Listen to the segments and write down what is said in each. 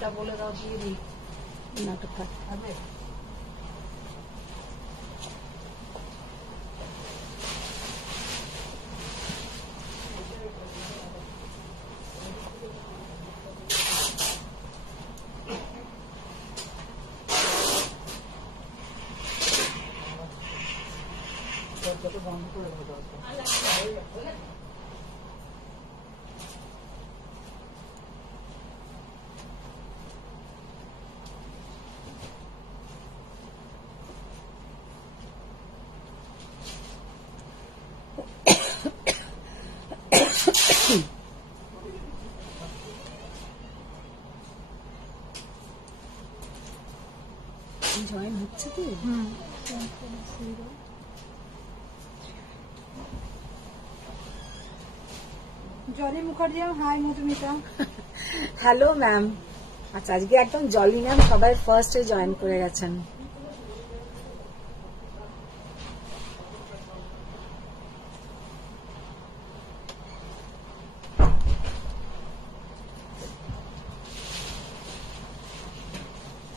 নামটা বলে দাও, দিয়ে দিই। নাটক হবে? বন্ধ করে দাও। জয়েন হচ্ছে কি? Jolly Mukherjee, hi Madhumita. Hello ma'am. আচ্ছা, আজকে একদম জলি ম্যাম সবাই ফার্স্টে জয়েন করে গেছেন।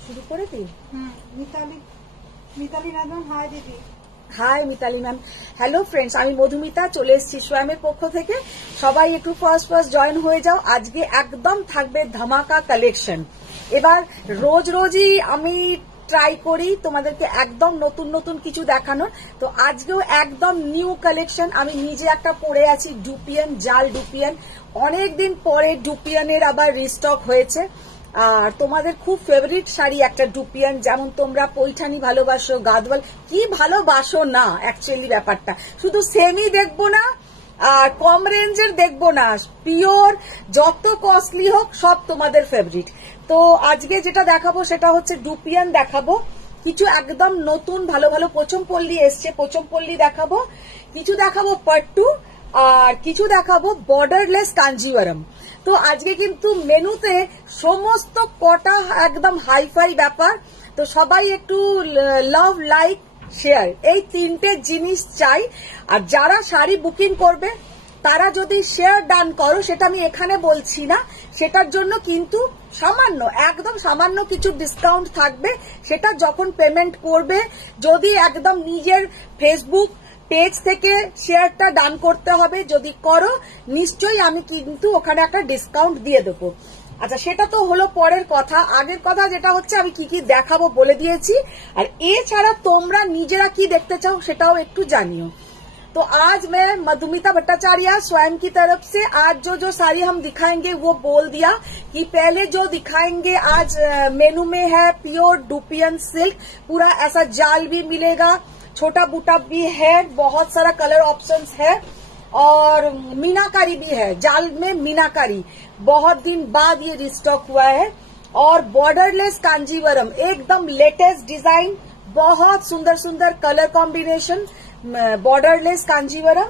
শুরু করে দিই। মিতালি ম্যাডাম, হাই দিদি। Hi Mitali ma'am. Hello friends, আমি মধুমিতা চলে এসেছি সোয়ামের পক্ষ থেকে। সবাই একটু ফার্স্ট জয়েন হয়ে যাও। আজকে একদম থাকবে ধামাকা কালেকশন। এবার রোজ রোজই আমি ট্রাই করি তোমাদেরকে একদম নতুন নতুন কিছু দেখানোর, তো আজকেও একদম নিউ কালেকশন। আমি নিজে একটা পরে আছি ডুপিয়ান, জাল ডুপিয়ান। অনেকদিন পরে ডুপিয়ানের আবার রিস্টক হয়েছে। আর তোমাদের খুব ফেভারিট শাড়ি একটা ডুপিয়ান, যেমন তোমরা পৈঠানি ভালোবাসো, গাদওয়াল কি ভালোবাসো না, অ্যাকচুয়ালি ব্যাপারটা শুধু সেমি দেখবো না আর কম রেঞ্জের দেখবো না, পিওর যত কস্টলি হোক সব তোমাদের ফেভারিট। তো আজকে যেটা দেখাবো সেটা হচ্ছে ডুপিয়ান দেখাবো, কিছু একদম নতুন ভালো ভালো পোচমপল্লী এসছে, পোচমপল্লী দেখাবো, কিছু দেখাবো পট্টু, আর কিছু দেখাবো বর্ডারলেস কাঞ্জিভারম। তো আজকে কিন্তু মেনুতে সমস্ত কটা একদম হাইফাই ব্যাপার। তো সবাই একটু লাভ, লাইক, শেয়ার এই তিনটে জিনিস চাই। আর যারা শাড়ি বুকিং করবে তারা যদি শেয়ার ডান করো, সেটা আমি এখানে বলছি না, সেটার জন্য কিন্তু সামান্য, একদম সামান্য কিছু ডিসকাউন্ট থাকবে, সেটা যখন পেমেন্ট করবে। যদি একদম নিজের ফেসবুক পেজ থেকে শেয়ারটা ডান করতে হবে, যদি করো নিশ্চয়ই আমি কিন্তু ওখানে একটা ডিসকাউন্ট দিয়ে দেবো। আচ্ছা, সেটা তো হলো পরের কথা। আগের কথা যেটা হচ্ছে আমি কি কি দেখাবো বলে দিয়েছি, আর এছাড়া তোমরা নিজেরা কি দেখতে চাও সেটাও একটু জানিও। तो आज मैं मधुमिता भट्टाचार्य स्वयं की तरफ से आज जो साड़ी हम दिखाएंगे वो बोल दिया कि पहले जो दिखाएंगे आज मेनू में है प्योर डुपियन सिल्क, पूरा ऐसा जाल भी मिलेगा, छोटा बूटा भी है, बहुत सारा कलर ऑप्शंस है और मीनाकारी भी है। जाल में मीनाकारी बहुत दिन बाद ये रिस्टॉक हुआ है। और बॉर्डरलेस कांजीवरम एकदम लेटेस्ट डिजाइन, बहुत सुंदर सुंदर कलर कॉम्बिनेशन, बॉर्डरलेस कांजीवरम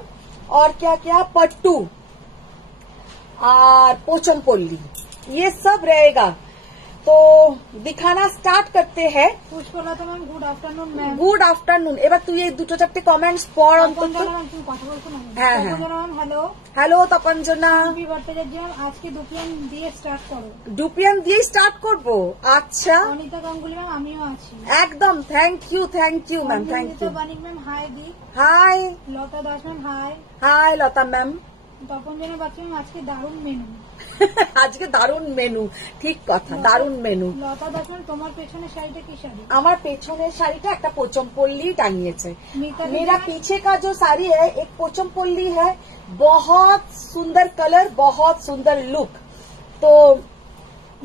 और क्या क्या पट्टू और पोचमपल्ली, ये सब रहेगा। तो दिखाना स्टार्ट करते हैं। Pushpalata ma'am, good afternoon ma'am. Good afternoon. এবার তুই এই দুটো চারটে কমেন্টস পড় অন্তত। হ্যাঁ হ্যাঁ, হ্যালো হ্যালো তপঞ্জনা। ভট্টাচার্য, আজকে ডুপিয়ান দিয়ে স্টার্ট করো। ডুপিয়ান দিয়েই স্টার্ট করবো? আচ্ছা, অনিতা গাঙ্গুলি ম্যাম, আমিও আছি একদম। Thank you ma'am, thank you. Banik ma'am, hi দি। Hi. Lata Das ma'am, hi. Hi Lata ma'am. Tapanjana Bachchu ma'am, আজকে দারুণ মেনু। আজকে দারুণ মেনু, ঠিক কথা, দারুণ মেনু। লতা দাস ম্যাম, তোমার পেছনের শাড়িটা কি শাড়ি? আমার পেছনের শাড়িটা একটা पोचमपल्ली टांगिয়েছে। मिताली मेरा पीछे का जो साड़ी है एक पोचमपल्ली है, बहुत सुंदर कलर, बहुत सुंदर लुक। तो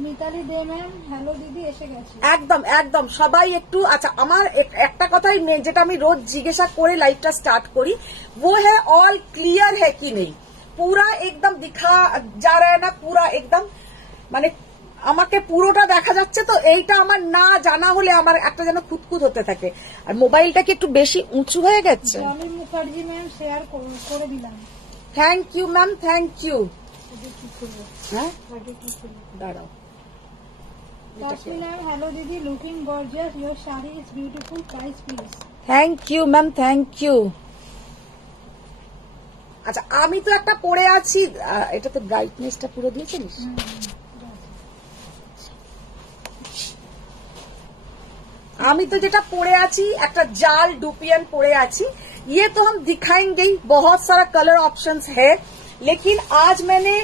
মিতালি দে ম্যাম, হ্যালো দিদি, এসে গেছে। একদম একদম সবাই একটু। আচ্ছা, আমার একটা কথাই যেটা আমি রোজ জিজ্ঞাসা করে লাইভটা স্টার্ট করি, वो है ऑल क्लियर है कि नहीं, पूरा एकदम दिखा जा रहा है ना, पूरा एकदम মানে আমাকে পুরোটা দেখা যাচ্ছে। তো এইটা আমার না জানা হলে আমার একটা যেন খুঁতখুত হতে থাকে। আর মোবাইলটা কি একটু বেশি উঁচু হয়ে গেছে? জলি মুখার্জি ম্যাম, শেয়ার করে দিলাম। Thank you ma'am, thank you. হ্যাঁ, দাঁড়াও। তাসমিন ম্যাম, হ্যালো দিদি, looking gorgeous, your sari is beautiful, price please. Thank you ma'am, thank you. আচ্ছা, আমি তো একটা পরে আছি, এটা তো ব্রাইটনেসটা পুরো দিয়েছিস। আমি তো যেটা পরে আছি একটা জাল डुपियन পরে আছি ये तो हम दिखाएंगे ही बहुत सारा कलर ऑप्शंस है लेकिन आज मैंने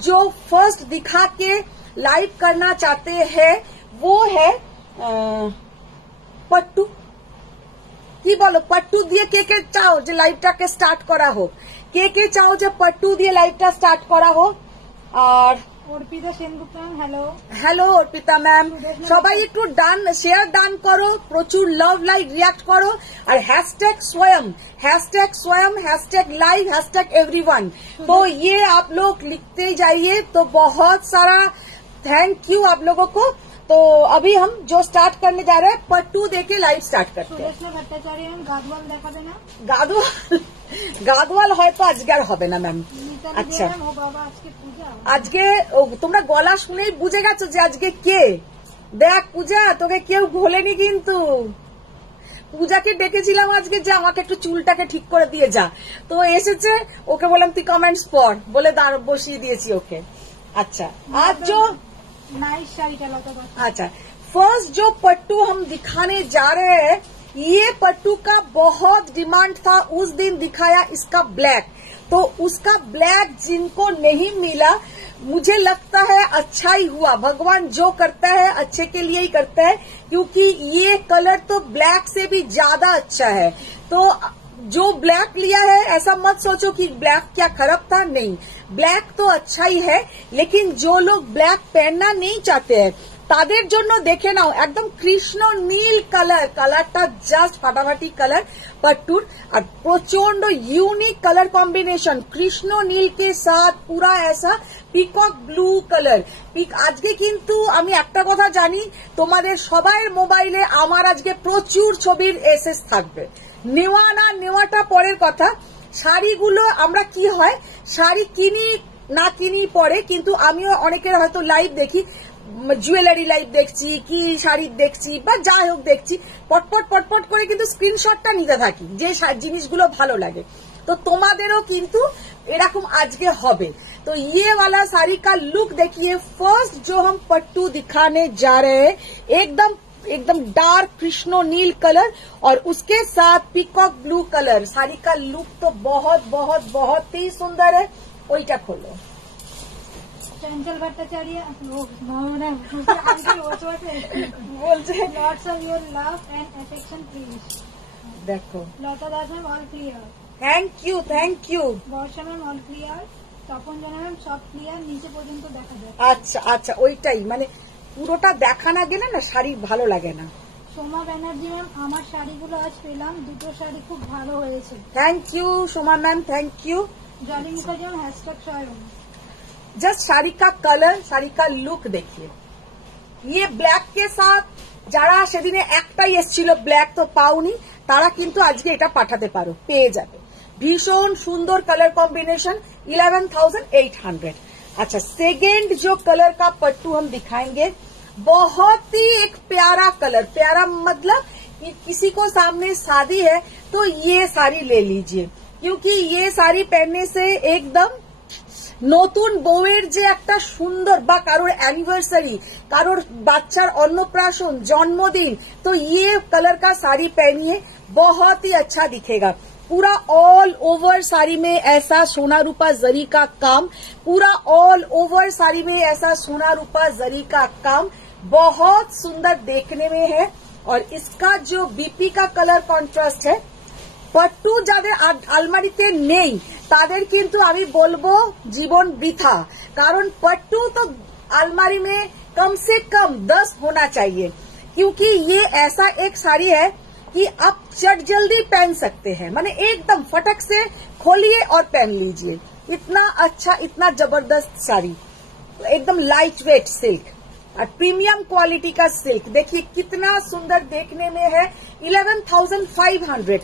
जो फर्स्ट दिखा के लाइव करना चाहते हैं वो है पट्टू কি বলো पट्टू দিয়ে কে চাও যে লাইভটাকে স্টার্ট করা হোক কে চাও যে पट्टू দিয়ে লাইভটা স্টার্ট করা হোক আর Arpita Sengupta ma'am hello hello Arpita ma'am সবাই একটু ডান শেয়ার ডান করো প্রচুর লাভ লাইক রিয়াক্ট করো আর #स्वयं #लाइव #एवरीवन तो ये आप लोग लिखते जाइए तो बहुत सारा थैंक यू आप लोगों को तो अभी हम जो स्टार्ट करने जा रहे हैं पट्टू देके लाइव स्टार्ट करते हैं ভট্টাচার্য গাদওয়াল দেখাবে না গাদওয়াল হয়তো আজকে আর হবে না ম্যাম আচ্ছা ও বাবা আজকে পূজা আজকে তোমরা গলা শুনেই বুঝে গেছো যে আজকে কে দেখ পূজা তোকে কেউ ভোলেনি কিন্তু পূজাকে ডেকেছিলাম আজকে যে আমাকে একটু চুলটাকে ঠিক করে দিয়ে যা তো এসেছে ওকে বললাম তুই কমেন্টস পড় বলে বসিয়ে দিয়েছি ওকে अच्छा आज जो नाइस साड़ी चलाता था अच्छा फर्स्ट जो पट्टू हम दिखाने जा रहे हैं ये पट्टू का बहुत डिमांड था उस दिन दिखाया इसका ब्लैक तो उसका ब्लैक जिनको नहीं मिला मुझे लगता है अच्छा ही हुआ भगवान जो करता है अच्छे के लिए ही करता है क्योंकि ये कलर तो ब्लैक से भी ज्यादा अच्छा है तो जो ब्लैक लिया है ऐसा मत सोचो कि ब्लैक क्या खराब था नहीं ब्लैक तो अच्छा ही है लेकिन जो लोग ब्लैक पहनना नहीं चाहते हैं তাদের জন্য দেখে নাও একদম কৃষ্ণ নীল কালারটা জাস্ট ফাটাফাটি কালার पट्टूर और प्रचंड यूनिक कलर कॉम्बिनेशन कृष्ण नील के साथ पूरा ऐसा पिकॉक ब्लू कलर আজকে কিন্তু আমি একটা কথা জানি তোমাদের সবার মোবাইলে আমার আজকে প্রচুর ছবির এসএস থাকবে নেওয়া না নেওয়াটা পরের কথা শাড়িগুলো আমরা কি হয় শাড়ি কিনি না কিনি পরে কিন্তু আমিও অনেকের হয়তো লাইভ দেখি জুয়েলারি লাইভ দেখছি কি শাড়ি দেখছি বা যাই হোক দেখছি পটপট করে কিন্তু স্ক্রিনশটটা নিতে থাকি যে জিনিসগুলো ভালো লাগে तो তোমাদেরও কিন্তু এরকম আজকে হবে तो ये वाला साड़ी का लुक देखिए फर्स्ट जो हम पट्टू दिखाने जा रहे हैं एकदम डार्क कृष्णो नील कलर और उसके साथ पिकॉक ब्लू कलर साड़ी का लुक तो बहुत बहुत बहुत ही सुंदर है ওইটা খোলো चंचल भट्टाचार्य বলছে lots of your love and affection please দেখো Lata Das ma'am all clear thank you Barsha ma'am all clear Tapan Jana ma'am সব ক্লিয়ার নিচে পর্যন্ত দেখা যায় আচ্ছা ওইটাই মানে পুরোটা দেখা না গেলে না শাড়ি ভালো লাগে না সোমা ব্যানার্জি ম্যাম আমার শাড়িগুলো আজ পেলাম দুটো শাড়ি খুব ভালো হয়েছে thank you Soma ma'am thank you Jolly Mukherjee ma'am #स्वयं जस्ट শাড়ি का कलर শাড়ি का लुक देखिए ये ব্ল্যাক के साथ যারা সেদিনে একটাই এসেছিল ব্ল্যাক তো পাওনি তারা কিন্তু আজকে এটা পাঠাতে পারো পেয়ে যাবে भीषण सुंदर कलर कॉम्बिनेशन 11,800 अच्छा सेकेंड जो कलर का पट्टू हम दिखाएंगे बहुत ही एक प्यारा कलर प्यारा मतलब कि किसी को सामने शादी है तो ये साड़ी ले लीजिए क्योंकि ये साड़ी पहनने से एकदम নতুন বউয়ের যে একটা সুন্দর বা কারোর অ্যানিভার্সারি কারোর বাচ্চার অন্নপ্রাশন জন্মদিন तो ये कलर का साड़ी पहनिए बहुत ही अच्छा दिखेगा पूरा ऑल ओवर साड़ी में ऐसा सोना रूपा जरी का काम पूरा ऑल ओवर साड़ी में ऐसा सोना रूपा जरी का काम बहुत सुंदर देखने में है और इसका जो बीपी का कलर कॉन्ट्रास्ट है पट्टू যাদের আলমারিতে নেই তাদের কিন্তু আমি বলবো জীবন বৃথা কারণ पट्टू तो अलमारी में कम से कम 10 होना चाहिए क्योंकि ये ऐसा एक साड़ी है कि आप चट जल्दी पहन सकते हैं माने एकदम फटक से खोलिए और पहन लीजिए इतना अच्छा इतना जबरदस्त साड़ी एकदम लाइट वेट सिल्क और प्रीमियम क्वालिटी का सिल्क देखिए कितना सुंदर देखने में है 11,500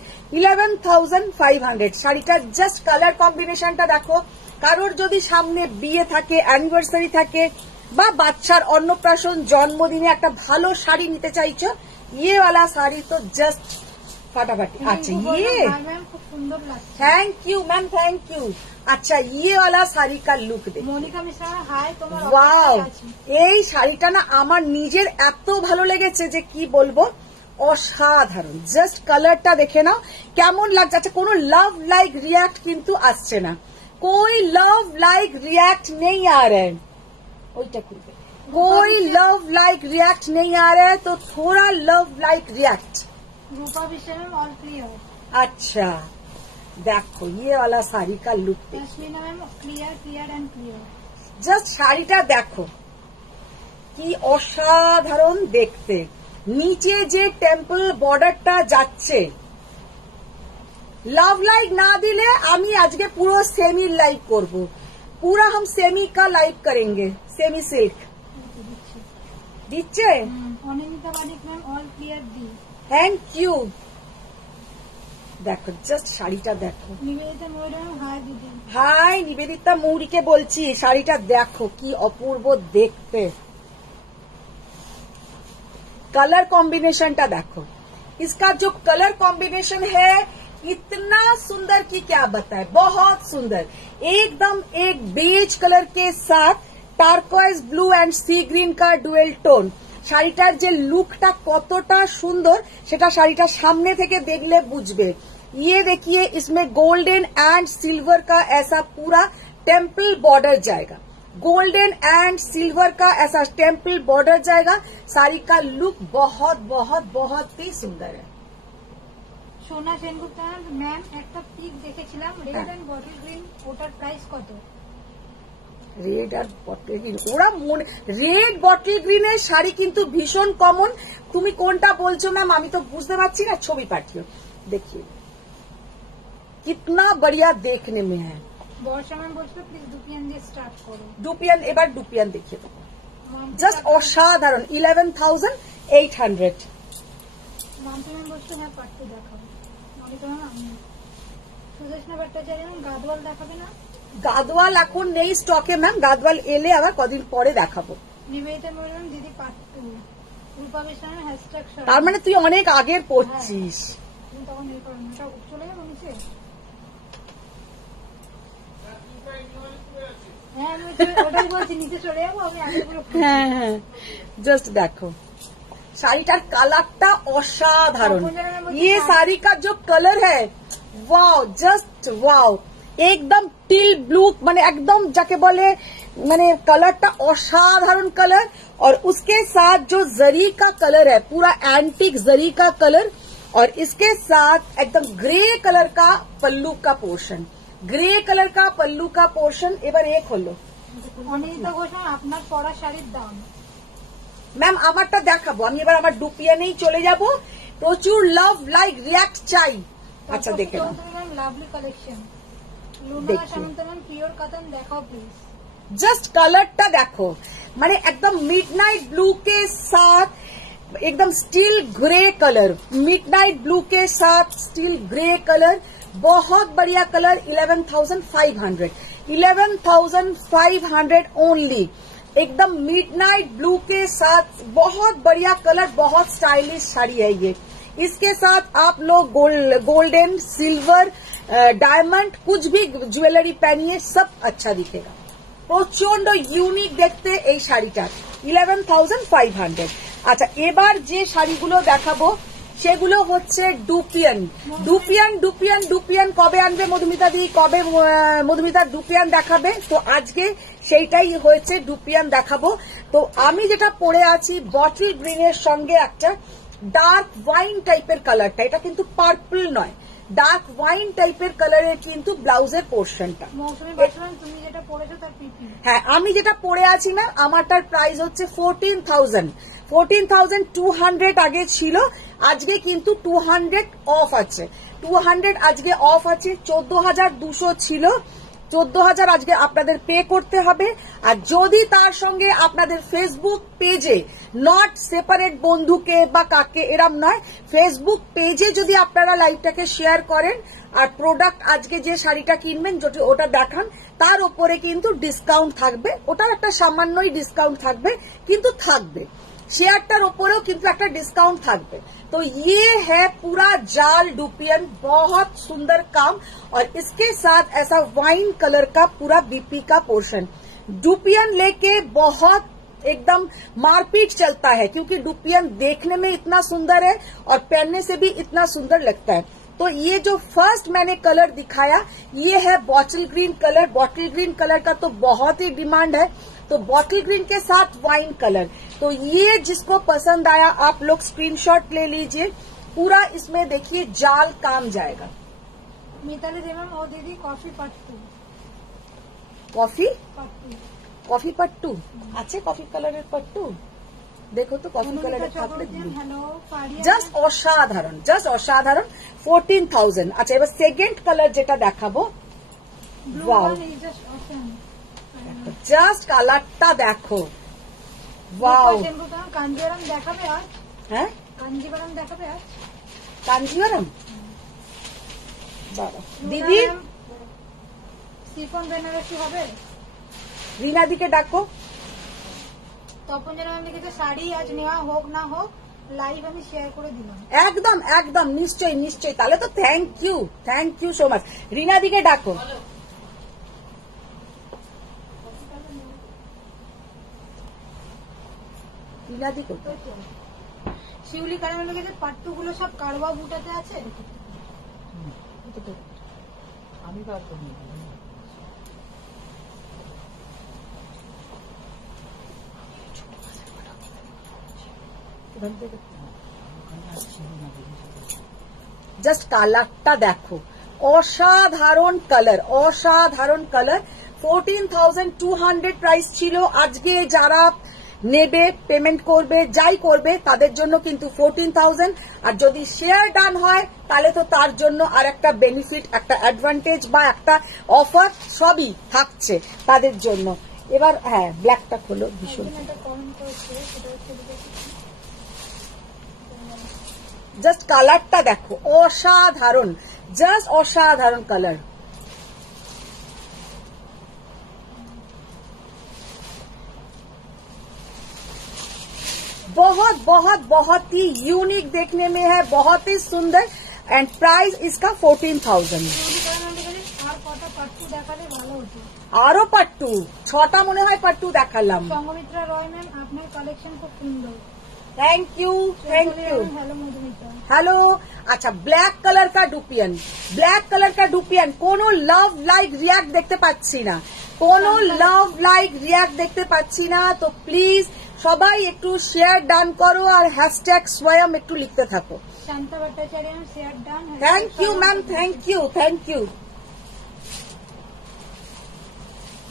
শাড়িটা জাস্ট কালার কম্বিনেশনটা দেখো কারোর যদি সামনে বিয়ে থাকে অ্যানিভার্সারি থাকে বা বাচ্চার অন্নপ্রাশন জন্মদিনে একটা ভালো শাড়ি নিতে চাইছো ये वाला साड़ी तो जस्ट फटाफटी अच्छा ये খুব সুন্দর লাগছে thank you ma'am thank you अच्छा ये वाला শাড়ি का लुक देखो মনিকা মিশ্রা হাই তোমার ওয়াও এই শাড়িটা না আমার নিজের এত ভালো লেগেছে যে কি বলবো অসাধারণ। জাস্ট কালারটা দেখে নাও কেমন লাগছে। আচ্ছা, কোনো লাভ লাইক রিয়াক্ট কিন্তু আসছে না, कोई लव लाइक रिएक्ट नहीं आ रहा है, ওইটা খুলবে, कोई लव लाइक रिएक्ट नहीं आ रहा है, तो थोड़ा लव लाइक रिएक्ट। रूपा विषय में ऑल क्लियर। अच्छा देखो ये वाला शाड़ी का look, Taswina ma'am clear clear and clear. Just শাড়িটা দেখো কি অসাধারণ দেখতে। নিচে যে টেম্পল বর্ডারটা যাচ্ছে, लव लाइक ना दिले আমি আজকে পুরো সেমি লাইক করব, पूरा हम सेमी का लाइक करेंगे, सेमी सिल्क দিচ্ছে। Animita Barik ma'am all clear দি। Thank you. দেখো জাস্ট শাড়িটা দেখো। নিবেদিতা ময়ূর ম্যাম হাই দিদি। হাই নিবেদিতা মৌরিকে বলছি, শাড়িটা দেখো কি অপূর্ব দেখতে। कलर कॉम्बिनेशनটা देखो, इसका जो कलर कॉम्बिनेशन है इतना सुंदर कि क्या बताए, बहुत सुंदर। एकदम एक बेज कलर के साथ টার্কোয়েজ ব্লু এন্ড সি গ্রিন का ডুয়েল টোন। শাড়িটার যে লুকটা কতটা সুন্দর সেটা শাড়িটা সামনে থেকে দেখলে বুঝবে। ये देखिए इसमें गोल्डन एंड सिल्वर का ऐसा पूरा टेम्पल बॉर्डर जाएगा, गोल्डन एंड सिल्वर का ऐसा टेम्पल बॉर्डर जाएगा। साड़ी का लुक बहुत बहुत बहुत ही सुंदर है। সোনা সেনগুপ্তা ম্যাম একটা পিক দেখেছিলাম রেড এন্ড বটল গ্রিন, ওটার প্রাইস কত? রেড আর বটল গ্রিন, ওরা রেড বটল গ্রিনের শাড়ি কিন্তু ভীষণ কমন। তুমি কোনটা বলছো ম্যাম আমি তো বুঝতে পারছি না, ছবি পাঠিও देखिए कितना बढ़िया देखने में है। বর্ষা ম্যাম বলছো প্লিজ ডুপিয়ান দিয়ে স্টার্ট করো। ডুপিয়ান, এবার ডুপিয়ান দেখিয়ে দেবো। জাস্ট অসাধারণ 11,800। মাম্পি ম্যাম বলছো হ্যাঁ পাট্টু দেখাবো। মনিকা ম্যাম আমি সুদেশনা ভট্টাচার্য ম্যাম গাদওয়াল দেখাবে না? গাদওয়াল এখন নেই স্টকে ম্যাম, গাদওয়াল এলে আবার কদিন পরে দেখাবো। নিবেদিতা ময়ূর ম্যাম দিদি পাট্টু। রূপা বিষ্ণু ম্যাম হ্যাশট্যাগ তার মানে তুই অনেক আগের পড়ছিস। তুমি তখন এই করো না, এটা চলে যাবো নিচে। হ্যাঁ আমি ওটাই বলছি নিচে চলে যাবো আমি আগে পুরো। হ্যাঁ হ্যাঁ জাস্ট দেখো শাড়িটার কালারটা অসাধারণ। ये साड़ी का जो कलर है वाओ, जस्ट वाओ, एकदम টিল ব্লু, মানে একদম যাকে বলে মানে कलरটা অসাধারণ कलर। और उसके साथ जो जरी का कलर है पूरा एंटीक जरी का कलर, और इसके साथ एकदम ग्रे कलर का पल्लू का पोर्शन, ग्रे कलर का पल्लू का पोर्शन। এবার এক হলো অনিতা ঘোষ আপনার পরা শাড়ির দাম। ম্যাম আমারটা দেখাবো, আমি এবার আমার ডুপিয়ানেই চলে যাব। প্রচুর লাভ লাইক রিয়াক্ট চাই। আচ্ছা দেখে নাও, লাভলি কালেকশন। লুনা শান্ত ম্যাম পিওর কটন দেখাও প্লিজ। जस्ट कलरটা দেখো, মানে একদম मिडनाइट ब्लू के साथ एकदम steel grey colour, midnight blue के साथ स्टील ग्रे कलर, बहुत बढ़िया कलर। 11,500, 11,500 ओनली। एकदम मिडनाइट ब्लू के साथ बहुत बढ़िया कलर, बहुत स्टाइलिश साड़ी है ये। इसके साथ आप लोग गोल्डन सिल्वर डायमंड कुछ भी ज्वेलरी पहनिए, सब अच्छा दिखेगा। প্রচন্ড ইউনিক দেখতে এই শাড়িটা। 11,500। আচ্ছা এবার যে শাড়িগুলো দেখাবো সেগুলো হচ্ছে ডুপিয়ান। ডুপিয়ান ডুপিয়ান ডুপিয়ান কবে আনবে মধুমিতা দি, কবে মধুমিতা ডুপিয়ান দেখাবে? তো আজকে সেইটাই হয়েছে, ডুপিয়ান দেখাবো। তো আমি যেটা পরে আছি বটল গ্রিনের সঙ্গে একটা ডার্ক ওয়াইন টাইপের কালারটা, এটা কিন্তু পার্পল নয়, ডার্ক ওয়াইন টাইপের কালারের কিন্তু ব্লাউজের পোর্শনটা। তুমি যেটা পরেছো তার পিপি। হ্যাঁ আমি যেটা পরে আছি না আমারটার প্রাইস হচ্ছে 14,000, 14,200 আগে ছিল, আজকে কিন্তু 200 অফ আছে, 200 আজকে অফ আছে। 14,200 ছিল, 14,000 আজকে আপনাদের পে করতে হবে। আর যদি তার সঙ্গে আপনাদের ফেসবুক পেজে, নট সেপারেট বন্ধুকে বা কাকে এরম নয়, ফেসবুক পেজে যদি আপনারা লাইভটাকে শেয়ার করেন আর প্রোডাক্ট আজকে যে শাড়িটা কিনবেন ওটা দেখান, তার উপরে কিন্তু ডিসকাউন্ট থাকবে। ওটার একটা সামান্যই ডিসকাউন্ট থাকবে, কিন্তু থাকবে। शेयरটার উপরেও কিন্তু একটা ডিসকাউন্ট থাকবে। तो ये है पूरा जाल डुपियन, बहुत सुंदर काम, और इसके साथ ऐसा वाइन कलर का पूरा बीपी का पोर्शन। डुपियन लेके बहुत एकदम मारपीट चलता है, क्योंकि डुपियन देखने में इतना सुंदर है और पहनने से भी इतना सुंदर लगता है। तो ये जो फर्स्ट मैंने कलर दिखाया ये है bottle green colour. Bottle green colour का तो बहुत ही डिमांड है, तो बॉटल ग्रीन के साथ वाइन कलर। तो ये जिसको पसंद आया आप लोग स्क्रीनशॉट ले लीजिए। पूरा इसमें देखिए जाल काम जाएगा। मिताली दी मैम और दीदी कॉफी पट्टू কফি পাট্টু আছে, কফি কালারের পাট্টু দেখো তো, কফি কালারের থাকলে হ্যালো জাস্ট অসাধারণ, জাস্ট অসাধারণ। 14,000। আচ্ছা এবার সেকেন্ড কালার যেটা দেখাবো, ওয়াও জাস্ট কালারটা দেখো, ওয়াও। কাঞ্জিভারাম দেখাবে আজ? হ্যাঁ কাঞ্জিভারাম দেখাবে আজ? কাঞ্জিভারাম বাবা। দিদি সিফন বেনারসি হবে? রিনাদিকে ডাকো। তপন যেন লিখেছে শাড়ি আজ নেওয়া হোক না হোক লাইভ আমি শেয়ার করে দিলাম। একদম একদম নিশ্চয়ই নিশ্চয়ই, তাহলে তো থ্যাংক ইউ সো মাচ। রিনাদিকে ডাকো। রিনাদি কোথায়? শিউলি কারণে লিখেছে পাট্টুগুলো সব কারবা বুটাতে আছে। আমি পারবো না। জাস্ট কালারটা দেখো, অসাধারণ কালার, অসাধারণ কালার। 14,200 প্রাইস ছিল। আজকে যারা নেবে পেমেন্ট করবে যাই করবে তাদের জন্য কিন্তু 14,000। আর যদি শেয়ার ডান হয় তাহলে তো তার জন্য আর একটা বেনিফিট, একটা অ্যাডভান্টেজ বা একটা অফার সবই থাকছে তাদের জন্য। এবার হ্যাঁ ব্ল্যাকটা খোলো, ভীষণ জাস্ট কালারটা দেখো, অসাধারণ, জাস্ট অসাধারণ কালার। बहुत बहुत बहुत ही यूनिक देखने में है, बहुत ही सुंदर। एंड प्राइस इसका 14,000। আরো পাট্টু 6টা মনে হয় পাট্টু দেখালাম। সঙ্গমিত্রা রয় ম্যাম আপনার কালেকশন খুব সুন্দর। Thank you thank you. Hello Madhumita. Hello. अच्छा ব্ল্যাক কালার কা ডুপিয়ান, ব্ল্যাক কালার কা ডুপিয়ান কোনো লাভ লাইক রিয়াক্ট দেখতে পাচ্ছি না, কোনো লাভ লাইক রিয়াক্ট দেখতে পাচ্ছি না। তো প্লিজ সবাই একটু শেয়ার ডান করো আর হ্যাশট্যাগ স্বয়ং একটু লিখতে থাকো। Shanta Bhattacharya share done. Thank you ma'am, thank you thank you.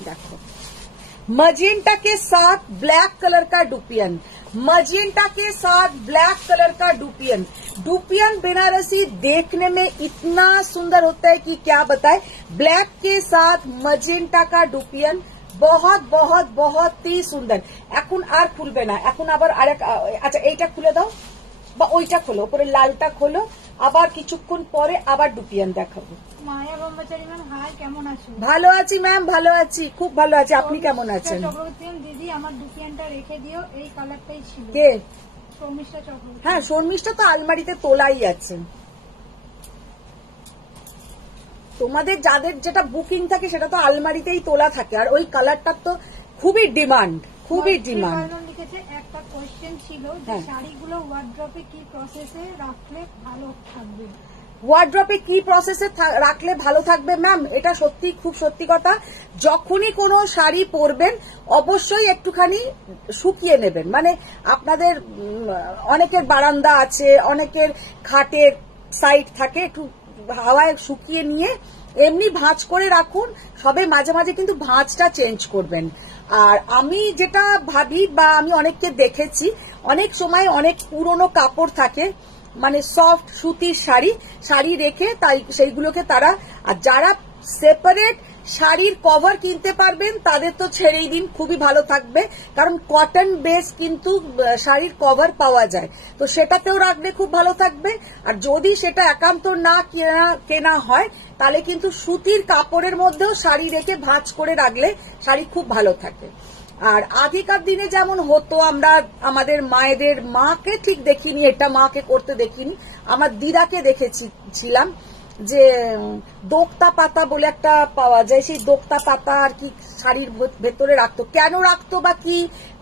देखो मजेंटा के साथ ब्लैक कलर का डुपियन, मजेंटा के साथ ब्लैक कलर का डुपियन। डुपियन बेनारसी देखने में इतना सुंदर होता है कि क्या बताए। ब्लैक के साथ मजेंटा का डुपियन बहुत बहुत बहुत ही सुंदर। এখন আর খুলবে না, এখন আবার আরেক। আচ্ছা এইটা খুলে দাও বা ওইটা খোলো, উপরে লালটা খোলো, আবার কিছুক্ষণ পরে আবার ডুপিয়ান দেখাবো। মায়া ব্রহ্মচারী ম্যাম হাই, কেমন আছো? ভালো আছি ম্যাম, ভালো আছি, খুব ভালো আছি। আপনি কেমন আছেন? চক্রবর্তী দিদি আমার ডুপিয়ানটা রেখে দিও, এই কালারটাই ছিল। কে? শর্মিষ্ঠা চক্রবর্তী। হ্যাঁ শর্মিষ্ঠা তো আলমারিতে তোলাই আছে। তোমাদের যাদের যেটা বুকিং থাকে সেটা তো আলমারিতেই তোলা থাকে। আর ওই কালারটার তো খুবই ডিমান্ড, খুবই ডিমান্ড। লিখেছে একটা কোয়েশ্চেন ছিল যে শাড়িগুলো ওয়ার্ড্রপে কি প্রসেসে রাখলে ভালো থাকবে? ওয়ার্ড্রপে কি প্রসেসে রাখলে ভালো থাকবে ম্যাম, এটা সত্যি খুব সত্যি কথা। যখনই কোনো শাড়ি পরবেন অবশ্যই একটুখানি শুকিয়ে নেবেন। মানে আপনাদের অনেকের বারান্দা আছে, অনেকের খাটের সাইড থাকে, একটু হাওয়ায় শুকিয়ে নিয়ে এমনি ভাঁজ করে রাখুন। সবে মাঝে মাঝে কিন্তু ভাঁজটা চেঞ্জ করবেন। আর আমি যেটা ভাবি বা আমি অনেককে দেখেছি, অনেক সময় অনেক পুরনো কাপড় থাকে, মানে সফট সুতির শাড়ি রেখে তাই সেইগুলোকে তারা, আর যারা সেপারেট শাড়ির কভার কিনতে পারবেন তাদের তো ছেড়েই দিন, খুবই ভালো থাকবে। কারণ কটন বেস কিন্তু শাড়ির কভার পাওয়া যায়, তো সেটাতেও রাখলে খুব ভালো থাকবে। আর যদি সেটা একান্ত না কেনা হয় তাহলে কিন্তু সুতির কাপড়ের মধ্যেও শাড়ি রেখে ভাঁজ করে রাখলে শাড়ি খুব ভালো থাকে। আর আগেকার দিনে যেমন হতো, আমরা আমাদের মায়েদের, মাকে ঠিক দেখিনি, এটা মাকে করতে দেখিনি, আমার দিদাকে দেখেছিলাম যে দোক্তা পাতা বলে একটা পাওয়া যায়, সেই দোক্তা পাতা আর কি শাড়ির ভেতরে রাখতো। কেন রাখতো বা কি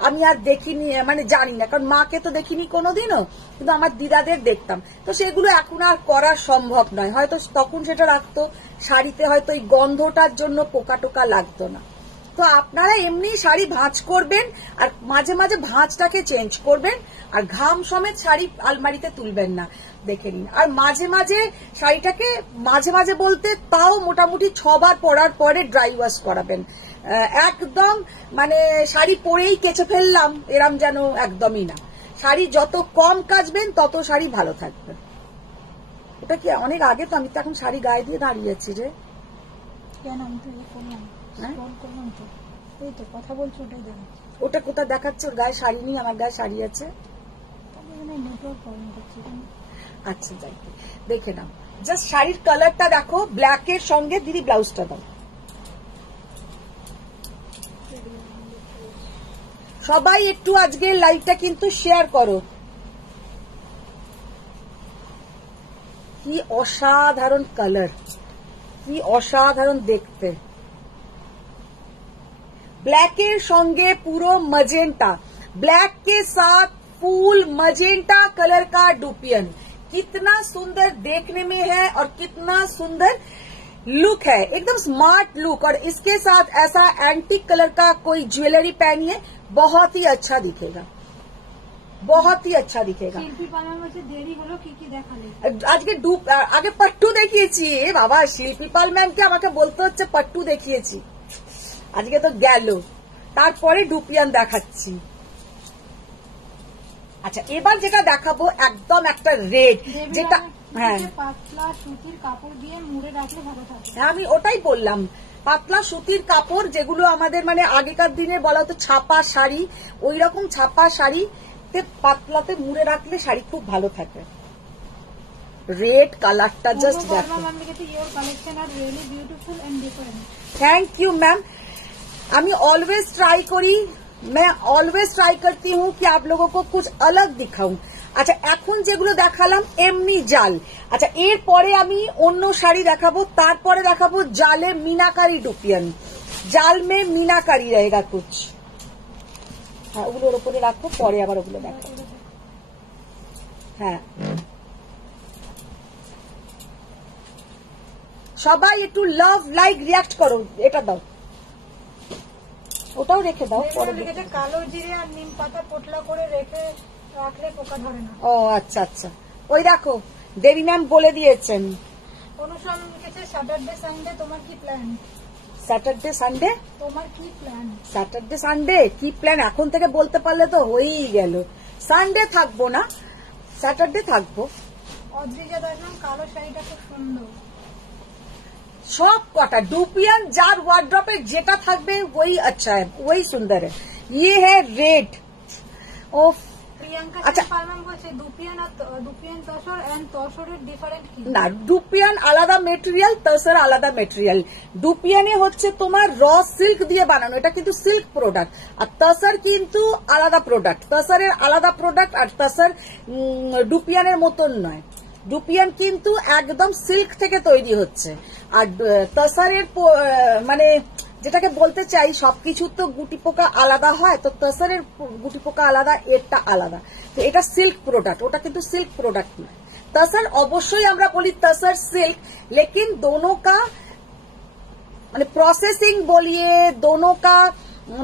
আমি আর দেখিনি, মানে জানি না, কারণ মাকে তো দেখিনি কোনোদিনও, কিন্তু আমার দিদাদের দেখতাম। তো সেগুলো এখন আর করা সম্ভব নয়, হয়তো তখন সেটা রাখতো শাড়িতে, হয়তো এই গন্ধটার জন্য পোকা টোকা লাগতো না। তো আপনারা এমনি শাড়ি ভাঁজ করবেন আর মাঝে মাঝে ভাঁজটাকে চেঞ্জ করবেন, আর ঘাম সমেত শাড়ি আলমারিতে তুলবেন না, দেখে নিন। আর মাঝে মাঝে শাড়িটাকে, মাঝে মাঝে বলতে তাও মোটামুটি 6 বার পরার পরে ড্রাই ওয়াশ করাবেন। একদম মানে শাড়ি পরেই কেচে ফেললাম এরম যেন একদমই না। শাড়ি যত কম কাচবেন তত শাড়ি ভালো থাকবে। ওটা কি অনেক আগে, তো আমি তো এখন শাড়ি গায়ে দিয়ে দাঁড়িয়েছি রে। কেন আমি তো করলাম, স্ক্রল করলাম তো, এই তো কথা বলছো, ওটাই দেখাচ্ছে। ওটা কোথায় দেখাচ্ছে? ওর গায়ে শাড়ি নেই, আমার গায়ে শাড়ি আছে। নেটওয়ার্ক প্রবলেম করছে। আচ্ছা যাই, দেখে নাও। জাস্ট শাড়ির কালারটা দেখো, ব্ল্যাক এর সঙ্গে দিদি ব্লাউজটা দাও। সবাই একটু আজকে লাইভটা কিন্তু শেয়ার করো। কি অসাধারণ কালার, কি অসাধারণ দেখতে। ब्लैक के संगे पूरो मजेंटा, ब्लैक के साथ फुल मजेंटा कलर का डुपियन, कितना सुंदर देखने में है और कितना सुंदर लुक है, एकदम स्मार्ट लुक। और इसके साथ ऐसा एंटीक कलर का कोई ज्वेलरी पहनिए, बहुत ही अच्छा दिखेगा, बहुत ही अच्छा दिखेगा। শিল্পী পালার মধ্যে দেরি হলো, কি কি দেখালে? আজকে আগে পট্টু দেখিয়েছি। এ বাবা, শিল্পী পাল ম্যামকে আমাকে বলতে হচ্ছে পট্টু দেখিয়েছি, আজকে তো গেল, তারপরে ডুপিয়ান দেখাচ্ছি। আচ্ছা, এবার যেটা দেখাবো একদম একটা রেড, যেটা হ্যাঁ পাতলা সুতির কাপড় দিয়ে মুড়ে রাখলে ভালো থাকে। আমি ওটাই বললাম, পাতলা সুতির কাপড়, যেগুলো আমাদের মানে আগেকার দিনে বলা হতো ছাপা শাড়ি, ওই রকম ছাপা শাড়িতে পাতলাতে মুড়ে রাখলে শাড়ি খুব ভালো থাকে। রেড কালারটা জাস্ট দেখো। Thank you ma'am. আমি অলওয়েজ ট্রাই করি, मैं অলওয়েজ ট্রাই करती हूँ कि आप लोगों को कुछ अलग दिखाऊं। আচ্ছা, এখন যেগুলো দেখালাম এমনি জাল। আচ্ছা, এরপরে আমি অন্য শাড়ি দেখাবো, তারপরে দেখাবো জালে মিনাকারি ডুপিয়ান, জাল মে মিনাকারি रहेगा कुछ। হ্যাঁ, ওগুলোর উপরে রাখো, পরে আবার ওগুলো দেখাবো। হ্যাঁ, সবাই একটু লাভ লাইক রিয়াক্ট করো, এটা দাও, ওটাও রেখে দাও, পরে লিখেছে কালো জিরে আর নিম পাতা পোটলা করে রেখে রাখলে পোকা ধরে না। ও আচ্ছা আচ্ছা, ওই দেখো দেবী ম্যাম বলে দিয়েছেন। অনুসরণ লিখেছে স্যাটারডে সানডে তোমার কি প্ল্যান? স্যাটারডে সানডে তোমার কি প্ল্যান? স্যাটারডে সানডে কি প্ল্যান এখন থেকে বলতে পারলে তো হয়েই গেল। সানডে থাকবো না, স্যাটারডে থাকবো। অদ্রিজা দেখলাম কালো শাড়িটা খুব সুন্দর। সব কটা ডুপিয়ান যার ওয়ার্ড্রপে যেটা থাকবে ওই আচ্ছা है, वही सुंदर है। ये है रेड। ও প্রিয়াঙ্কা আচ্ছা, পালমান বলছে dupion R dupion tussar and তসরের different কি? না, ডুপিয়ান আলাদা মেটেরিয়াল, তসর আলাদা মেটেরিয়াল। ডুপিয়ানে হচ্ছে তোমার র সিল্ক দিয়ে বানানো, এটা কিন্তু সিল্ক প্রোডাক্ট, আর তসর কিন্তু আলাদা প্রোডাক্ট। তসরের আলাদা প্রোডাক্ট, আর তসর ডুপিয়ানের মতন নয়। ডুপিয়ান কিন্তু একদম সিল্ক থেকে তৈরি হচ্ছে, আর তসরের মানে যেটাকে বলতে চাই, সবকিছু তো গুটি পোকা আলাদা হয়, তো তসরের গুটি পোকা আলাদা, এরটা আলাদা। তো এটা সিল্ক প্রোডাক্ট, ওটা কিন্তু সিল্ক প্রোডাক্ট নয়। तसर অবশ্যই আমরা বলি तसर सिल्क, लेकिन दोनों का মানে প্রসেসিং বলিয়ে, दोनों का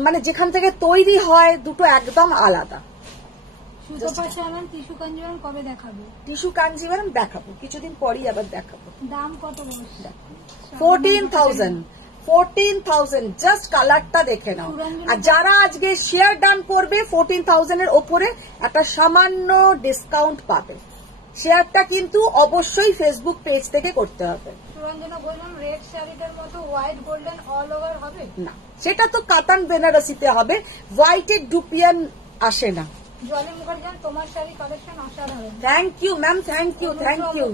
মানে যেখান থেকে তৈরি হয় দুটো একদম আলাদা। টিস্যু কাঞ্জিভারম কবে দেখাবে? টিস্যু কাঞ্জিভারম দেখাবো কিছুদিন পরেই, আবার দেখাবো। দাম কত বলছে? 14,000 জাস্ট কালারটা দেখে নাও। আর যারা আজকে শেয়ার ডান করবে 14,000 এর ওপরে একটা সামান্য ডিসকাউন্ট পাবে। শেয়ারটা কিন্তু অবশ্যই ফেসবুক পেজ থেকে করতে হবে। সুরঞ্জনা বললাম রেড শাড়িটার মতো হোয়াইট গোল্ডেন অল ওভার হবে না, সেটা তো কাতান বেনারসিতে হবে, হোয়াইটের ডুপিয়ান আসে না। জলি মুখার্জি তোমার শাড়ি কালেকশন অসাধারণ। Thank you ma'am, thank you, thank you.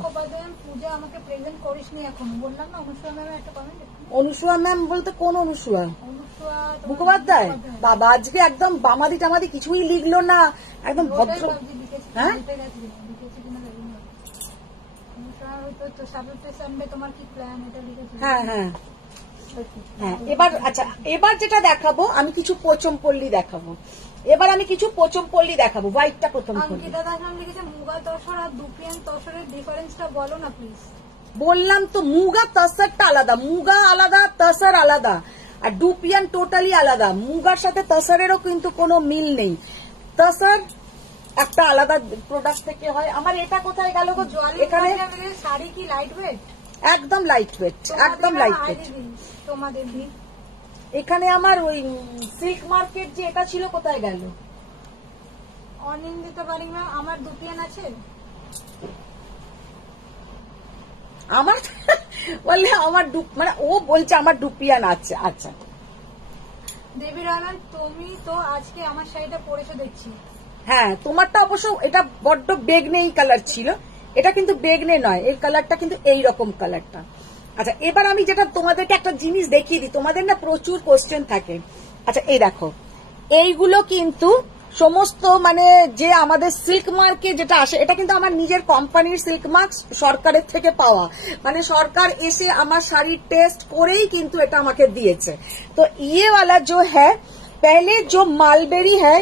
Puja আমাকে প্রেজেন্ট করিসনি এখনো, বললাম না অনুসুয়া ম্যামের একটা কমেন্ট। অনুসুয়া ম্যাম বলতে কোন অনুসুয়া? অনুসুয়া মুখোপাধ্যায়। বাবা, আজকে একদম বামাদি টামাদি কিছুই লিখলো না, একদম ভদ্র। হ্যাঁ, তো স্যাটারডে সানডে তোমার কি প্ল্যান এটা লিখেছো? হ্যাঁ হ্যাঁ হ্যাঁ। এবার আচ্ছা, এবার যেটা দেখাবো আমি কিছু পোচমপল্লী দেখাবো। এবার আমি কিছু পোচমপল্লী দেখাবো। হোয়াইটটা প্রথম করি। অঙ্কিতা দাস নাম লিখেছে মুগা তসর আর দুপিয়ান তসরের ডিফারেন্সটা বলো না প্লিজ। বললাম তো মুগা তসরটা আলাদা, মুগা আলাদা, তসর আলাদা, আর ডুপিয়ান টোটালি আলাদা। মুগার সাথে তসরেরও কিন্তু কোনো মিল নেই। তসর একটা আলাদা প্রোডাক্ট থেকে হয়। আমার এটা কোথায় গেল গো? এখানে শাড়ি কি লাইট ওয়েট? একদম লাইট ওয়েট, একদম লাইট ওয়েট। তোমাদের দিন এখানে আমার ওই সিল্ক মার্কেট যে এটা ছিল কোথায় গেল? অনিন্দিতা বারিক ম্যাম আমার দুপিয়ান আছে। আমার বললে আমার মানে ও বলছে আমার ডুপিয়ান আছে। আচ্ছা দেবী রহমান তুমি তো আজকে আমার শাড়িটা পরেছো দেখছি। হ্যাঁ, তোমারটা অবশ্য এটা বড্ড বেগনে এই কালার ছিল, এটা কিন্তু বেগনে নয়, এই কালারটা কিন্তু এইরকম কালারটা। আচ্ছা এবার আমি যেটা তোমাদেরকে একটা জিনিস দেখিয়ে দিই, তোমাদের না প্রচুর কোশ্চেন থাকে। আচ্ছা এই দেখো, এইগুলো কিন্তু সমস্ত মানে যে আমাদের সিল্ক মার্কে যেটা আসে, এটা কিন্তু আমার নিজের কোম্পানির সিল্ক মার্ক, সরকারের থেকে পাওয়া, মানে সরকার এসে আমার শাড়ির টেস্ট করেই কিন্তু এটা আমাকে দিয়েছে। তো ইয়ে वाला जो है पहले जो मालबेरी है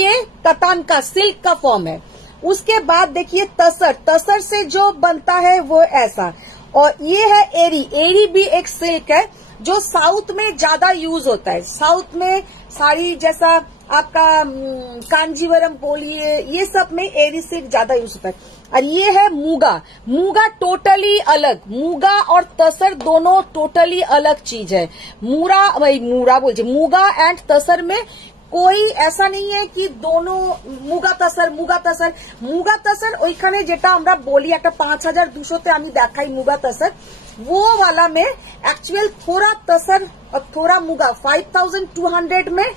ये कतान का सिल्क का फॉर्म है। उसके बाद देखिए तसर, तसर से जो बनता है वो ऐसा, और ये है एरी, एरी भी एक सिल्क है जो साउथ में ज्यादा यूज होता है। साउथ में साड़ी जैसा आपका कांजीवरम बोलिए, ये सब में एरी सिल्क ज्यादा यूज होता है। और ये है मूगा, मूगा टोटली अलग, मूगा और तसर दोनों टोटली अलग चीज है। मूरा बोलते मूगा एंड तसर में कोई ऐसा नहीं है कि दोनों मुगा तसर ওইখানে যেটা আমরা বলি একটা 5200 আমি দেখাই মুগা তসর, वो वाला में एक्चुअल थोड़ा तसर और थोड़ा मुगा 5200 में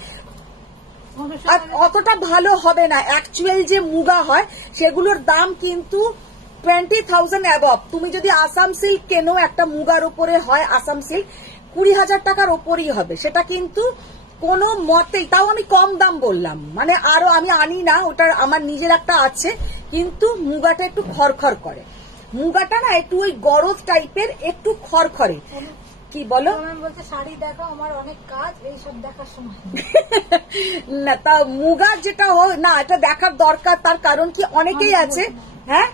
অতটা ভালো হবে না। অ্যাকচুয়াল যে মুগা হয় সেগুলোর দাম কিন্তু 20,000 অ্যাবভ। তুমি যদি আসাম সিল্ক কেনো, একটা মুগার উপরে হয় আসাম সিল্ক 20,000 টাকার ওপরই হবে। সেটা কিন্তু কোনো মতেই, তাও আমি কম দাম বললাম, মানে আরো আমি আনি না, ওটার আমার নিজের একটা আছে, কিন্তু মুগাটা একটু খড়খড় করে। মুগাটা না একটু ওই গরজ টাইপের, একটু খড়খড়ে। কি বলো? বলছে শাড়ি দেখো, আমার অনেক কাজ এইসব দেখার সময় না। তা মুগা যেটা হয় না, এটা দেখার দরকার, তার কারণ কি অনেকেই আছে, হ্যাঁ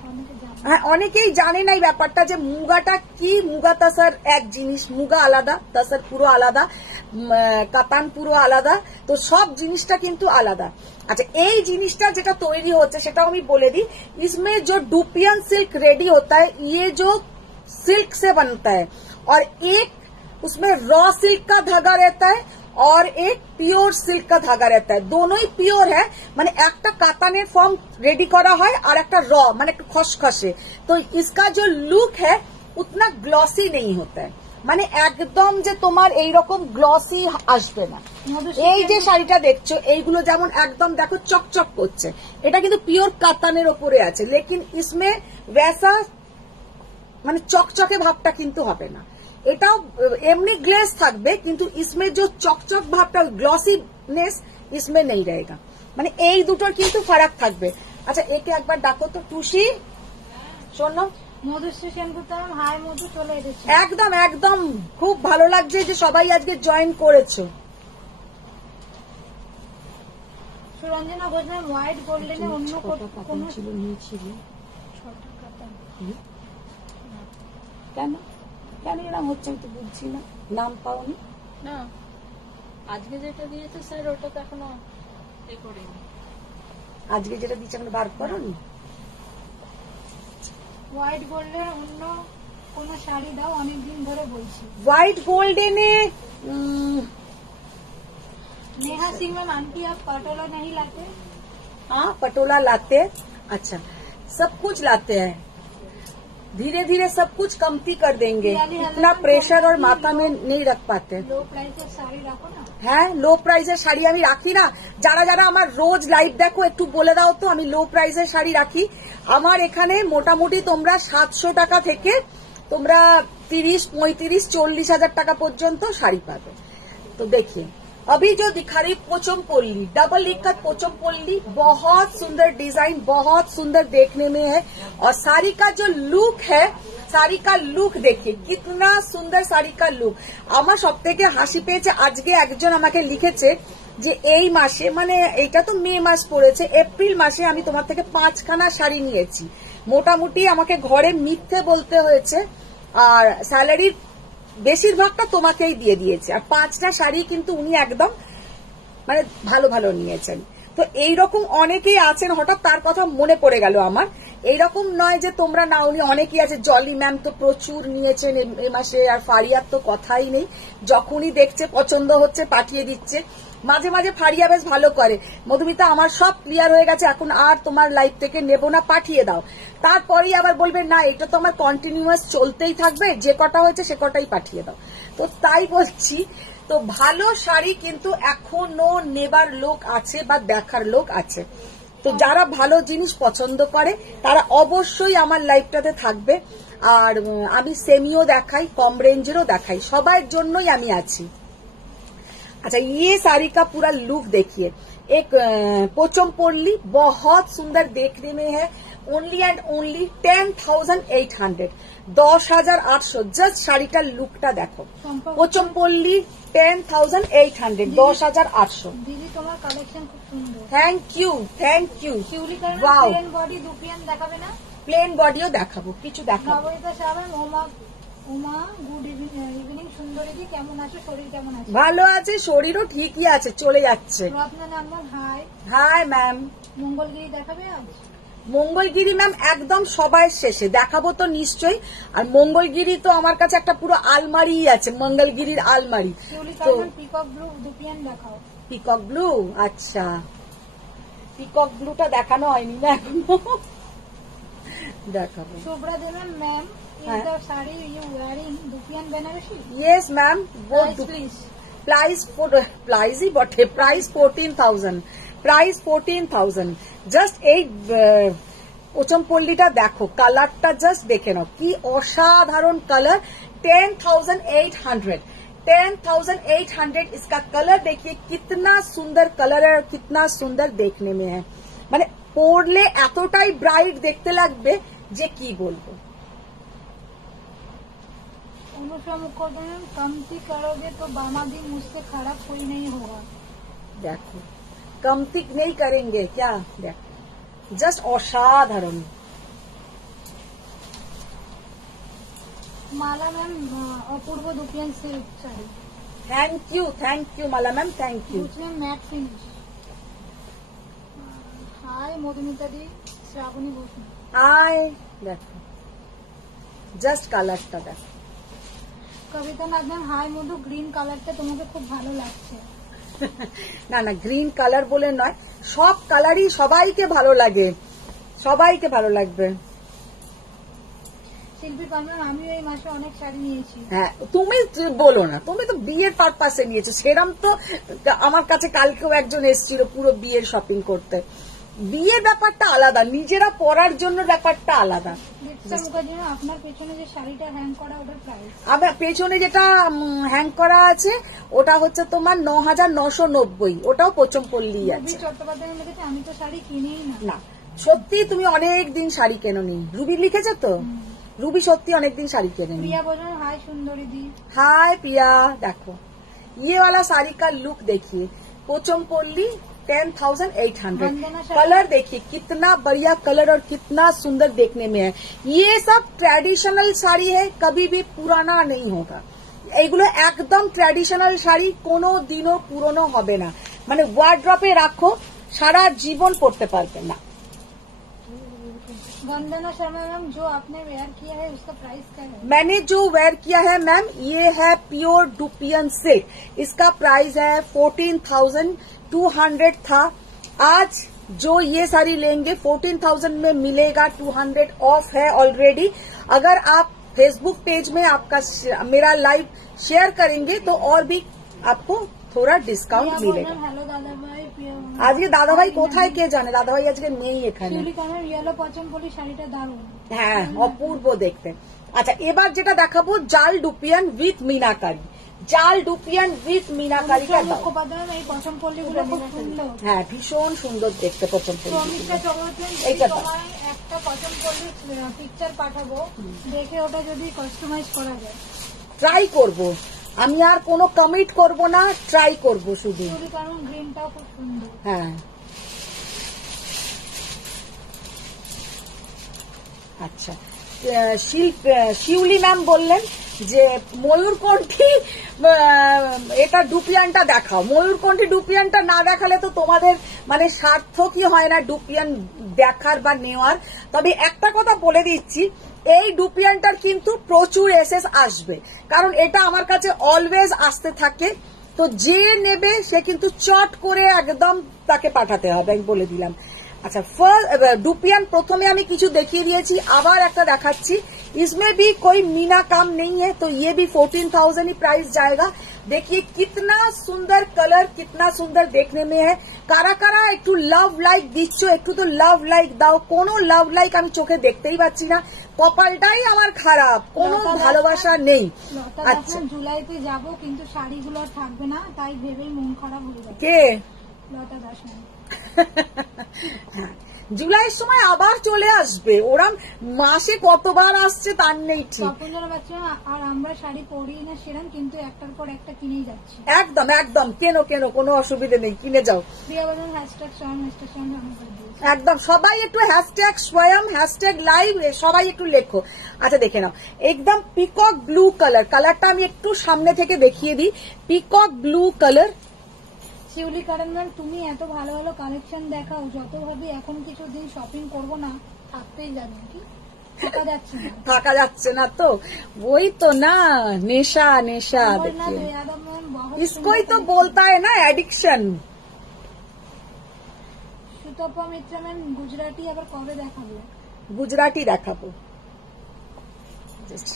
হ্যাঁ অনেকেই জানে না এই ব্যাপারটা যে মুগাটা কি। মুগা তসর এক জিনিস, মুগা আলাদা, তসর পুরো আলাদা, কাতান পুরো আলাদা, তো সব জিনিসটা কিন্তু আলাদা। अच्छा এই জিনিসটা যেটা তৈরি হচ্ছে সেটাও আমি বলে দিই। इसमें जो डुपियन सिल्क रेडी होता है ये जो सिल्क से बनता है, और एक उसमें रॉ सिल्क का धागा रहता है और एक পিওর সিল্ক का धागा रहता है। दोनों ही পিওর है, মানে একটা কাতানের ফর্ম রেডি করা হয় আর একটা র মানে একটু খসখসে। তো इसका जो लुक है उतना ग्लॉसी नहीं होता है, মানে একদম যে তোমার এইরকম গ্লসি আসবে না। এই যে শাড়িটা দেখছো এইগুলো যেমন একদম দেখো চকচক করছে, এটা কিন্তু পিওর কাতানের ওপরে আছে, লেকিন ইসমে वैसा মানে চকচকে ভাবটা কিন্তু হবে না। এটাও এমনি গ্লেজ থাকবে, কিন্তু ইসমে যে চকচক ভাবটা গ্লসিনেস ইসমে নেই रहेगा, মানে এই দুটোর কিন্তু ফারাক থাকবে। আচ্ছা একে একবার ডাকো তো টুসি, শোনো মধুশ্রী সেনগুপ্ত হাই মধু চলে এসেছে। একদম একদম খুব ভালো লাগছে যে সবাই আজকে জয়েন করেছো। সুরঞ্জনা ঘোষ হোয়াইট গোল্ডেনে অন্য কোনো ছিল নিয়েছিল কেন কেন এরকম হচ্ছে আমি তো বুঝছি না। নাম পাওনি না, আজকে যেটা দিয়েছে স্যার ওটা তো এখনো এ করিনি। আজকে যেটা দিচ্ছে এখনো বার করোনি। হোয়াইট গোল্ডের অন্য কোন শাড়ি দাও, অনেকদিন ধরে বলছি। White golden Neha Singh ma'am aunty आप पटोला नहीं लाते? हाँ पटोला लाते हैं। अच्छा सब कुछ लाते हैं, धीरे धीरे सब कुछ कमती कर देंगे, इतना प्रेशर और माथा में नहीं रख पाते। लो प्राइस শাড়ি রাখো না? হ্যাঁ লো প্রাইসের শাড়ি আমি রাখি না। যারা যারা আমার রোজ লাইভ দেখো একটু বলে দাও তো, আমি লো প্রাইসের শাড়ি রাখি। আমার এখানে মোটামুটি তোমরা 700 টাকা থেকে তোমরা 30, 35, 40 হাজার টাকা পর্যন্ত শাড়ি পাবে। তো देखिए, अभी जो दिखा रही पोचमपल्ली, डबल इक्कत पोचमपल्ली, बहुत सुंदर डिजाइन, बहुत सुंदर देखने में है। और साड़ी का जो लुक है, শাড়ি কা লুক দেখে কিতনা সুন্দর শাড়ি কা লুক। আমার সব থেকে হাসি পেয়েছে আজকে একজন আমাকে লিখেছে যে এই মাসে, মানে এইটা তো মে মাস পড়েছে, এপ্রিল মাসে আমি তোমার থেকে 5খানা শাড়ি নিয়েছি। মোটামুটি আমাকে ঘরে মিথ্যে বলতে হয়েছে, আর স্যালারির বেশিরভাগটা তোমাকেই দিয়ে দিয়েছে, আর 5টা শাড়ি কিন্তু উনি একদম মানে ভালো ভালো নিয়েছেন। তো এইরকম অনেকেই আছেন, হঠাৎ তার কথা মনে পড়ে গেল আমার। এইরকম নয় যে তোমরা নাওনি, অনেকেই আছে। জলি ম্যাম তো প্রচুর নিয়েছেন এ মাসে, আর ফারিয়ার তো কথাই নেই, যখনই দেখছে পছন্দ হচ্ছে পাঠিয়ে দিচ্ছে। মাঝে মাঝে ফারিয়া বেশ ভালো করে, মধুমিতা আমার সব ক্লিয়ার হয়ে গেছে, এখন আর তোমার লাইফ থেকে নেব না, পাঠিয়ে দাও। তারপরেই আবার বলবে না এটা তো আমার কন্টিনিউয়াস চলতেই থাকবে, যে কটা হয়েছে সে কটাই পাঠিয়ে দাও। তো তাই বলছি, তো ভালো শাড়ি কিন্তু এখনো নেবার লোক আছে বা দেখার লোক আছে। তো যারা ভালো জিনিস পছন্দ করে তারা অবশ্যই আমার লাইফটাতে থাকবে। আর আমি সেমিও দেখাই, কম রেঞ্জেরও দেখাই, সবার জন্যই আমি আছি। अच्छा, ये साड़ी का पूरा लुक देखिए, एक पोचमपल्ली बहुत सुंदर देखने में है। Only and only 10,800, 10,800। जस्ट শাড়িটার লুকটা দেখো, পোচমপল্লি 10,800, 10,800। দিদি তোমার কালেকশন খুব সুন্দর। Thank you, thank you. Shiuli colour wow, plain body dupion দেখাবে না? প্লেন বডিও দেখাবো, কিছু দেখাবো। নবনীতা সাবেন, উমা গুড ইভিনিং সুন্দরী, কেমন আছো? শরীর কেমন আছে? ভালো আছে, শরীরও ঠিকই আছে, চলে যাচ্ছে। Ratna number hi. Hi ma'am. Mangalagiri দেখাবে আজ? মঙ্গলগিরি ম্যাম একদম সবার শেষে দেখাবো তো নিশ্চয়ই। আর মঙ্গলগিরি তো আমার কাছে একটা পুরো আলমারি আছে, মঙ্গলগিরির আলমারি। শিউলি তো কালার পিকক ব্লু দুপিয়ান দেখাও। পিকক ব্লু, আচ্ছা পিকক ব্লুটা দেখানো হয়নি না এখনো, দেখাবো। শুভ্রা দেবেন ম্যাম, হ্যাঁ। Is the sari you wearing dupion Banarasi? Yes ma'am, please. প্রাইসই বটে, প্রাইস 14,000, প্রাইস 14,000। জাস্ট এই পোচমপল্লিটা দেখো, কালারটা জাস্ট দেখে নাও, কি অসাধারণ কালার। 10,800, 10,800 इसका कलर देखिए, कितना सुंदर कलर है और कितना सुंदर देखने में है। মানে পরলে এতটাই ব্রাইট দেখতে লাগবে যে কি বলবো। अनुषा मुखर्जी, कमती करोगे तो दामादी मुझसे खराब कोई नहीं होगा। দেখো কমতি नहीं करेंगे क्या, দেখো জাস্ট অসাধারণ। माला मैम अपूर्व dupion silk sari. Thank you Mala ma'am, thank you. दूसरे मैट फिनिश। हाय मधुमिता दी, श्रावणी বসুন। হাই, দেখো জাস্ট কালারটা দেখো। Kabita Nath ma'am hi Madhu, green কালারটা তোমাকে খুব ভালো লাগছে। না না, গ্রিন কালার বলে নয়, সব কালারই সবাইকে ভালো লাগে, সবাইকে ভালো লাগবে। শিল্পী কর্মন, আমিও এই মাসে অনেক শাড়ি নিয়েছি। হ্যাঁ, তুমি বলো না, তুমি তো বিয়ের পারপাসে নিয়েছো, সেরম তো আমার কাছে কালকেও একজন এসেছিল পুরো বিয়ের শপিং করতে। বিয়ের ব্যাপারটা আলাদা, নিজেরা পরার জন্য ব্যাপারটা আলাদা। দীপ্তা মুখার্জি, আপনার পেছনে যে শাড়িটা হ্যাং করা ওটার প্রাইস? আমার পেছনে যেটা হ্যাং করা আছে ওটা হচ্ছে তোমার 9,990, ওটাও পোচমপল্লি রবি আছে। চট্টোপাধ্যায় লিখেছে, আমি তো শাড়ি কিনেই না। না, সত্যি তুমি অনেক দিন শাড়ি কেনোনি। রুবি লিখেছে তো, রুবি সত্যি অনেকদিন শাড়ি কেনেনি। প্রিয়া বলুন হাই সুন্দরী দি। हाय पिया, देखो ये वाला साड़ी का लुक देखिए, पोचमपल्ली 10,800। कलर देखिए कितना बढ़िया कलर और कितना सुंदर देखने में है। ये सब ट्रेडिशनल साड़ी है, कभी भी पुराना नहीं होगा। এগুলো একদম ট্র্যাডিশনাল শাড়ি, কোনো দিনও পুরনো হবে না, মানে ওয়ার্ড্রপে রাখো, সারা জীবন পরতে পারবে না। वंदना शर्मा मैम, जो आपने वेयर किया है उसका प्राइस क्या है? मैंने जो वेयर किया है मैम, ये है प्योर डुपियन सिल्क, इसका प्राइस है 14,200 था। आज जो ये साड़ी लेंगे 14,000 में मिलेगा, 200 ऑफ है ऑलरेडी। अगर आप फेसबुक पेज में आपका मेरा लाइव शेयर करेंगे तो और भी आपको थोड़ा डिस्काउंट मिलेगा। हेलो दादा भाई। আজকে দাদা ভাই কোথায় কে জানে, দাদা ভাই আজকে নেই এখানে। শিউলি কালার ইয়েলো পচমপল্লি শাড়িটা দারুণ। হ্যাঁ, অপূর্ব দেখতে। আচ্ছা, এবার যেটা দেখাবো জাল ডুপিয়ান উইথ মিনাকারি। জাল ডুপিয়ান উইথ মিনাকারি का दाओ। মুখোপাধ্যায় এই পছন্দ পল্লীগুলো খুব সুন্দর। হ্যাঁ ভীষণ সুন্দর দেখতে পছন্দ শ্রমিকটা চক্রবর্তী এইটা দাও। তোমায় একটা পছন্দ পল্লী পিকচার পাঠাবো, দেখে ওটা যদি কাস্টমাইজ করা যায়। ট্রাই করব, আমি আর কোনো কমিট করব না, ট্রাই করব শুধু। শিউলি কারণ গ্রিনটাও খুব সুন্দর। হ্যাঁ আচ্ছা শিউলি ম্যাম বললেন যে ময়ূরকণ্ঠী এটা ডুপিয়ানটা দেখাও। ময়ূরকণ্ঠী ডুপিয়ানটা না দেখালে তো তোমাদের মানে সার্থকই হয় না ডুপিয়ান দেখার বা নেওয়ার। তবে একটা কথা বলে দিচ্ছি, এই ডুপিয়ানটার কিন্তু প্রচুর এসএস আসবে, কারণ এটা আমার কাছে অলওয়েজ আসতে থাকে। তো যে নেবে সে কিন্তু চট করে একদম তাকে পাঠাতে হবে, আমি বলে দিলাম। अच्छा डुपियन प्रथमे আমি কিছু দেখিয়ে দিয়েছি, আবার একটা দেখাচ্ছি। इसमें भी कोई मीना काम नहीं है, तो ये भी 14,000 ही प्राइस जाएगा। देखिए कितना सुंदर कलर, कितना सुंदर देखने में है। কারা কারা একটু লাভ লাইক দিচ্ছ, একটু তো লাভ লাইক দাও। কোনো লাভ লাইক আমি চোখে দেখতেই পাচ্ছি না, কপালটাই আমার খারাপ, কোনো ভালোবাসা নেই। আচ্ছা জুলাইতে যাব, কিন্তু শাড়িগুলো আর থাকবে না, তাই ভেবেই মন খারাপ হয়ে যাবে। কে? লতা দাস ম্যাম। জুলাইয়ের সময় আবার চলে আসবে, ওরা মাসে কতবার আসছে তার নেই ঠিক। স্বপনজোড়া বাচ্চা আর আমরা শাড়ি পরি না সেরকম, কিন্তু একটার পর একটা কিনেই যাচ্ছি। একদম একদম, কেন কেন, কোনো অসুবিধা নেই, কিনে যাও। প্রিয়াবদন হ্যাশট্যাগ স্বয়ং একদম সবাই একটু হ্যাশট্যাগ স্বয়ং, হ্যাশট্যাগ লাইভ, সবাই একটু লেখো। আচ্ছা দেখে নাও, একদম পিকক ব্লু কালার, কালারটা আমি একটু সামনে থেকে দেখিয়ে দিই। Peacock blue colour. শিউলি কারণ তুমি এত ভালো ভালো কালেকশন দেখাও, যত ভাবি এখন কিছুদিন শপিং করবো না, থাকতেই যাবে কি থাকা যাচ্ছে না। থাকা যাচ্ছে না তো, ওই তো না, নেশা নেশা। देखिए इसको ही तो बोलता है ना एडिक्शन। সুতপা মিত্র ম্যাম গুজরাটি আবার কবে দেখাবো? गुजराती দেখাবো।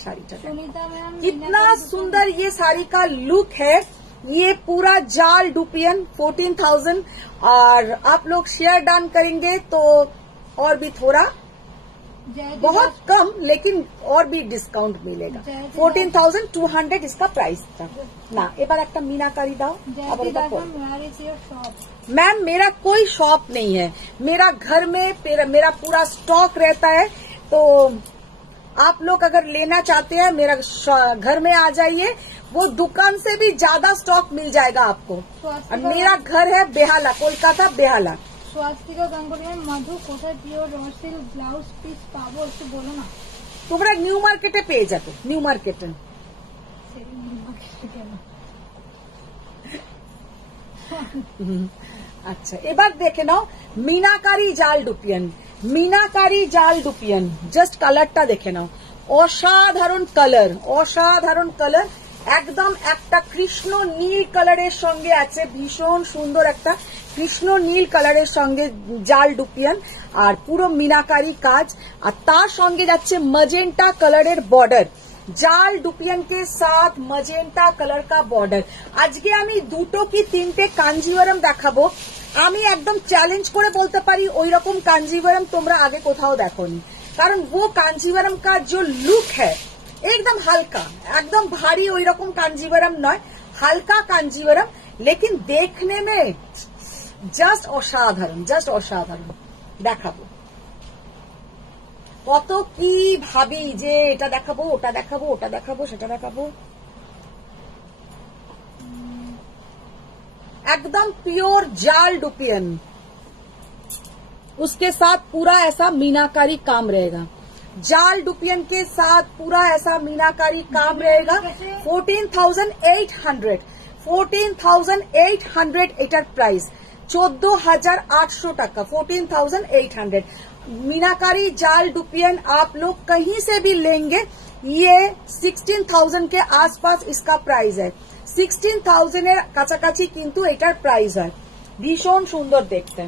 শাড়িটা সুনিতা ম্যাম कितना सुंदर ये साड़ी का लुक है। ये पूरा जाल डुपियन 14,000, और आप लोग शेयर डन करेंगे तो और भी थोड़ा बहुत कम, लेकिन और भी डिस्काउंट मिलेगा। 14,200 इसका प्राइस था ना। এবার একটা মিনাকারি দাও। मैम मेरा कोई शॉप नहीं है, मेरा घर में मेरा पूरा स्टॉक रहता है। तो आप लोग अगर लेना चाहते हैं मेरा घर में आ जाइए, वो दुकान से भी ज्यादा स्टॉक मिल जाएगा आपको। और मेरा घर है बेहाला, कोलकाता बेहाला। স্বাস্তিকা গাঙ্গুলি মধু কোথায় পিওর রসিল ব্লাউজ পিস পাবো একটু বলো না। তোমরা নিউ মার্কেটে পেয়ে যাবে, নিউ মার্কেটে। আচ্ছা এবার দেখে নাও মিনাকারি জাল ডুপিয়ান। মিনাকারি জাল ডুপিয়ান, জাস্ট কালারটা দেখে নাও, অসাধারণ কালার, অসাধারণ কালার। একদম একটা কৃষ্ণ নীল কালারের সঙ্গে আছে, ভীষণ সুন্দর একটা কৃষ্ণ নীল কালারের সঙ্গে জাল ডুপিয়ান, আর পুরো মিনাকারি কাজ, আর তার সঙ্গে যাচ্ছে मजेंटा कलर बॉर्डर। জাল ডুপিয়ান के साथ मजेंटा कलर का बॉर्डर। আজকে আমি দুটো কি তিনটে কাঞ্জিভারাম দেখাবো। আমি একদম চ্যালেঞ্জ করে বলতে পারি ওই রকম কাঞ্জিভারাম তোমরা আগে কোথাও দেখোনি, কারণ वो कांजीवरम का जो लुक है एकदम हल्का, एकदम भारी ওই রকম कांजीवरम নয়, हल्का कांजीवरम, लेकिन देखने में জাস্ট অসাধারণ, জাস্ট অসাধারণ। দেখাবো কত কি ভাবি যে এটা দেখাবো, ওটা দেখাবো, ওটা দেখাবো, সেটা দেখাবো। एकदम प्योर जाल डुपियन, उसके साथ पूरा ऐसा मीनाकारी काम रहेगा। जाल डुपियन के साथ पूरा ऐसा मीनाकारी काम रहेगा। 14,800, 14,800 এটার প্রাইস, 14,800 টাকা, 14,800। मीनाकारी जाल डुपियन आप लोग कहीं से भी लेंगे, ये 16,000 के आसपास इसका प्राइस है। 16,000 এর কাছাকাছি কিন্তু এটার প্রাইস হয়। ভীষণ সুন্দর দেখতে।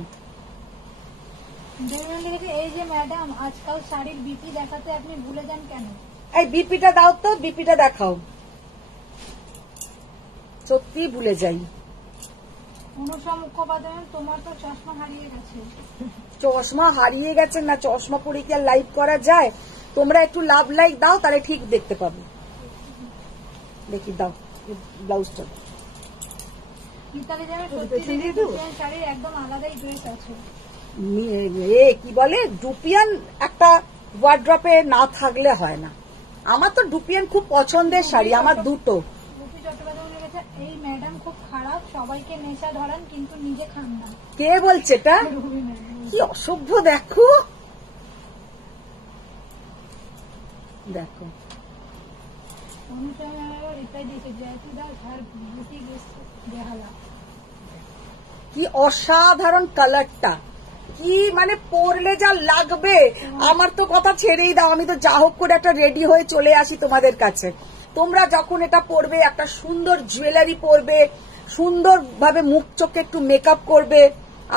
এই যে ম্যাডাম আজকাল শাড়ির বিপি দেখাতে আপনি ভুলে যান কেন? এই বিপিটা দাও তো, বিপিটা দেখাও। সত্যি ভুলে যাই। অনুষা মুখোপাধ্যায় তোমার তো চশমা হারিয়ে গেছে। চশমা হারিয়ে গেছে না, চশমা পরে কি আর লাইভ করা যায়? তোমরা একটু লাভ লাইক দাও, তাহলে ঠিক দেখতে পাবে। দেখি দাও। ব্লাউজটা মিতালি যাবে সত্যি পেছন দেখি দিয়ে দেবো? ডুপিয়ান শাড়ির একদম আলাদাই ড্রেস আছে। কি বলে ডুপিয়ান একটা ওয়ার্ড্রপে না থাকলে হয় না। আমার তো ডুপিয়ান খুব পছন্দের শাড়ি, আমার দুটো। রূপী চট্টোপাধ্যায় লিখেছে, এই ম্যাডাম খুব খারাপ, সবাইকে নেশা ধরান কিন্তু নিজে খান না। কে বলছে এটা? রূপী ম্যাডাম। কি অসভ্য দেখো, দেখো অনুষ্ঠিত এটাই দিয়েছে, জয়তী দাস আর বুটি গেছে বেহালা। কি অসাধারণ কালারটা, কি মানে পরলে যা লাগবে। আমার তো কথা ছেড়েই দাও, আমি তো যা হোক করে একটা রেডি হয়ে চলে আসি তোমাদের কাছে। তোমরা যখন এটা পরবে, একটা সুন্দর জুয়েলারি পরবে, সুন্দর ভাবে মুখ চোখে একটু মেকআপ করবে,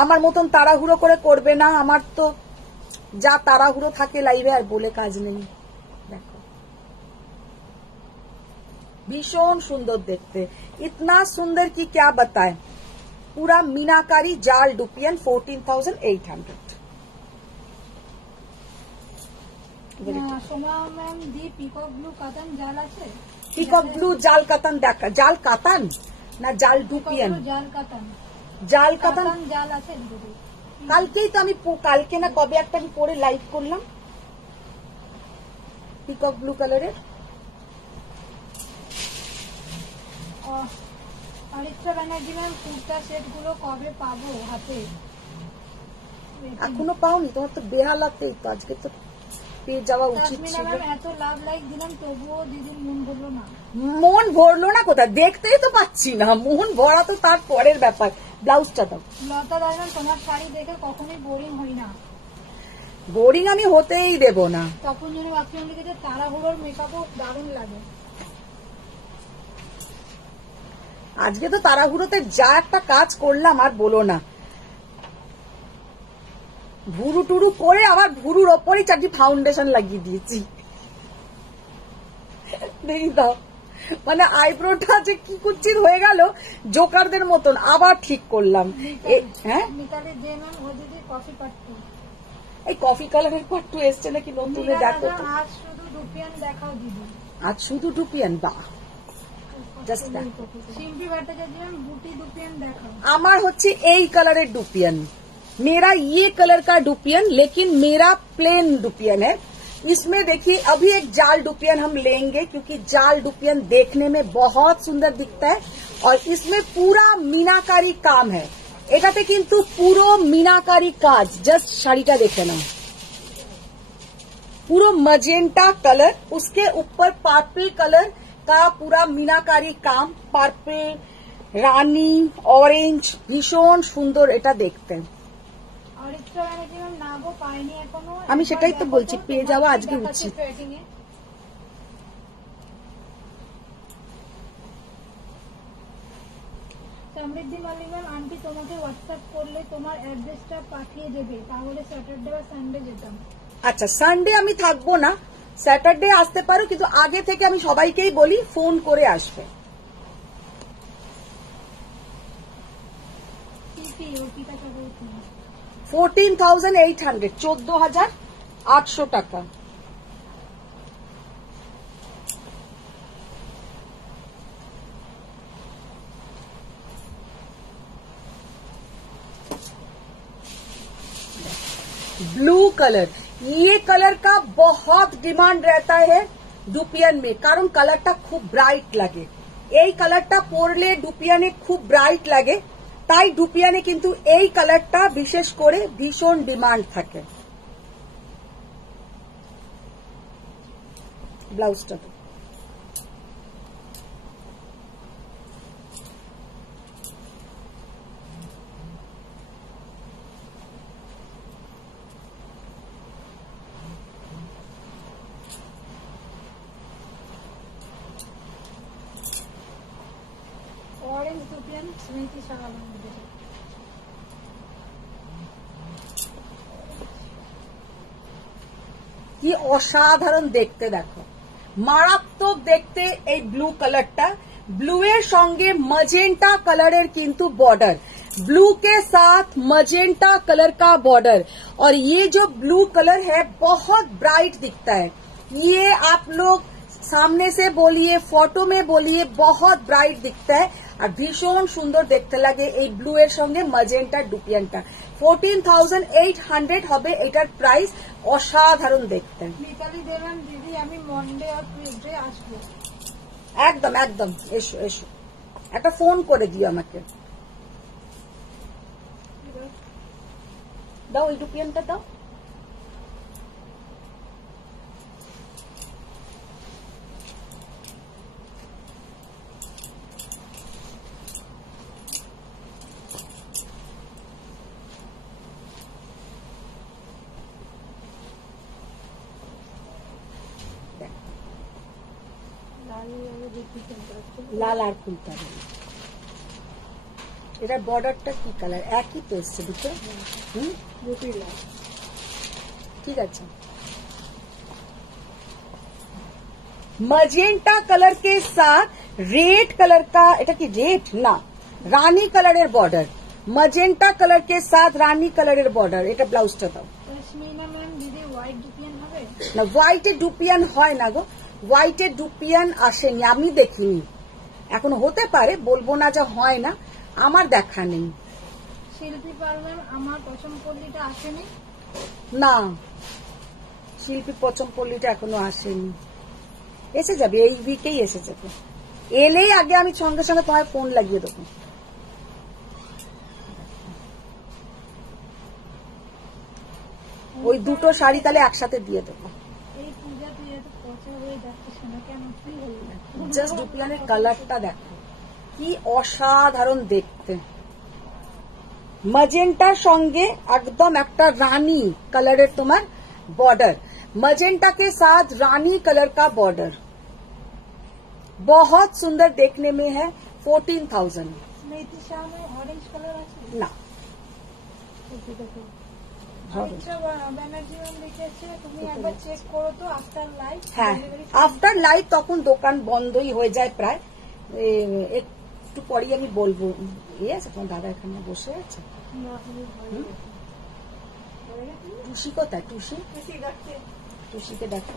আমার মতন তাড়াহুড়ো করে করবে না। আমার তো যা তাড়াহুড়ো থাকে লাইভে, আর বলে কাজ নেই। দেখো ভীষণ সুন্দর দেখতে, ইতনা সুন্দর কি ক্যা বাতায়। पूरा मीनाकारी जाल dupion 14,800। Soma ma'am the peacock blue কাতান জাল আছে? পিকক ব্লু জাল কাতান দেখা, জাল কাতান না জাল ডুপিয়ান? জাল কাতান, জাল কাতান কাতান জাল আছে দুটো। কালকেই তো আমি কালকে না কবে একটা আমি পরে লাইভ করলাম পিকক ব্লু কালারের। অরিত্রা ব্যানার্জি ম্যাম কুর্তা সেট গুলো কবে পাবো হাতে? এখনো পাওনি? তোমার তো বেহালাতেই তো, আজকে তো পেয়ে যাওয়া উচিত তাসমিনা ছিল। ম্যাম এত লাভ লাইক দিলাম তবুও দিদির মন ভরলো না। মন ভরলো না কোথায়? দেখতেই তো পাচ্ছি না। মন ভরা তো তার পরের ব্যাপার। ব্লাউজটা দাও। লতা দাস তোমার শাড়ি দেখে কখনোই বোরিং হই না। বোরিং আমি হতেই দেব না। তখন জন্য বাক্যম লিখেছে, তাড়াহুড়োর মেকআপও দারুণ লাগে। আজকে তো তাড়াহুড়োতে যা একটা কাজ করলাম আর বলো না। ভুরু টুরু করে আবার ভুরুর ওপরই চারটি ফাউন্ডেশন লাগিয়ে দিয়েছি। দেখি দাও, মানে আইব্রোটা যে কি কুচির হয়ে গেল জোকারদের মতন, আবার ঠিক করলাম। হ্যাঁ, মিতালি যে ম্যাম ও দিদি কফি পাট্টু। এই কফি কালারের পাট্টু এসছে নাকি নতুনে? দেখো তো। আজ শুধু ডুপিয়ান দেখাও দিদি। আজ শুধু ডুপিয়ান? বাহ, জাস্ট সিম্পি ভট্টাচার্য ম্যাম বুটি ডুপিয়ান দেখাও। আমার হচ্ছে এই কালারের डुपियन, मेरा ये कलर का डुपियन, लेकिन मेरा प्लेन डुपियन है। इसमें देखिए अभी एक जाल डुपियन हम लेंगे, क्योंकि जाल डुपियन देखने में बहुत सुंदर दिखता है और इसमें पूरा मीनाकारी काम है। এটাতে কিন্তু পুরো मीनाकारी কাজ। জাস্ট শাড়িটা দেখে নাও, पूरा मजेंटा कलर, उसके ऊपर पर्पल कलर का पूरा मीनाकारी काम, पर्पल, रानी, ऑरेंज, ভীষণ সুন্দর এটা দেখতে। অরিত্রা ব্যানার্জি ম্যাম না গো পাইনি এখনো। আমি সেটাই তো বলছি, পেয়ে যাওয়া আজকে উচিত। সমৃদ্ধি মল্লিক ম্যাম আন্টি তোমাকে হোয়াটসঅ্যাপ করলে তোমার অ্যাড্রেসটা পাঠিয়ে দেবে, তাহলে স্যাটারডে বা সানডে যেতাম। আচ্ছা, সানডে আমি থাকবো না, স্যাটারডে আসতে পারো, কিন্তু আগে থেকে আমি সবাইকেই বলি ফোন করে আসবে। 14,800, 14,800 টাকা। ब्लू कलर, ये कलर का बहुत डिमांड रहता है डुपियन में, কারণ কালারটা খুব ব্রাইট লাগে। এই কালারটা পরলে ডুপিয়ানে খুব ব্রাইট লাগে, তাই ডুপিয়ানে কিন্তু এই কালারটা বিশেষ করে ভীষণ ডিমান্ড থাকে। ব্লাউজটা তো অরেঞ্জ ডুপিয়ান স্মৃতি সাহা। কি অসাধারণ দেখতে, দেখো মারাত্মক দেখতে এই ব্লू কালারটা। ब्लू এর সঙ্গে मजेंटा कलर किंतु बॉर्डर, ब्लू के साथ मजेंटा कलर का बॉर्डर, और ये जो ब्लू कलर है बहुत ब्राइट दिखता है। ये आप लोग सामने से बोलिए, फोटो में बोलिए, बहुत ब्राइट दिखता है আর ভীষণ সুন্দর দেখতে লাগে এই ব্লু এর সঙ্গে ম্যাজেন্টা ডুপিয়ানটা। 14,800 হবে এটার প্রাইস, অসাধারণ দেখতে। মিতালি দেবান দিদি, আমি মন্ডে আর টিউসডে আসবো। একদম একদম, এসো এসো, একটা ফোন করে দিও আমাকে। দাও এই ডুপিয়ানটা দাও। লাল আর খুলতে হবে। এটা বর্ডারটা কি কালার? একই তো এসছে দুটো। ঠিক আছে। मजेंटा कलर के साथ रेड कलर का, এটা কি রেড না, রানী কালারের বর্ডার। मजेंटा कलर के साथ রানী কালারের বর্ডার। এটা ব্লাউজটা দাও। রশ্মিনা ম্যাম দিদি, হোয়াইট ডুপিয়ান হবে না, হোয়াইটে ডুপিয়ান হয় না গো, হোয়াইটে ডুপিয়ান আসেনি, আমি দেখিনি এখন, হতে পারে, বলবো না যে হয় না, আমার দেখা নেই। শিল্পী পারবেন, আমার পছন্দ পল্লীটা আসেনি। না, শিল্পী পচমপল্লীটা এখনো আসেনি, এসে যাবে, এই উইকেই এসে যাবে। এলেই আগে আমি সঙ্গে সঙ্গে তোমায় ফোন লাগিয়ে দেবো। ওই দুটো শাড়ি তাহলে একসাথে দিয়ে দেবো। এই পূজা তুই এত পচা হয়ে যাচ্ছে শোনা, কেন কি হলো? জাস্ট ডুপিয়ানের কালারটা দেখো কি অসাধারণ দেখতে। मजेंटार সঙ্গে একদম একটা রানী কালারের তোমার बॉर्डर, मजेंटा के साथ रानी कलर का बॉर्डर, बहुत सुंदर देखने में है। 14,000। মেথি শাহ में ऑरेंज कलर আছে না, আচ্ছা ব্যানার্জি ম্যাম লিখেছে, তুমি একবার চেক করো তো আফটার লাইভ। হ্যাঁ, আফটার লাইভ তখন দোকান বন্ধই হয়ে যায় প্রায়, একটু পরেই আমি বলবো। ইয়ে আছে, তোমার দাদা এখানে বসে আছে। টুসি কোথায়? টুসি, টুসিকে দেখো।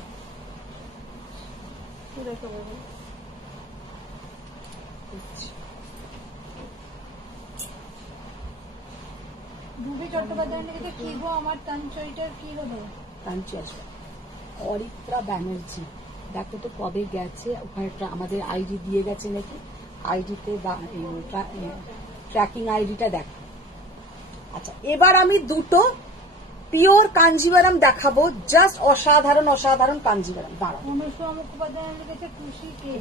রুবি চট্টোপাধ্যায় লিখেছে, কি গো আমার তানচইটার কি হলো? কাঞ্চি আসবে। অরিত্রা ব্যানার্জি, দেখো তো কবে গেছে, ওখানে আমাদের আইডি দিয়ে গেছে নাকি, আইডিতে ট্র্যাকিং আইডিটা দেখো। আচ্ছা, এবার আমি দুটো পিওর কাঞ্জিভারাম দেখাবো, জাস্ট অসাধারণ অসাধারণ কাঞ্জিভারাম। দাঁড়াও, অনুষ্কা মুখোপাধ্যায় লিখেছে, টুসি কে?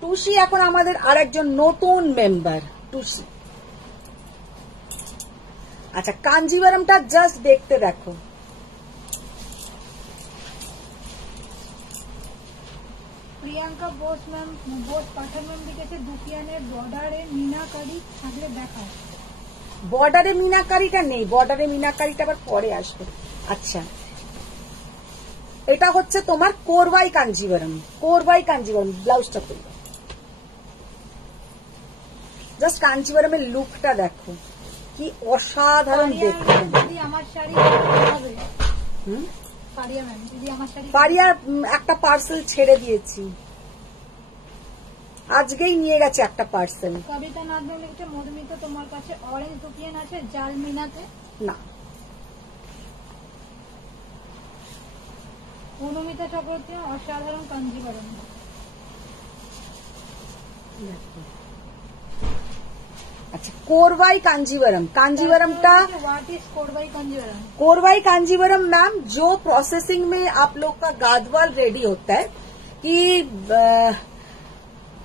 টুসি এখন আমাদের আরেকজন নতুন মেম্বার, টুসি। আচ্ছা, কাঞ্জিভারামটা জাস্ট দেখতে দেখো, প্রিয়াঙ্কা বোস ম্যাম, বোস পাঠান ম্যাম লিখেছে, দুপিয়ানের বর্ডারে মিনাকারি থাকলে দেখাও। বর্ডারে মিনাকারিটা নেই, বর্ডারে মিনাকারিটা আবার পরে আসবে। আচ্ছা, এটা হচ্ছে তোমার কোরবাই কাঞ্জিভারাম, কোরবাই কাঞ্জিভারাম। ব্লাউজটা তো জাস্ট কাঞ্জিভারামের লুকটা দেখো কি অসাধারণ দেখতে। দিদি আমার শাড়ি হবে। পারিয়া ম্যাম, দিদি আমার শাড়ি। পারিয়া একটা পার্সেল ছেড়ে দিয়েছি, আজকেই নিয়ে গেছে একটা পার্সেল। কবিতা নাথ ম্যাম লিখেছে, মধুমিতা তোমার কাছে অরেঞ্জ দুপিয়ান আছে জালমিনাতে? না। অনুমিতা চক্রবর্তী, অসাধারণ কাঞ্জিভারাম। अच्छा, कोरवाई कांजीवरम, कांजीवरम का what is Korvai Kanjeevaram? Korvai Kanjeevaram ma'am, जो प्रोसेसिंग में आप लोग का गादवाल रेडी होता है कि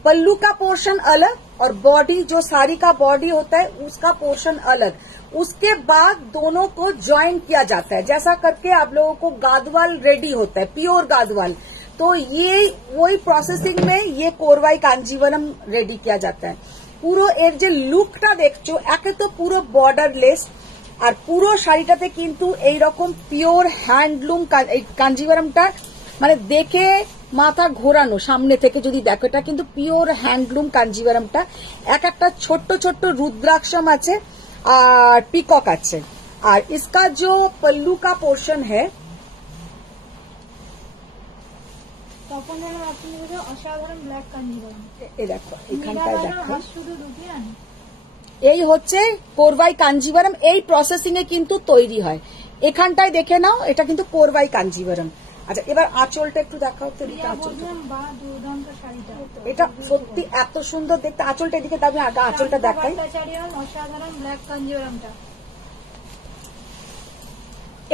पल्लू का पोर्शन अलग और बॉडी, जो साड़ी का बॉडी होता है उसका पोर्शन अलग, उसके बाद दोनों को ज्वाइन किया जाता है। जैसा करके आप लोगों को गादवाल रेडी होता है, प्योर गादवाल। तो ये वही प्रोसेसिंग में ये कोरवाई कांजीवरम रेडी किया जाता है। পুরো এর যে লুকটা দেখছো, একে তো পুরো বর্ডারলেস, আর পুরো শাড়িটাতে কিন্তু এইরকম পিওর হ্যান্ডলুম কাঞ্জিভারামটা, মানে দেখে মাথা ঘোরানো সামনে থেকে যদি দেখো, এটা কিন্তু পিওর হ্যান্ডলুম কাঞ্জিভারামটা। এক একটা ছোট্ট ছোট্ট রুদ্রাক্ষম আছে আর পিকক আছে। আর इसका जो पल्लू का पोर्शन है, তখন যেন আপনি বলছে অসাধারণ ব্ল্যাক কাঞ্জিভারাম। এই দেখো এখানটায় দেখো, শুধু দুটি আনি। এই হচ্ছে কোরবাই কাঞ্জিভারাম। এই প্রসেসিং এ কিন্তু তৈরি হয়। এখানটায় দেখে নাও, এটা কিন্তু কোরবাই কাঞ্জিভারাম। আচ্ছা, এবার আঁচলটা একটু দেখাও তো। প্রিয়া বললাম বা দুর্দান্ত শাড়িটা, এটা সত্যি এত সুন্দর দেখতে। আঁচলটা এদিকে, আমি আগে আঁচলটা দেখাই। অসাধারণ ব্ল্যাক কাঞ্জিভারামটা।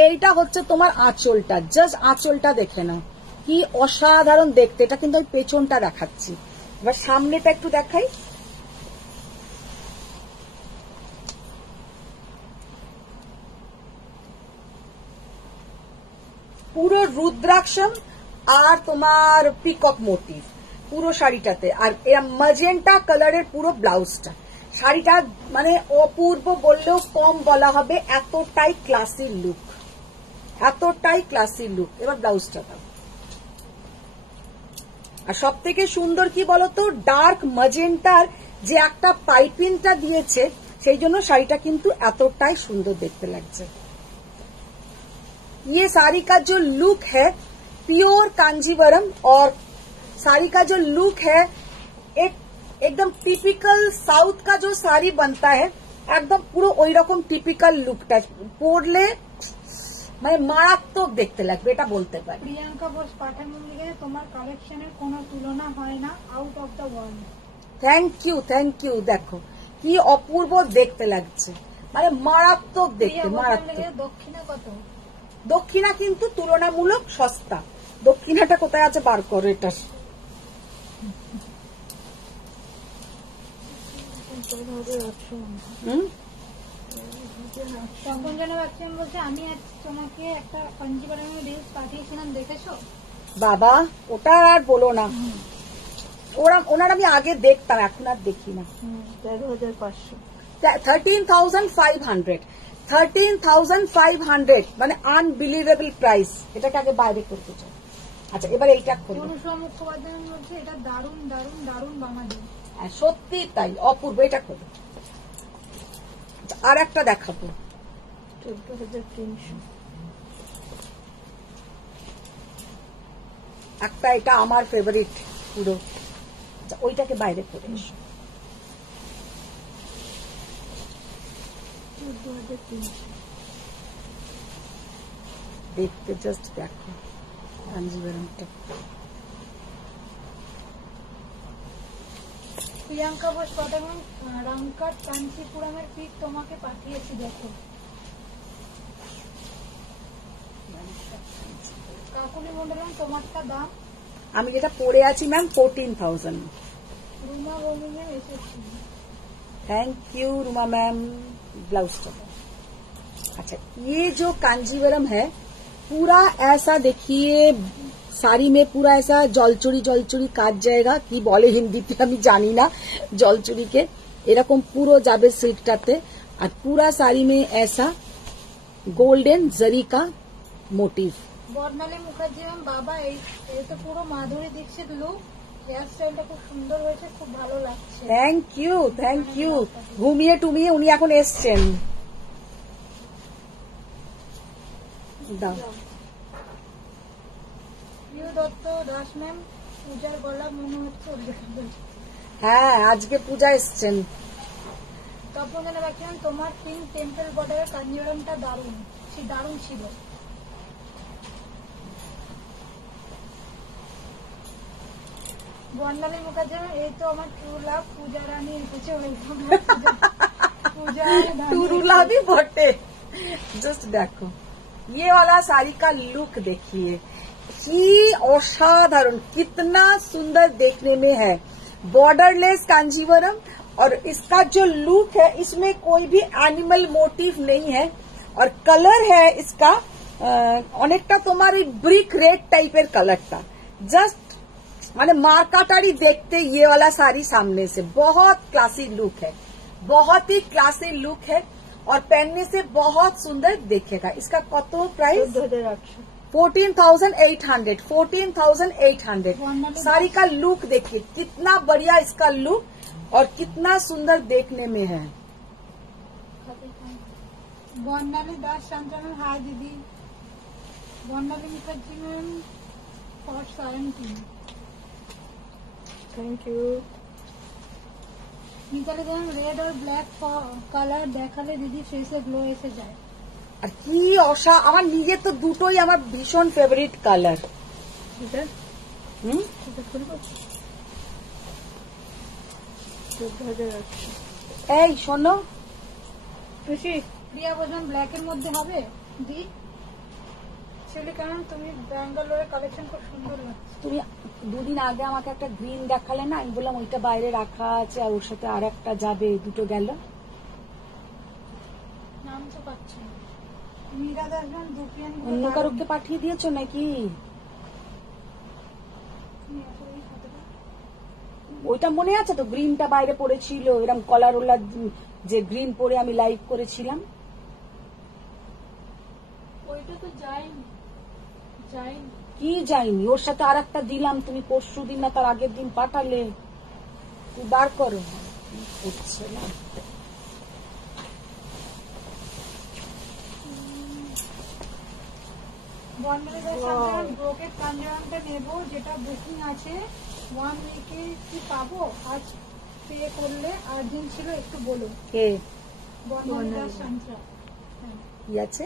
এইটা হচ্ছে তোমার আঁচলটা, জাস্ট আঁচলটা দেখে নাও কি অসাধারণ দেখতে। এটা কিন্তু আমি পেছনটা দেখাচ্ছি, এবার সামনেটা একটু দেখাই। পুরো রুদ্রাক্ষম আর তোমার পিকক মোটিভ পুরো শাড়িটাতে, আর এরা ম্যাজেন্টা কালারের পুরো ব্লাউজটা। শাড়িটা মানে অপূর্ব বললেও কম বলা হবে, এতটাই ক্লাসি লুক, এতটাই ক্লাসি লুক। এবার ব্লাউজটা দাও। আর সব থেকে সুন্দর কি বলতো, ডার্ক ম্যাজেন্টার যে একটা পাইপিংটা দিয়েছে, সেই জন্য শাড়িটা কিন্তু এতটাই সুন্দর দেখতে লাগছে। ये साड़ी का जो लुक है प्योर कांजीवरम, और साड़ी का जो लुक है एकदम टिपिकल साउथ का जो साड़ी बनता है, एकदम পুরো ওই রকম টিপিক্যাল লুকটা পরলে মানে মারাত্মক দেখতে লাগবে, এটা বলতে পারি। প্রিয়াঙ্কা বোস পাঠান লিখে, তোমার কালেকশনের কোনো তুলনা হয় না, out of the world. Thank you, thank you. দেখো কি অপূর্ব দেখতে লাগছে, মানে মারাত্মক দেখতে, মারাত্মক। দক্ষিণা কত? দক্ষিণা কিন্তু তুলনামূলক সস্তা। দক্ষিণাটা কোথায় আছে বার করো এটা। তখন যেন একজন বলছে, আমি তোমাকে একটা কাঞ্জিভারামের রিলস পাঠিয়েছিলাম, দেখেছো? বাবা ওটা আর বলো না, ওনার আমি আগে দেখতাম, এখন আর দেখি না। 13,500, 13,500, 13,500 মানে আনবিলিভেবল প্রাইস। এটাকে আগে বাইরে করতে চাই। আচ্ছা, এবার এইটা খোলো। অনুসম মুখোপাধ্যায় বলছে, এটা দারুণ দারুণ দারুণ বাঙালি। সত্যি তাই, অপূর্ব। এটা খোলো। আর একটা দেখাবো, 14,300, একটা এটা আমার ফেভারিট পুরো। আচ্ছা, ওইটাকে বাইরে করে এসো। 14,300, দেখতে জাস্ট দেখো কাঞ্জিভারামটা। প্রিয়াঙ্কা বোস পাঠান, রামকাট কাঞ্চিপুরমের পিক তোমাকে পাঠিয়েছি, দেখো। কাকুলি মন্ডলম, তোমারটা দাম? আমি যেটা পরে আছি ম্যাম 14,000। রুমা বলুন এসেছি। Thank you Ruma ma'am. Blouse तो अच्छा, ये जो कांजीवरम है पूरा ऐसा देखिए, साड़ी में पूरा ऐसा জলচুরি জলচুরি কাজ জায়গা, কি বলে হিন্দিতে আমি জানি না, জলচুরিকে এরকম পুরো যাবে সিল্কটাতে। আর পুরা শাড়ি में ऐसा গোল্ডেন জরি का मोटिव। বর্ণালী মুখার্জি, বাবা এই তো পুরো মাধুরী দীক্ষিত লুক। হেয়ার স্টাইলটা খুব সুন্দর হয়েছে, খুব ভালো লাগছে। Thank you, thank you. ঘুমিয়ে টুমিয়ে উনি এখন এসছেন। দাও। প্রিয় দত্ত দাস ম্যাম, পূজার গলা মনে হচ্ছে উল্লেখ। হ্যাঁ, আজকে পূজা এসছেন। তপন যেন রাখছেন, তোমার পিঙ্ক টেম্পল বর্ডারের কাঞ্জিভারামটা দারুণ, দারুণ ছিল। বর্ণালী মুখার্জি, এই তো আমার ট্রু লাভ পূজা রানী এসেছে। टूरूला भी बटे। जस्ट देखो ये वाला साड़ी का लुक देखिए, कि असाधारण, कितना सुंदर देखने में है। बॉर्डरलेस कांजीवरम, और इसका जो लुक है इसमें कोई भी एनिमल मोटिव नहीं है, और कलर है इसका अनेकटा तुम्हारी ब्रिक रेड टाइपर कलरटा। जस्ट माने मार्काटारी देखते ये वाला साड़ी सामने से बहुत क्लासी लुक है, बहुत ही क्लासी लुक है, और पहनने से बहुत सुंदर दिखेगा। इसका कत प्राइस? 14,800, 14,800। साड़ी का लुक देखिए, कितना बढ़िया इसका लुक और कितना सुंदर देखने में है। বর্ণালী দাস শান্তনু, হাই দিদি। বর্ণালী মুখার্জি ম্যাম, ফর সায়েন্টিন। Thank you. Mitali ma'am red और ব্ল্যাক কালার দেখালে দিদি ফেসে গ্লো এসে যায়। আর কি আমার নিজের তো দুটোই আমার ভীষণ ফেভারিট কালার। এটা হুম, এটা খুলবো? 14,800। এই শোনো, খুশি? প্রিয়া বোঝান ব্ল্যাক এর মধ্যে হবে দি। ছেলে কারণ তুমি ব্যাঙ্গালোরের কালেকশন খুব সুন্দর লাগছে। তুমি দুদিন আগে আমাকে একটা গ্রিন দেখালে না, আমি বললাম ওইটা বাইরে রাখা আছে আর ওর সাথে আর একটা যাবে, দুটো গেল। নাম তো পাচ্ছি না। মীরা দাসন দুপিয়ান অন্য কারোকে পাঠিয়ে দিয়েছো নাকি? ওইটা মনে আছে তো, গ্রিনটা বাইরে পড়েছিল, এরকম কলার ওলা যে গ্রিন পরে আমি লাইভ করেছিলাম। ওইটা তো যায়নি। কি যায়নি? ওর সাথে আর একটা দিলাম, তুমি পরশু দিন না তার আগের দিন পাঠালে। তুই বার করো, হচ্ছে না। ব্রোকেট কাঞ্জিরামটা নেবো, যেটা বুকিং আছে 1 উইকে কি পাবো? আজ পে করলে আর্জেন্ট ছিল একটু বলো। কে বর্ণালীদাস সান্ত্রা। কি আছে?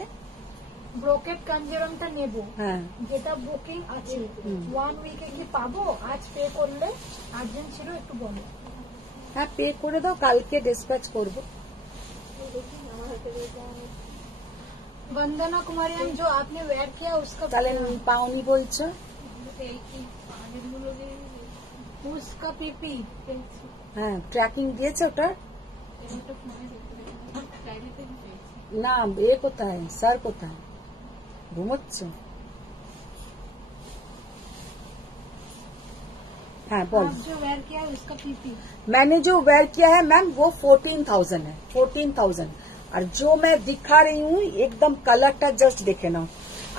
ব্রোকেট কাঞ্জিরামটা নেবো, হ্যাঁ, যেটা বুকিং আছে 1 উইকে কি পাবো? আজ পে করলে আর্জেন্ট ছিল একটু বলো। হ্যাঁ পে করে দাও, কালকে ডিসপ্যাচ করবো। वंदना कुमारी हम जो आपने वेयर किया उसका তাহলে পাওনি বলছো? उसका पीपी হ্যাঁ ট্র্যাকিং দিয়েছে ওটা? না, এ কোথায়, স্যার কোথায়, ঘুমোচ্ছে? हाँ बोल। आप जो वेयर किया है उसका पीपी मैंने जो वेयर किया है मैम वो 14,000 है, 14,000। और जो मैं दिखा रही हूँ एकदम कलरটা जस्ट देखे ना।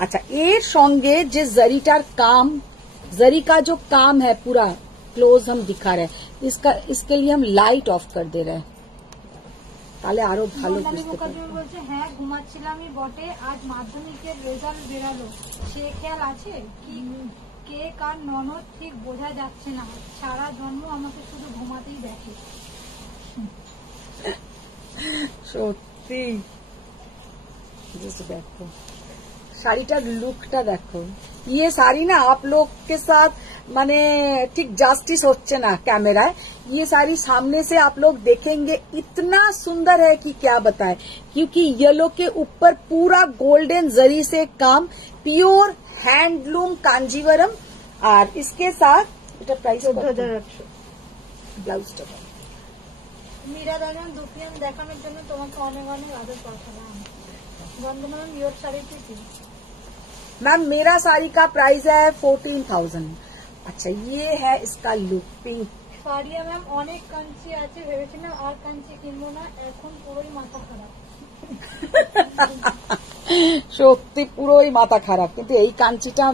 अच्छा, এর সঙ্গে যে জরিটার काम, जरी का जो काम है पूरा क्लोज हम दिखा रहे हैं, इसके लिए हम लाइट ऑफ कर दे रहे हैं, তাহলে আরো ভালো বুঝতে পারবে। বলছে হ্যাঁ ঘুমাচ্ছিলামই বটে, আজ মাধ্যমিকের রেজাল্ট বেরালো, সে খেয়াল আছে কি কে কার ননদ ঠিক বোঝা যাচ্ছে না, সারা জন্ম আমাকে শুধু ঘুমাতেই দেখে। সত্যি जस्ट देखो শাড়িটার লুকটা দেখো। ये साड़ी ना आप लोग के साथ माने ठीक जस्टिस होच्छे ना कैमराয়। ये साड़ी सामने से आप लोग देखेंगे इतना सुंदर है कि क्या बताएं, क्योंकि येलो के ऊपर पूरा गोल्डन जरी से काम, प्योर हैंडलूम कांजीवरम। और इसके साथ এটা প্রাইস 14,800। ব্লাউজটা মীরা দাদান দুপিয়ান দেখানোর জন্য তোমাকে অনেক অনেক আদর পাঠালাম। বন্দনা ম্যাম ইয়োর শাড়ি কি? मैम मेरा साड़ी का प्राइस है 14,000। अच्छा ये है इसका लुक पिंक। ফারিয়া ম্যাম অনেক কাঞ্চি আছে, ভেবেছিলাম আর কাঞ্চি কিনবো না, এখন পুরোই মাথা খারাপ। সত্যি পুরোই মাথা খারাপ, কিন্তু এই কাঞ্চিটা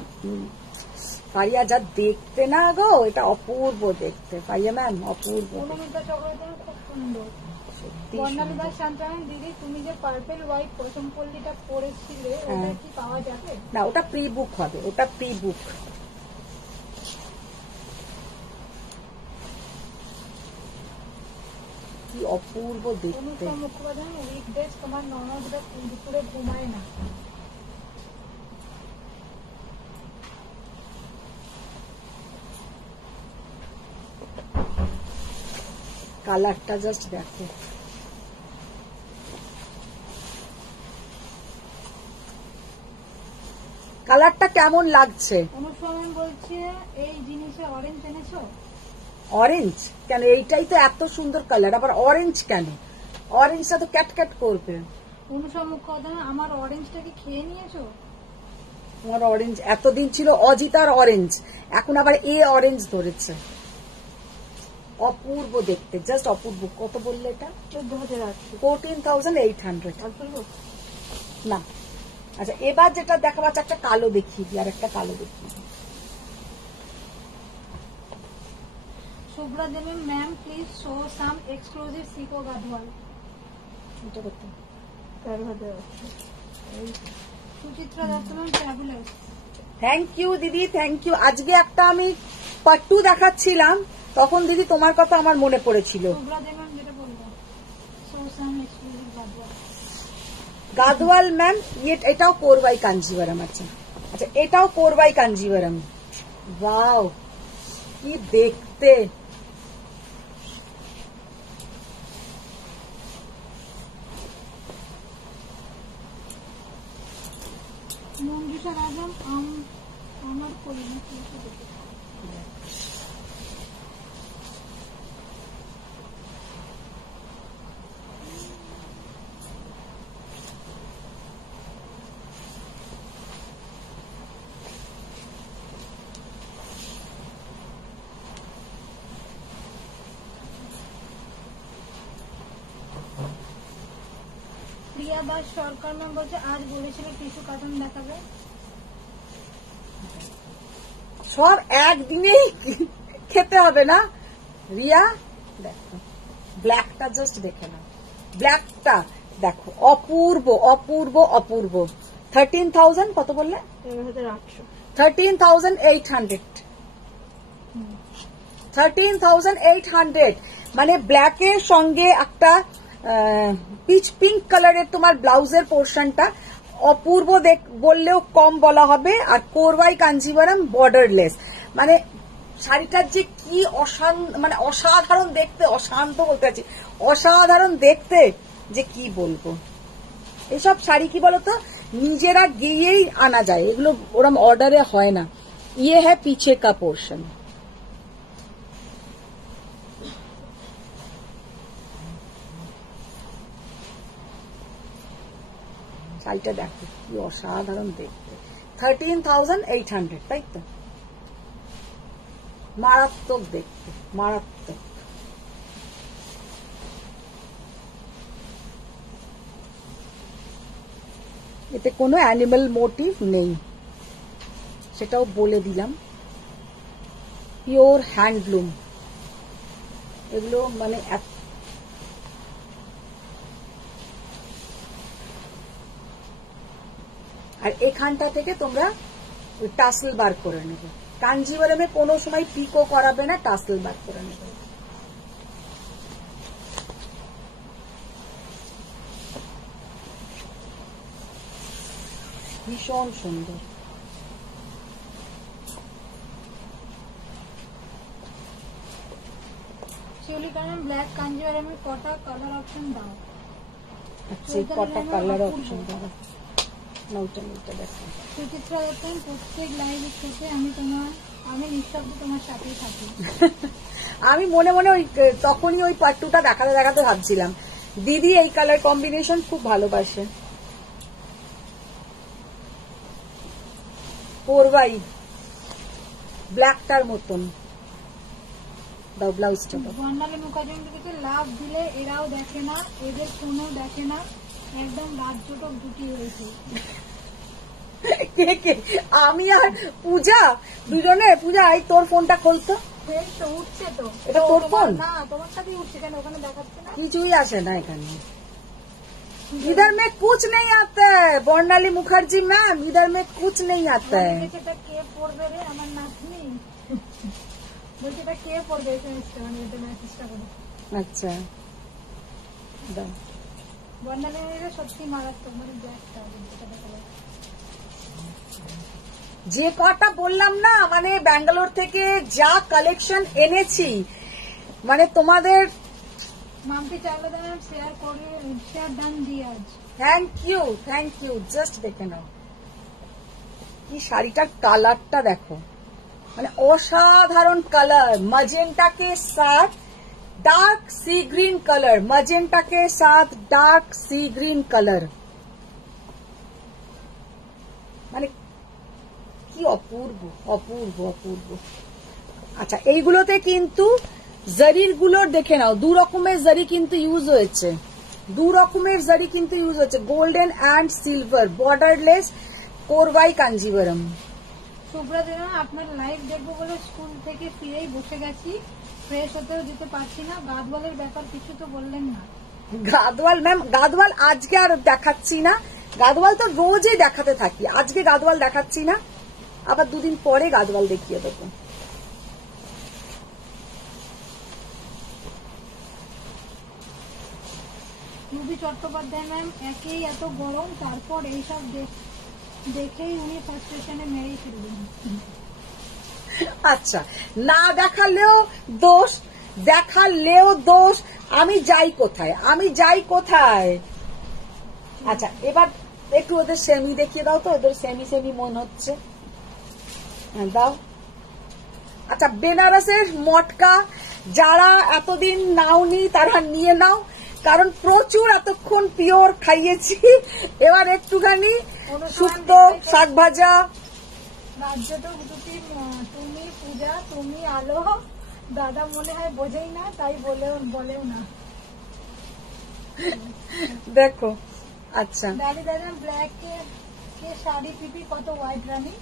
ফারিয়া যা দেখতে না গো, এটা অপূর্ব দেখতে। ফারিয়া ম্যাম অপূর্ব, অনুমিতা চক্রবর্তী খুব সুন্দর। সত্যি বর্ণালীদাস শান্তারায়ণ দিদি, তুমি যে পার্পেল হোয়াইট প্রথম পল্লীটা পরেছিলে ওটা কি পাওয়া যাবে? না, ওটা প্রি বুক হবে, ওটা প্রি বুক। কি অপূর্ব দেখতে। অনুষ্কা মুখোপাধ্যায় উইকডেজ তোমার ননদরা দুপুরে ঘুমায় না। কালারটা জাস্ট দেখো, কালারটা কেমন লাগছে? অনুষ্কা ম্যাম বলছে এই জিনিসে অরেঞ্জ এনেছো? অরেঞ্জ কেন? এইটাই তো এত সুন্দর কালার, আবার অরেঞ্জ কেন? অরেঞ্জটা তো ক্যাটক্যাট করবে। অনুষ্কা মুখোপাধ্যায় আমার অরেঞ্জটা কি খেয়ে নিয়েছো? তোমার অরেঞ্জ এতদিন ছিল অজিতার অরেঞ্জ, এখন আবার এ অরেঞ্জ ধরেছে। অপূর্ব দেখতে, জাস্ট অপূর্ব। কত বললে এটা? 14,800। 14,800। আর খুলবো? না। আচ্ছা এবার যেটা দেখা যাচ্ছে, একটা কালো দেখিয়ে দিই, আর একটা কালো দেখিয়ে দিই। Shubhra Debi ma'am please show some exclusive Sico Gadwal. এটা কত? 13,800। Suchitra Dutta ma'am fabulous. Thank you দিদি, থ্যাংক ইউ। আজকে একটা আমি পাট্টু দেখাচ্ছিলাম, তখন দিদি তোমার কথা আমার মনে পড়েছিল। গাদওয়াল ম্যাম, এটাও কোরবাই কাঞ্জিভারাম। আচ্ছা আচ্ছা, এটাও কোরবাই কাঞ্জিভারাম। ওয়াও, কি দেখতে! মঞ্জুষা রাজম আমার করিনি। প্রিয়া দাস সরকার ম্যাম বলছে আজ বলেছিল টিস্যু কার্টন দেখাবে। সব একদিনেই খেতে হবে না রিয়া। দেখো ব্ল্যাকটা জাস্ট দেখে নাও, ব্ল্যাকটা দেখো, অপূর্ব অপূর্ব অপূর্ব। 13,000 কত বললে? 13,800। 13,800 মানে ব্ল্যাকের সঙ্গে একটা পিচ পিঙ্ক কালারের তোমার ব্লাউজের পোর্শনটা অপূর্ব বললেও কম বলা হবে। আর কোরবাই কাঞ্জিভারাম বর্ডারলেস, মানে শাড়িটার যে কি মানে অসাধারণ দেখতে, অশান্ত বলতে চাচ্ছি, অসাধারণ দেখতে যে কি বলবো। এইসব শাড়ি কি বলতো নিজেরা গিয়েই আনা যায়, এগুলো ওরম অর্ডারে হয় না। ইয়ে হ্যাঁ পিছে কা পোর্শন। শাড়িটা দেখো কি অসাধারণ দেখতে। 13,800, তাই তো? মারাত্মক দেখতে, মারাত্মক। এতে কোনো অ্যানিমাল মোটিভ নেই, সেটাও বলে দিলাম। পিওর হ্যান্ডলুম এগুলো, মানে আর এখানটা থেকে তোমরা টাসেল বার করে নেবে। কাঞ্জিভারামে কোনো সময় পিকো করাবে না, টাসেল বার করে নেবে। ভীষণ সুন্দর। শিউলি কালার ব্ল্যাক কাঞ্জিভারামের কটা কালার অপশন দাও। আচ্ছা, কটা কালার অপশন দাও না, ওটা দেখো। সুচিত্রা দত্তন, প্রত্যেক লাইভ থেকে আমি নিঃশব্দে তোমার সাথেই থাকি। আমি মনে মনে ওই তখনই ওই পাট্টুটা দেখাতে দেখাতে ভাবছিলাম দিদি এই কালার কম্বিনেশন খুব ভালোবাসে। কোরবাই ব্ল্যাকটার মতন দাও, ব্লাউজটা দাও। বর্ণালী মুখার্জি লাভ দিলে এরাও দেখে না, এদের ফোনও দেখে না, একদম রাজ্যটক দুটি হয়েছে। কে কে? আমি আর পূজা দুজনে। পূজা এই তোর ফোনটা খোলতো। উঠছে তো, এটা তোর ফোন না তোমার সাথেই উঠছে কেন? ওখানে দেখাচ্ছে না, কিছুই আসে না এখানে। इधर में कुछ नहीं आता है বর্ণালী মুখার্জি ম্যাম, इधर में कुछ नहीं आता है। এটা কে পড়বে রে? আমার নাতনি বলছে এটা কে পড়বে, মেসেজটা করে। আচ্ছা দাও। বর্ণালী সত্যি মারাত্মক, মানে ব্ল্যাকটা যে কটা বললাম না, মানে ব্যাঙ্গালোর থেকে যা কালেকশন এনেছি, মানে তোমাদের মাম্পি চাইলে দেন শেয়ার করে, শেয়ার ডান দিয়ে আজ। Thank you, thank you. Just দেখে নাও কি শাড়িটার কালারটা দেখো, মানে অসাধারণ কালার। मजेंटा के साथ डार्क सी ग्रीन कलर, मजेंटा के साथ डार्क सी ग्रीन कलर, মানে কি অপূর্ব অপূর্ব অপূর্ব। আচ্ছা, এইগুলোতে কিন্তু জারির গুলোর দেখে নাও, দু রকমের জারি কিন্তু ইউজ হয়েছে, দু রকমের জারি কিন্তু ইউজ হয়েছে, golden and silver, borderless, Korvai Kanjivaram. Shubhra Jana, আপনার লাইভ দেখবো বলে স্কুল থেকে ফিরেই বসে গেছি, ফ্রেশ হতেও যেতে পারছি না। গাদওয়ালের ব্যাপার কিছু তো বললেন না। গাদওয়াল ম্যাম, গাদওয়াল আজকে আর দেখাচ্ছি না, গাদওয়াল তো রোজই দেখাতে থাকি, আজকে গাদওয়াল দেখাচ্ছি না। আবার দুদিন পরে গাদওয়াল দেখিয়ে দেবো। রুবি চট্টোপাধ্যায় ম্যাম, একেই এত গরম, তারপর এইসব দেখেই উনি ফ্রাস্ট্রেশনে মেরেই ফেলবেন। আচ্ছা, না দেখালেও দোষ, দেখালেও দোষ। আমি যাই কোথায়, আমি যাই কোথায়? আচ্ছা, এবার একটু ওদের সেমি দেখিয়ে দাও তো, ওদের সেমি সেমি মনে হচ্ছে। হ্যাঁ, দাও। আচ্ছা, বেনারসের মটকা যারা এতদিন নাওনি তারা নিয়ে নাও, কারণ প্রচুর এতক্ষণ পিওর খাইয়েছি। এবার একটুখানি শুক্তো, শাক ভাজা। রাজ্য তো তুমি পূজা, তুমি আলো, দাদা মনে হয় বোঝেই না, তাই বলেও না। দেখো, আচ্ছা, ডালি দাদা ব্ল্যাক के साड़ी पीपी कत व्हाइट रानी,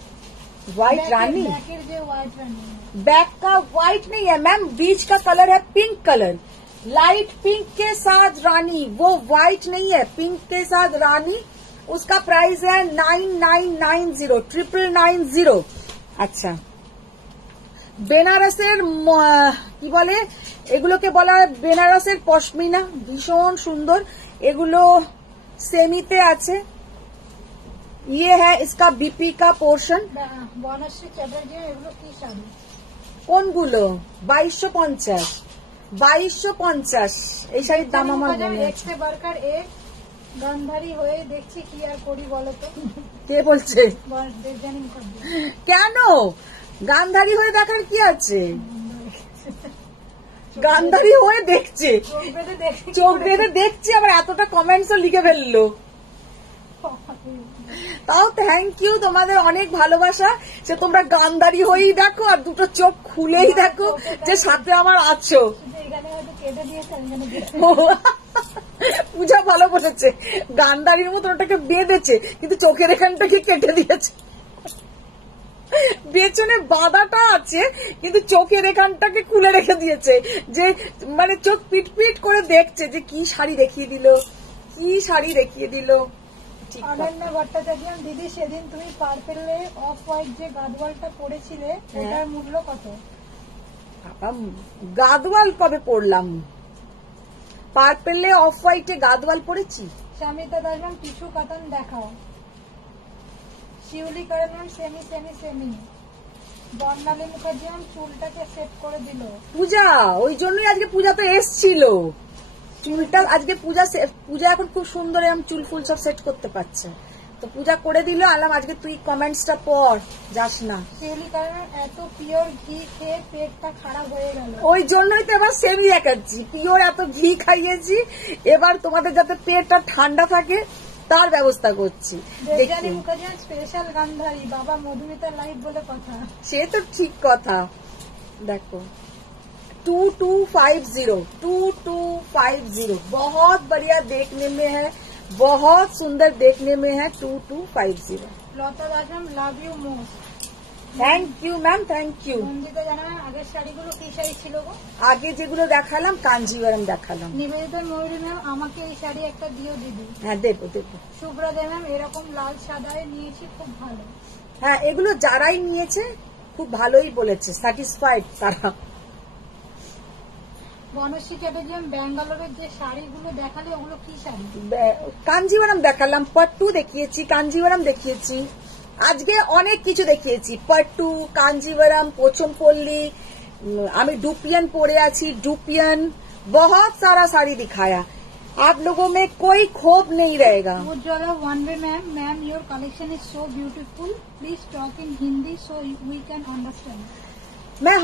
व्हाइट रानी, ब्लैकेर जो व्हाइट रानी, बैक का व्हाइट नहीं है मैम, बीच का कलर है पिंक कलर, लाइट पिंक के साथ रानी, वो व्हाइट नहीं है, पिंक के साथ रानी। उसका प्राइस है 9990, 990। আচ্ছা, বেনারসের কি বলে এগুলোকে, বলা হয় বেনারসের পশমিনা, ভীষণ সুন্দর। এগুলো সেমিতে আছে। ये है इसका बीपी का पोर्शन। বনশ্রী চ্যাটার্জি, এগুলো কি শাড়ি? কোনগুলো? 2250, 2250। এই শাড়ির দাম আমার মনে আছে। একশে বারকার এক গান্ধারী হয়ে দেখছি কি আর করি বলো তো। কে বলছে? দেবযানী মুখার্জি। কেন গান্ধারী হয়ে দেখার কি আছে? গান্ধারী হয়ে দেখছে, চোখ বেঁধে দেখছি, আবার এতটা কমেন্টসও লিখে ফেললো। তাও থ্যাংক ইউ, তোমাদের অনেক ভালোবাসা। সে তোমরা গান্ধারী হয়েই দেখো আর দুটো চোখ খুলেই দেখো যে সাথে আমার আছো। পূজা ভালো বলেছে, গান্ধারীর মতন ওটাকে বেঁধেছে, কিন্তু চোখের এখানটাকে কেটে দিয়েছে। পেছনে বাঁধাটা আছে, কিন্তু চোখের এখানটাকে খুলে রেখে দিয়েছে, যে মানে চোখ পিটপিট করে দেখছে যে কি শাড়ি দেখিয়ে দিল, কি শাড়ি দেখিয়ে দিল। অনন্যা ভট্টাচার্য, দিদি সেদিন তুমি পার্পেলে অফ হোয়াইট যে গাদওয়ালটা পরেছিলে, ওটার মূল্য কত? গাদওয়াল কবে পরলাম? পার্পেলে অফ হোয়াইটে গাদওয়াল পরেছি। স্বামীতা দাস, টিস্যু কাতান দেখাও। শিউলি কারণ সেমি সেমি সেমি। বর্ণালী মুখার্জি, চুলটাকে সেট করে দিল পূজা, ওই জন্যই আজকে পূজা তো এসছিল। চুলটা আজকে পূজা এখন খুব সুন্দর এরকম চুল ফুল সব সেট করতে পারছে, তো পূজা করে দিল। আলাম আজকে তুই কমেন্টসটা পড়, যাস না। শিউলি কারণ এত পিওর ঘি খেয়ে পেটটা খারাপ হয়ে গেল, ওই জন্যই তো এবার সেমি দেখাচ্ছি। পিওর এত ঘি খাইয়েছি, এবার তোমাদের যাতে পেটটা ঠান্ডা থাকে তার ব্যবস্থা করছি। দেবযানী মুখার্জি, স্পেশাল গান্ধারী, বাবা মধুমিতা লাইভ বলে কথা। সে তো ঠিক কথা। দেখো 2250, 2250 बहुत बढ़िया देखने में है, बहुत सुंदर देखने में है। 2250। Lata Das, love you most. Thank you ma'am, thank you. Manjita Jana, আগের শাড়িগুলো কি শাড়ি ছিল গো? আগে যেগুলো দেখালাম কাঞ্জিভারম দেখালাম। নিবেদিতা ময়ূরী ম্যাম, আমাকে এই শাড়ি একটা দিও দিদি। হ্যাঁ, দেবো দেবো। শুভ্রদা ম্যাম, এরকম লাল সাদায় নিয়েছি, খুব ভালো। হ্যাঁ, এগুলো যারাই নিয়েছে খুব ভালোই বলেছে, স্যাটিসফাইড তারা। বনশ্রী চ্যাটার্জি, ব্যাঙ্গালোরের যে শাড়িগুলো দেখালে ওগুলো কি শাড়ি? কাঞ্জিভারম দেখালাম, পট্টু দেখিয়েছি, কাঞ্জিভারম দেখিয়েছি, আজকে অনেক কিছু দেখিয়েছি। পট্টু, কাঞ্জিভারম, पोचमपल्ली, আমি डुपियन পরে আছি, डुपियन, बहुत सारा साड़ी दिखाया। आप लोगों में कोई खोप नहीं रहेगा। Ujjwala one way ma'am, ma'am your collection is so beautiful, please talk in Hindi so we can understand.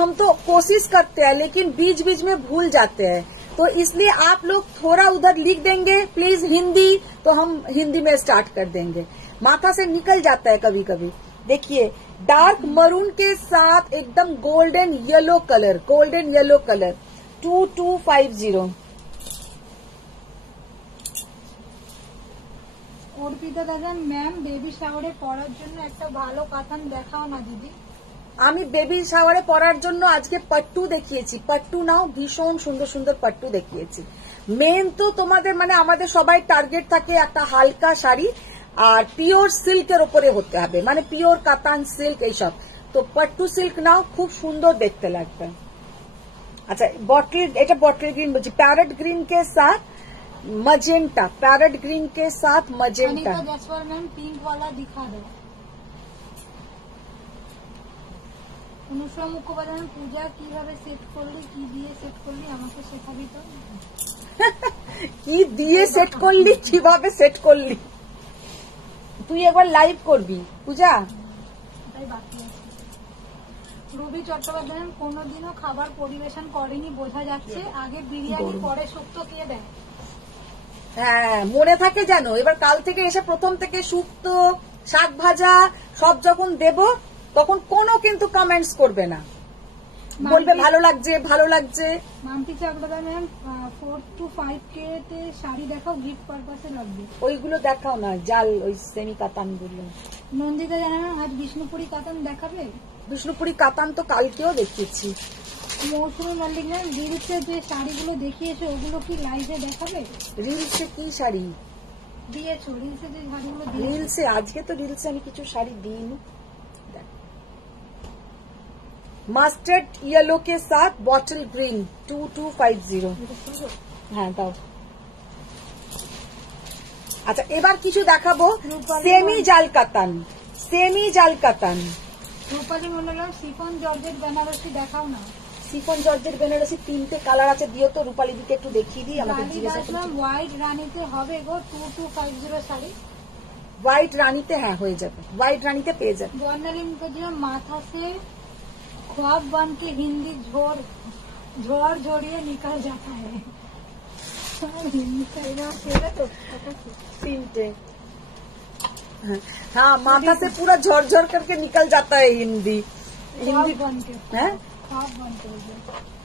हम तो कोशिश करते हैं, लेकिन बीच बीच में भूल जाते हैं, तो इसलिए आप लोग थोड़ा उधर लिख देंगे प्लीज हिंदी, तो हम हिंदी में स्टार्ट कर देंगे। माथा से निकल जाता है कभी कभी। देखिए, डार्क मरून के साथ एकदम golden yellow colour, golden yellow colour, 2250। Arpita দাদা, ম্যাম বেবি শাওয়ারে পরার জন্য একটা ভালো কাতান দেখাও না দিদি। আমি বেবি শাওয়ারে পরার জন্য আজকে পট্টু দেখিয়েছি, পট্টু নাও, ভীষণ সুন্দর সুন্দর পট্টু দেখিয়েছি। মেন তো তোমাদের মানে আমাদের সবাই টার্গেট থাকে একটা হালকা শাড়ি, আর পিওর সিল্কের ওপরে হতে হবে, মানে পিওর কাতান সিল্ক এইসব। তো পট্টু সিল্ক নাও, খুব সুন্দর দেখতে লাগবে। अच्छा बॉटल, এটা बॉटल ग्रीन বলছি, पैरेट ग्रीन के साथ मजेंटा, पैरेट ग्रीन के साथ magenta. Anita Jaiswal ma'am pink वाला दिखा दो। অনুষ্কা মুখোপাধ্যায়, পূজা কিভাবে সেট করলি, কি দিয়ে সেট করলি আমাকে শেখাবি তো। কি দিয়ে সেট করলি, কিভাবে সেট করলি, তুই একবার লাইভ করবি পূজা। তাই বাকি আছে। রবি চট্টোপাধ্যায়, কোনোদিনও খাবার পরিবেশন করেনি বোঝা যাচ্ছে, আগে বিরিয়ানি পরে শুক্তো কে দেয়। হ্যাঁ মনে থাকে যেন, এবার কাল থেকে এসে প্রথম থেকে শুক্তো শাক ভাজা সব যখন দেব তখন কোনো কিন্তু কমেন্টস করবে না, বলবে ভালো লাগছে ভালো লাগছে। Mampi Chattopadhyay ma'am 4 to 5K তে শাড়ি দেখাও, গিফট পারপাসে লাগবে। ওইগুলো দেখাও না, জাল ওই সেমি কাতান গুলো। নন্দিতা জানা আজ বিষ্ণুপুরি কাতান দেখাবে। বিষ্ণুপুরি কাতান তো কালকেও দেখিয়েছি। মৌসুমী মল্লিক ম্যাম, রিলসে যে শাড়িগুলো দেখিয়েছে ওগুলো কি লাইভে দেখাবে। রিলসে কি শাড়ি দিয়েছো, রিলসে যে শাড়িগুলো দিয়েছো। রিলসে আজকে তো রিলসে আমি কিছু শাড়ি দিইনি। মাস্টার্ড ইয়েলো के साथ बॉटल ग्रीन 2250। হ্যাঁ দাও। আচ্ছা এবার কিছু দেখাবো সেমি জাল কাতান, সেমি জাল কাতান। রূপালী মন্ডলম শিফন জর্জেট বেনারসি দেখাও না। শিফন জর্জেট বেনারসি 3টে কালার আছে, দিও তো রূপালী দিকে একটু দেখিয়ে দিই, আমাকে জিজ্ঞাসা করছি। হোয়াইট রানীতে হবে গো 2250 শাড়ি। হোয়াইট রানীতে হ্যাঁ হয়ে যাবে, হোয়াইট রানীতে পেয়ে যাবে। বর্ণালীন মাথা से ख्वाब बन के हिंदी झोर झोड़िए निकल जाता है। हिंदी तो 3টে हाँ, माथा से पूरा झरझर करके निकल जाता है हिंदी। हिंदी बन के हैं ख्वाब बन के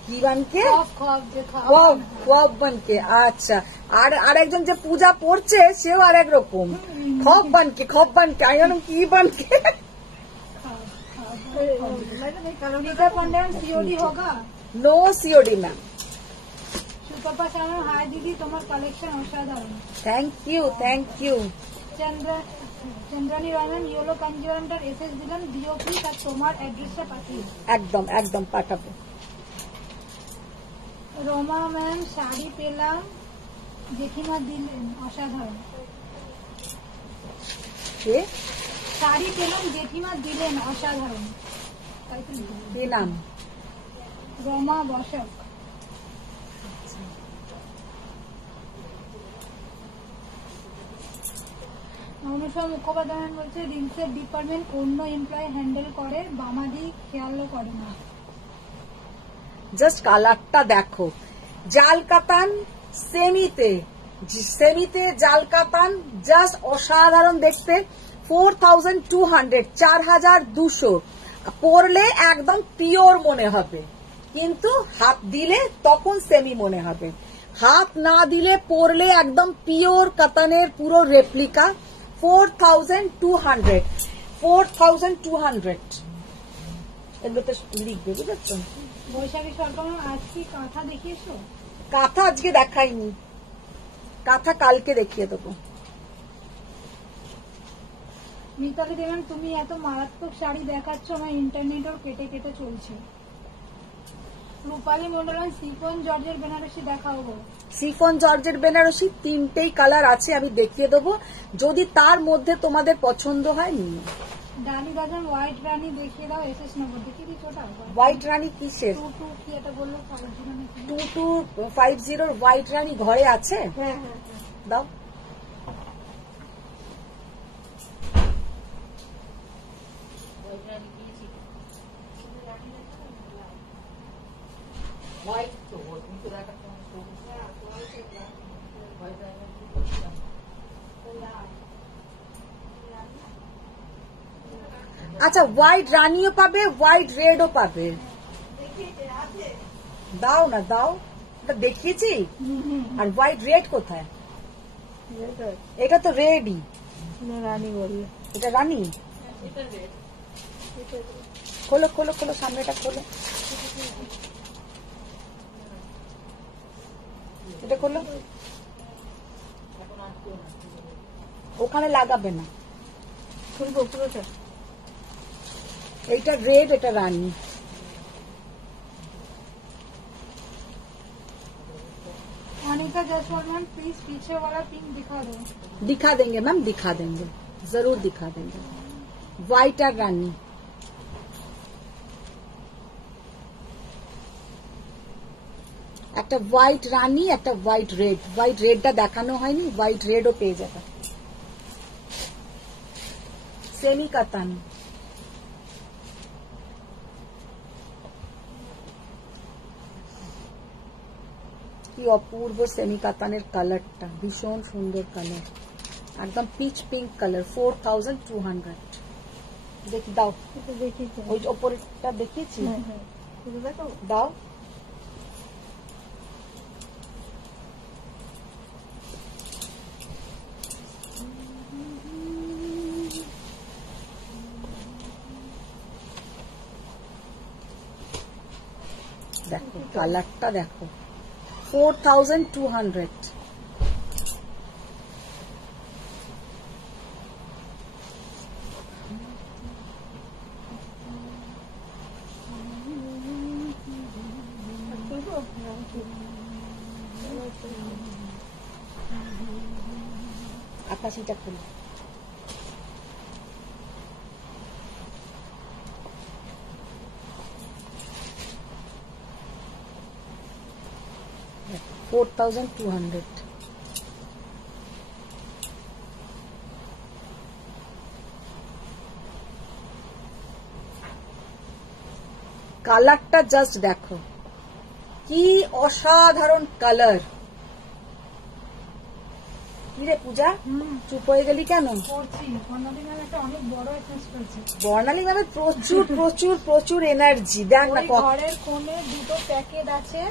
কি বান কে ख्वाब देखा খব বানকে। আচ্ছা আর একজন যে পূজা পড়ছে সেও আর এক রকম, খব বানকে খব বানকে, আমি জানো কি বানকে। रीता पांडेन सीओडी होगा। No COD ma'am. Sutapa channel, hi দিদি তোমার কালেকশন অসাধারণ। Thank you thank you. Chandrani Roy ma'am, yellow কনজিউরান্টার এসএস দিলাম, দিও প্লিজ আর তোমার অ্যাড্রেসটা পাঠিয়ে। একদম একদম পাঠাবো। রমা ম্যাম, শাড়ি পেলাম, জেঠিমা দিলেন অসাধারণ। কে শাড়ি পেলাম, জেঠিমা দিলেন অসাধারণ। কি নাম? রমা বসাক। অনুষা মুখোপাধ্যায় বলছে রিলসের ডিপার্টমেন্ট অন্য এমপ্লয় হ্যান্ডেল করে, বামাদি খেয়ালও করে না। জাস্ট কালারটা দেখো, জাল কাতান সেমিতে, সেমিতে জাল কাতান জাস্ট অসাধারণ দেখতে। 4200, 4200 পরলে একদম পিওর মনে হবে, কিন্তু হাত দিলে তখন সেমি মনে হবে। হাত না দিলে পরলে একদম পিওর কাতানের পুরো রেপ্লিকা। 4200, 4200 এগুলোতে লিখবে, বুঝেছ? বৈশাখী সরকার, আজ কি কাঁথা দেখিয়েছো? কাঁথা আজকে দেখাইনি, কাঁথা কালকে দেখিয়ে দেবো। মিতালি দেবেন, তুমি এত মারাত্মক শাড়ি দেখাচ্ছ, আমার ইন্টারনেটও কেটে কেটে চলছে। রূপালী মন্ডলন, শিফন জর্জের বেনারসি দেখাও গো। শিফন জর্জের বেনারসি 3টেই কালার আছে, আমি দেখিয়ে দেবো, যদি তার মধ্যে তোমাদের পছন্দ হয় নিয়ে। ডালি বাজান, হোয়াইট রানী দেখিয়ে দাও, এসএস নগর দেখিয়ে দিচ্ছ। ওটা হোয়াইট রানী কিসের? 22 কি এটা বললো 2250 হোয়াইট রানী ঘরে আছে? হ্যাঁ, দাও। আচ্ছা হোয়াইট রানীও পাবে, হোয়াইট রেডও পাবে। দাও না দাও, এটা দেখিয়েছি। আর হোয়াইট রেড কোথায়? এটা তো রেডই। রানী বললে এটা রানী। খোলো খোলো খোলো, সামনেটা খোলো, এটা খোলো। ওখানে লাগাবে না। খুলবো পুরোটা? এইটা রেড, এটা রানী। अनिका जायसवाल मैम प्लीज पीछे वाला पिंक दिखा दो। दिखा देंगे मैम, दिखा देंगे, जरूर दिखा देंगे। व्हाइट और रानी। একটা হোয়াইট রানী, একটা হোয়াইট রেড। হোয়াইট রেডটা দেখানো হয়নি, হোয়াইট রেডও পেয়ে যাবে। সেমি কাতান। কি অপূর্ব সেমি কাতানের কালারটা, ভীষণ সুন্দর কালার, একদম পিচ পিঙ্ক কালার। 4200। দেখি দাও, এটা দেখিয়েছি। ওই ওপরেরটা দেখিয়েছি, হ্যাঁ হ্যাঁ, এটা দেখো। দাও। দেখো কালারটা দেখো, 4200। খুলবো? হ্যাঁ, খুলবো। আকাশিটা খুলে $4,200। কালারটা জাস্ট দেখো, কি অসাধারণ কালার। কিরে পূজা, চুপ হয়ে গেলি কেন? করছি বর্ণালী ম্যাম একটা অনেক বড় এক্সেস করেছে। বর্ণালী মানে প্রচুর প্রচুর প্রচুর এনার্জি। দেখ না, ওই ঘরের কোণে 2টো প্যাকেট আছে,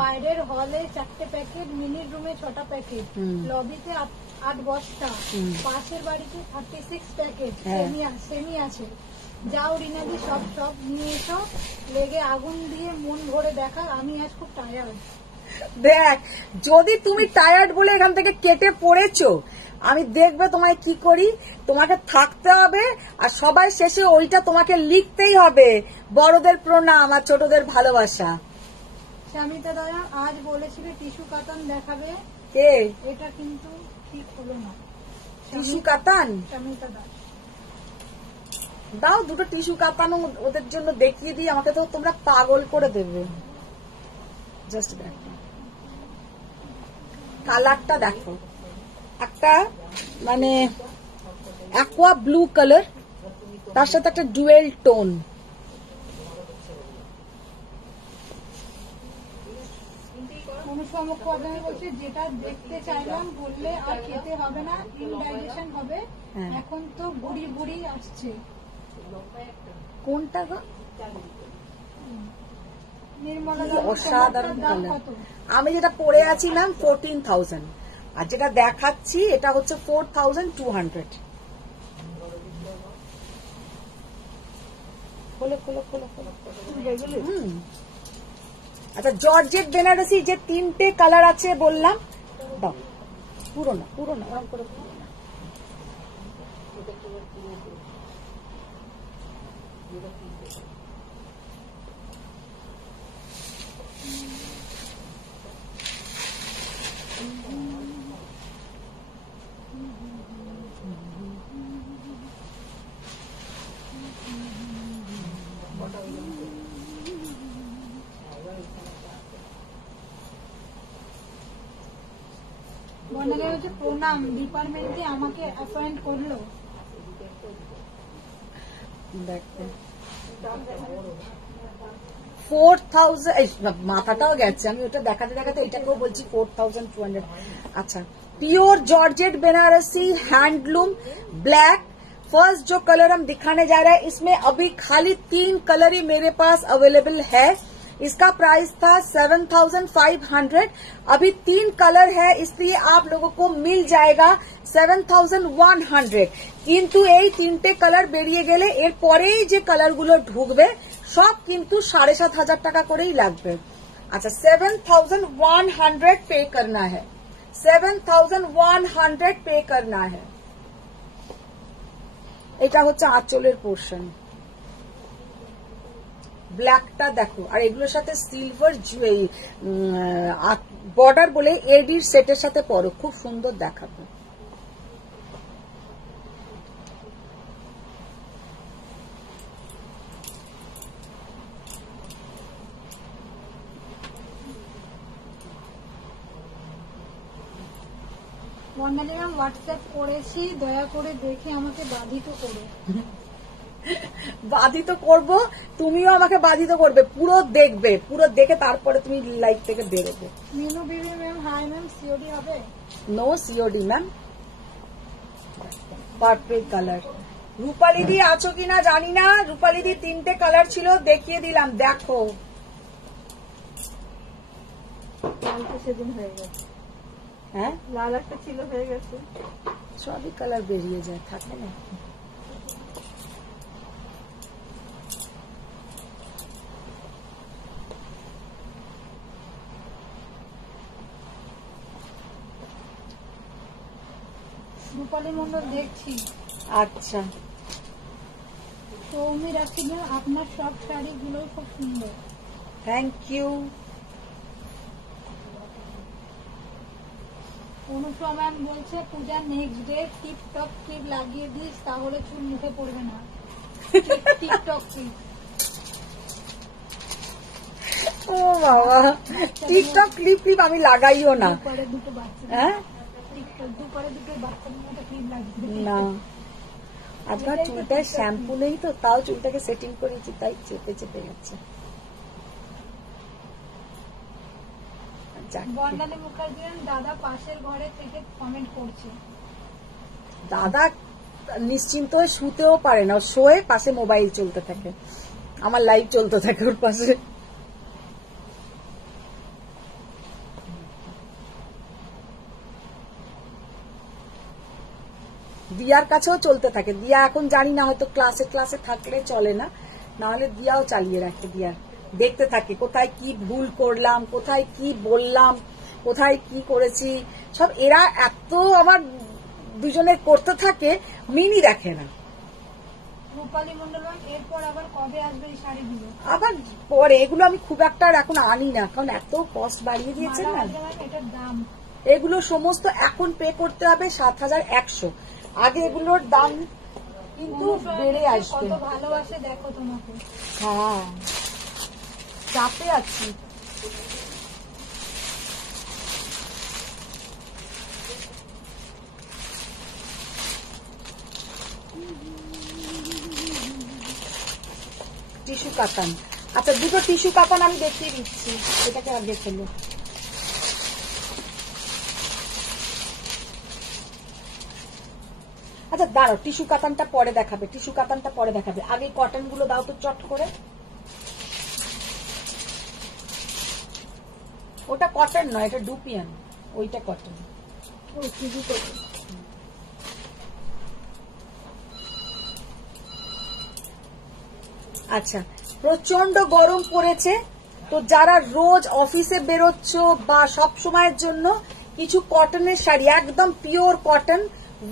বাইরের হলে 4টে প্যাকেট, মিনির রুমে 6টা প্যাকেট, লবিতে 8 বস্তা, পাশের বাড়িতে 36 প্যাকেট সেমি আছে। যাও রিনাদি, সব সব নিয়ে এসো, লেগে আগুন দিয়ে মন ভরে দেখা। আমি আজ খুব টায়ার্ড। দেখ, যদি তুমি টায়ার্ড বলে এখান থেকে কেটে পড়েছো, আমি দেখবে তোমায় কি করি। তোমাকে থাকতে হবে, আর সবাই শেষে ওইটা তোমাকে লিখতেই হবে, বড়দের প্রণাম আর ছোটদের ভালোবাসা। স্বামীতা দয়া আজ বলেছিল টিস্যু কাতান দেখাবে, কে? এটা কিন্তু ঠিক হলো না। টিস্যু কাতান স্বামীতা দাস, দাও, দুটো টিস্যু কাতানো ওদের জন্য দেখিয়ে দিই। আমাকে তো তোমরা পাগল করে দেবে। জাস্ট দেখো কালারটা, দেখো একটা মানে অ্যাকোয়া ব্লু কালার, তার সাথে একটা ডুয়েল টোন। অনুষ্কা মুখোপাধ্যায় বলছে যেটা দেখতে চাইলাম বললে আর খেতে হবে না, ইনডাইজেশন হবে। হ্যাঁ। এখন তো বুড়ি বুড়ি আসছে। কোনটা গো? নির্মলা কি দাস, অসাধারণ দাম কালার। কত? আমি যেটা পরে আছি ম্যাম 14,000, আর যেটা দেখাচ্ছি এটা হচ্ছে 4,200। খোলো খোলো খোলো খোলো। আচ্ছা, জর্জেট বেনারসি যে 3টে কালার আছে বললাম, দাও। পুরো না, পুরো না, ওরকম করে পুরো না। বর্ণালী হচ্ছে প্রণাম, ডিপার্টমেন্টে আমাকে অ্যাপয়েন্ট করলো। দেখতে 4,000, মাথাটাও গেছে। আমি ওটা দেখাতে দেখাতে এটাকেও বলছি 4,200। अच्छा, pure georgette Banarasi handloom black. First जो कलर हम दिखाने जा रहे हैं, इसमें अभी खाली 3 कलर ही मेरे पास अवेलेबल है। इसका प्राइस था 7,500, अभी 3 कलर है, इसलिए आप लोगों को मिल जाएगा 7,100। কিন্তু এই 3টে কালার বেরিয়ে গেলে এর পরেই যে কালারগুলো ঢুকবে সব কিন্তু 7,500 টাকা করেই লাগবে। আচ্ছা, 7,100 पे करना है, 7,100 पे करना है। এটা হচ্ছে আঁচলের পোর্শন, ব্ল্যাকটা দেখো, আর এগুলোর সাথে সিলভার বর্ডার বলে এডির সেটের সাথে পরো, খুব সুন্দর দেখাবে। বর্ণালী ম্যাম হোয়াটসঅ্যাপ করেছি, দয়া করে দেখে আমাকে বাধিত করো। বাধিত করব, তুমিও আমাকে বাধিত করবে, পুরো দেখবে, পুরো দেখে তারপরে তুমি লাইভ থেকে বেরোবে। Minu Bibi ma'am hi ma'am, COD হবে? No COD ma'am. Perfect colour. রূপালিদি আছো কিনা জানি না, রূপালিদি 3টে কালার ছিল, দেখিয়ে দিলাম, দেখো। লালটা সেদিন হয়ে গেছে, হ্যাঁ লাল একটা ছিল, হয়ে গেছে। সবই কালার বেরিয়ে যায়, থাকে না। রূপালী মন্ডল দেখছি। আচ্ছা, সৌমি রাশিদ ম্যাম আপনার সব শাড়িগুলো খুব সুন্দর। Thank you. অনুষা ম্যাম বলছে পূজা নেক্সট ডে টিকটক ক্লিপ লাগিয়ে দিস, তাহলে চুল মুখে পড়বে না। TikTok clip. ও বাবা, টিকটক ক্লিপ আমি লাগাইও না। দুপারে দুটো বাচ্চা, হ্যাঁ টিকটক দুপারে দুটো বাচ্চাদের মতো ক্লিপ লাগিয়ে না, আপনার চুলটায় শ্যাম্পু নেই তো, তাও চুলটাকে সেটিং করেছি, তাই চেপে চেপে যাচ্ছে। যাক, বর্ণালী মুখার্জি ম্যাম দাদা পাশের ঘরে থেকে কমেন্ট করছে। দাদা নিশ্চিন্ত হয়ে শুতেও পারে না, শোয়ে পাশে মোবাইল চলতে থাকে, আমার লাইভ চলতে থাকে ওর পাশে। দিয়ার কাছেও চলতে থাকে, দিয়া এখন জানি না, হয়তো ক্লাসে থাকলে চলে না, নাহলে দিয়াও চালিয়ে রাখে, দিয়ার দেখতে থাকে কোথায় কি ভুল করলাম, কোথায় কি বললাম, কোথায় কি করেছি, সব এরা এত আমার দুজনে করতে থাকে, মিনি দেখে না। রূপালী মন্ডল ম্যাম এরপর আবার কবে আসবে এই শাড়িগুলো? আবার পরে, এগুলো আমি খুব একটা আর এখন আনি না, কারণ এত কস্ট বাড়িয়ে দিয়েছেন না। এটার দাম এগুলো সমস্ত এখন পে করতে হবে 7,100, আগে এগুলোর দাম কিন্তু বেড়ে আসবে। কত ভালোবাসে দেখো তোমাকে। হ্যাঁ, চাপে আছি। টিস্যু কাতান, আচ্ছা দুটো টিস্যু কাতান আমি দেখিয়ে দিচ্ছি, এটাকে আগে ফেলো। আচ্ছা দাঁড়াও, টিস্যু কাতানটা পরে দেখাবে, টিস্যু কাতানটা পরে দেখাবে, আগে কটন গুলো দাও তো চট করে। ওটা কটন নয়, এটা ডুপিয়ান, ওইটা কটন। আচ্ছা, প্রচন্ড গরম পড়েছে, তো যারা রোজ অফিসে বেরোচ্ছ বা সব সময়ের জন্য কিছু কটনের শাড়ি, একদম pure cotton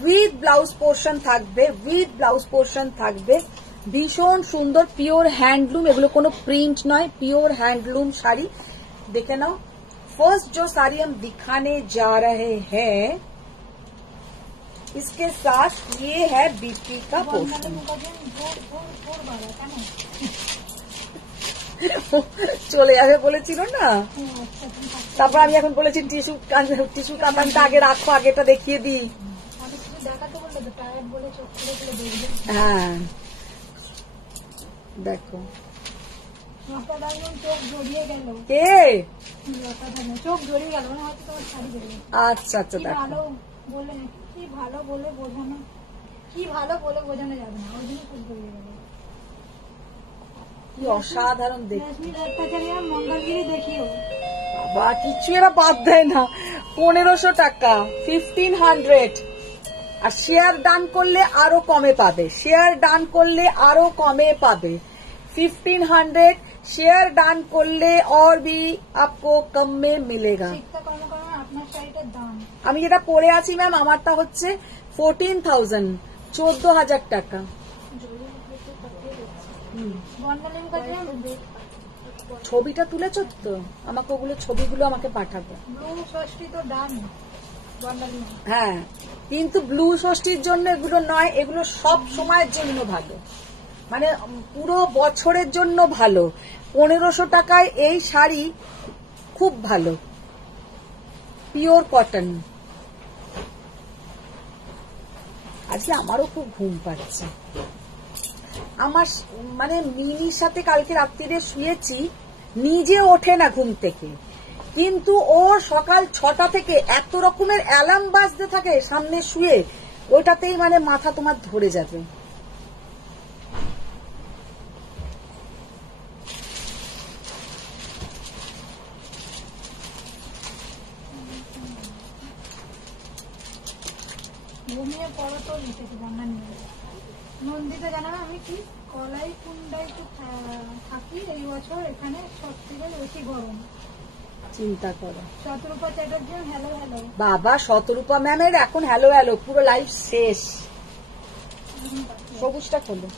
with blouse portion থাকবে, ভীষণ সুন্দর পিওর হ্যান্ডলুম, এগুলো কোনো প্রিন্ট নয়, পিওর হ্যান্ডলুম শাড়ি। দেখে নাও, फर्स्ट जो साड़ी हम दिखाने जा रहे हैं, इसके साथ ये है बीपी का पोर्शन। চলে যাবে বলেছিল না, তারপর আমি এখন বলেছি টিস্যু কাতানটা আগে রাখো, আগেটা দেখিয়ে দিই। হ্যাঁ দেখো, চোখ জড়িয়ে গেল, কে চোখ জড়িয়ে গেল, মানে হয়তো তোমার শাড়ি জড়িয়ে গেল। আচ্ছা আচ্ছা, দেখো ভালো বলে, কি ভালো বলে বোঝানো, কি ভালো বলে বোঝানো যাবে না, ওই জন্য চোখ জড়িয়ে গেল। কি অসাধারণ দেখতে। রশ্মি ভট্টাচার্য মঙ্গলগিরি দেখিও, বাবা কিছু এরা বাদ দেয় না। 1500 টাকা, 1500, আর শেয়ার ডান করলে আরো কমে পাবে, 1500 शेयर डान कर ले और भी आपको कम में मिलेगा। আপনার শাড়িটার দাম আমি যেটা পরে আছি ম্যাম, আমারটা হচ্ছে 14,000, 14,000 টাকা। বর্ণালিম का जो ছবিটা তুলেছ তো? আমাকে ওগুলো ছবিগুলো আমাকে পাঠাবে। ব্লু ষষ্ঠী তো ডান বর্ণালিম। হ্যাঁ, কিন্তু ব্লু ষষ্ঠীর জন্য এগুলো নয়, এগুলো সব সময়ের জন্য ভালো, মানে পুরো বছরের জন্য ভালো। 1500 টাকায় এই শাড়ি খুব ভালো, পিওর কটন। আজকে আমারও খুব ঘুম পাচ্ছে। আমার মানে মিনির সাথে কালকে রাত্রিরে শুয়েছি, নিজে ওঠে না ঘুম থেকে, কিন্তু ও সকাল 6টা থেকে এত রকমের অ্যালার্ম বাজতে থাকে সামনে শুয়ে, ওইটাতেই মানে মাথা তোমার ধরে যাবে। ঘুমিয়ে পড়া তো লিখেছি বর্ণালিম। নন্দিতা জানাবে আমি কি কলাই কুন্ডায় তো থাকি, এই বছর এখানে সব থেকে বেশি গরম। চিন্তা করো। শতরূপা চ্যাটার্জি হ্যালো হ্যালো। বাবা, শতরূপা ম্যামের এখন হ্যালো হ্যালো, পুরো লাইফ শেষ। সবুজটা খোলো।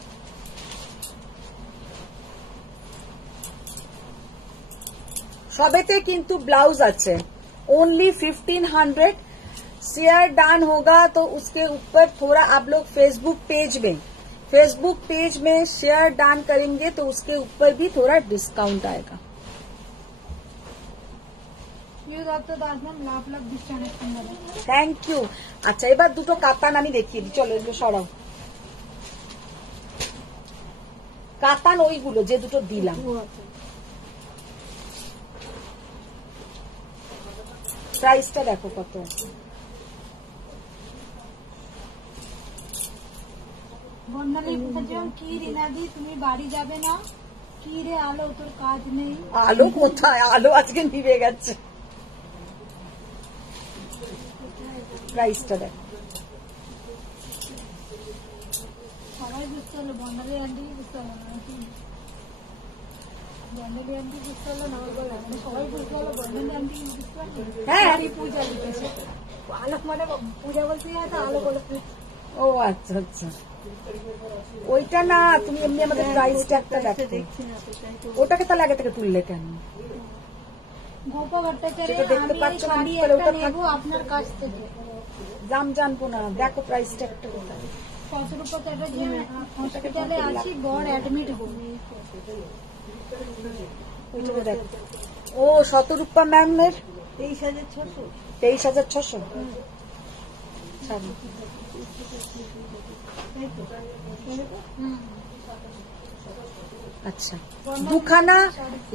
সবেতে কিন্তু ব্লাউজ আছে, ओनली 1500। शेयर डन होगा तो उसके ऊपर थोड़ा आप लोग फेसबुक पेज में शेयर डन करेंगे तो उसके ऊपर भी थोड़ा डिस्काउंट आएगा। Thank you. আচ্ছা, এবার দুটো কাতান আমি দেখিয়ে দিই, চলো এগুলো সরাও। কাতান ওইগুলো যে দুটো দিলাম। প্রাইসটা দেখো কত আছে। বর্ণালিম কি রিনাদি তুমি বাড়ি যাবে না? কি রে আলো, তোর কাজ নেই? আলো কোথায়? আলো আজকে নিভে গেছে। প্রাইসটা দেখো। সবাই বুঝতে হলো, বর্ণালী আন্টি বুঝতে হলো না, বর্ণালী আন্টি বুঝতে হলো না, সবাই বুঝতে হলো বর্ণালী আন্টি বুঝতে পারলো। হ্যাঁ, পূজা লিখেছে আলোক, মানে পূজা বলতে আলো বলেছে। ও আচ্ছা আচ্ছা, ওইটা না, তুমি এমনি আমাদের প্রাইস ট্যাগটা দেখো। ওটাকে তাহলে আগে থেকে তুললে কেন? গোপা ভট্টাচার্য সেটা দেখতে পাচ্ছ না, শাড়ি তাহলে একটা ওটা নেবো আপনার কাছ থেকে। দাম জানবো না, দেখো প্রাইস ট্যাগটা কোথায়। শতরূপা চ্যাটার্জি হসপিটালে আছি, বড় অ্যাডমিট হবো। ওইটা দেখো। ও শতরূপা ম্যামের 23,600। আচ্ছা, দুখানা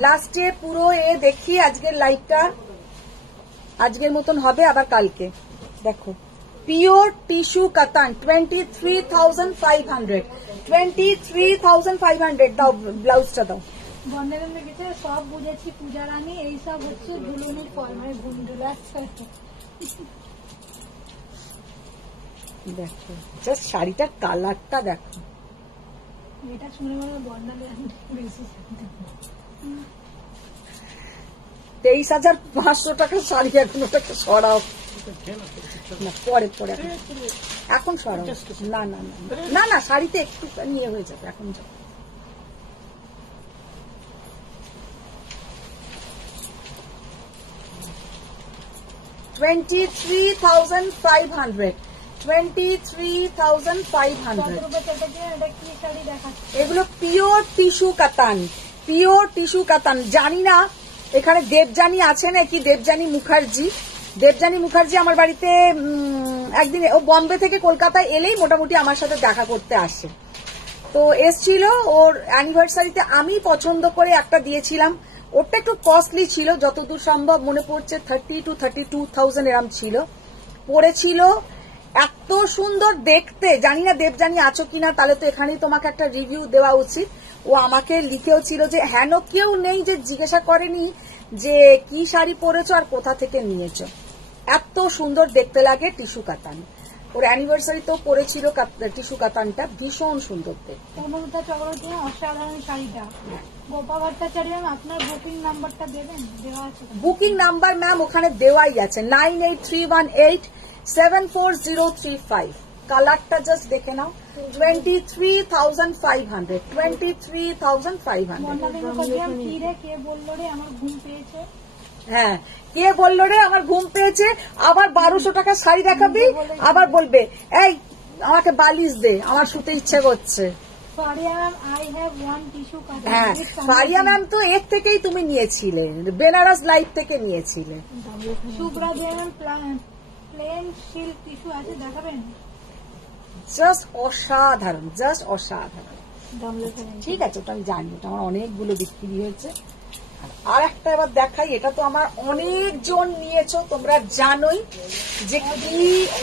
লাস্টে পুরো এ দেখি আজকের লাইভটা আজকের মতন হবে, আবার কালকে দেখো। পিওর টিস্যু কাতান 23,500। 23,500 দাও, ব্লাউজটা দাও। বর্ণালিম লিখেছে সব বুঝেছি পূজা রানী, এইসব হচ্ছে ধুলুনির ফল, মানে ভুন্ডুলা। দেখো জাস্ট শাড়িটার কালারটা দেখো। এটা শুনে মনে হয় বর্ণালী আন্টি বেশি। 23,500 টাকার শাড়ি, এখন ওটাকে সরাও না, পরে পরে এখন সরাও। না না না না, শাড়িতে একটু নিয়ে হয়ে যাবে, এখন যাও। $23,500। 23,500। এগুলো পিওর টিস্যু কাতান, পিওর টিস্যু কাতান। জানি না এখানে দেবযানী আছে নাকি, দেবযানী মুখার্জি আমার বাড়িতে একদিন, ও বম্বে থেকে কলকাতায় এলেই মোটামুটি আমার সাথে দেখা করতে আসে। তো এসছিল ওর অ্যানিভার্সারিতে, আমি পছন্দ করে একটা দিয়েছিলাম। ওটা একটু কস্টলি ছিল, যতদূর সম্ভব মনে পড়ছে 30 to 32,000 এরম ছিল, পড়েছিল। এত সুন্দর দেখতে, জানি না দেবযানী আছো কিনা, তাহলে তো এখানেই তোমাকে একটা রিভিউ দেওয়া উচিত। ও আমাকে লিখেও ছিল যে হেন কেউ নেই যে জিজ্ঞাসা করেনি যে কি শাড়ি পরেছো আর কোথা থেকে নিয়েছো। এত সুন্দর দেখতে লাগে টিস্যু কাতান। ওর অ্যানিভার্সারি তো পরেছিল টিস্যু কাতানটা, ভীষণ সুন্দর দেখতে। অনুমিতা চক্রবর্তী অসাধারণ শাড়িটা। গোপা ভট্টাচার্য আপনার বুকিং নাম্বারটা দেবেন? দেওয়া আছে বুকিং নাম্বার ম্যাম ওখানে দেওয়াই আছে, 9831874035। কালারটা জাস্ট দেখে নাও। 23,500, 23,500। কি রে কে বললো রে আমার ঘুম পেয়েছে? হ্যাঁ, কে বললো রে আমার ঘুম পেয়েছে? আবার 1200 টাকা শাড়ি দেখাবি, আবার বলবে এই আমাকে বালিশ দে, আমার শুতে ইচ্ছে করছে। হ্যাঁ, ফারিয়া ম্যাম তো এর থেকেই তুমি নিয়েছিলে, বেনারস লাইফ থেকে নিয়েছিলে। শুভ্রা দেওয়ান প্লেন সিল্ক টিস্যু আছে, দেখাবেন? জাস্ট অসাধারণ, জাস্ট অসাধারণ। ঠিক আছে, ওটা আমি জানি, ওটা আমার অনেকগুলো বিক্রি হয়েছে। আর একটা এবার দেখাই, এটা তো আমার অনেকজন নিয়েছো, তোমরা জানোই যে কি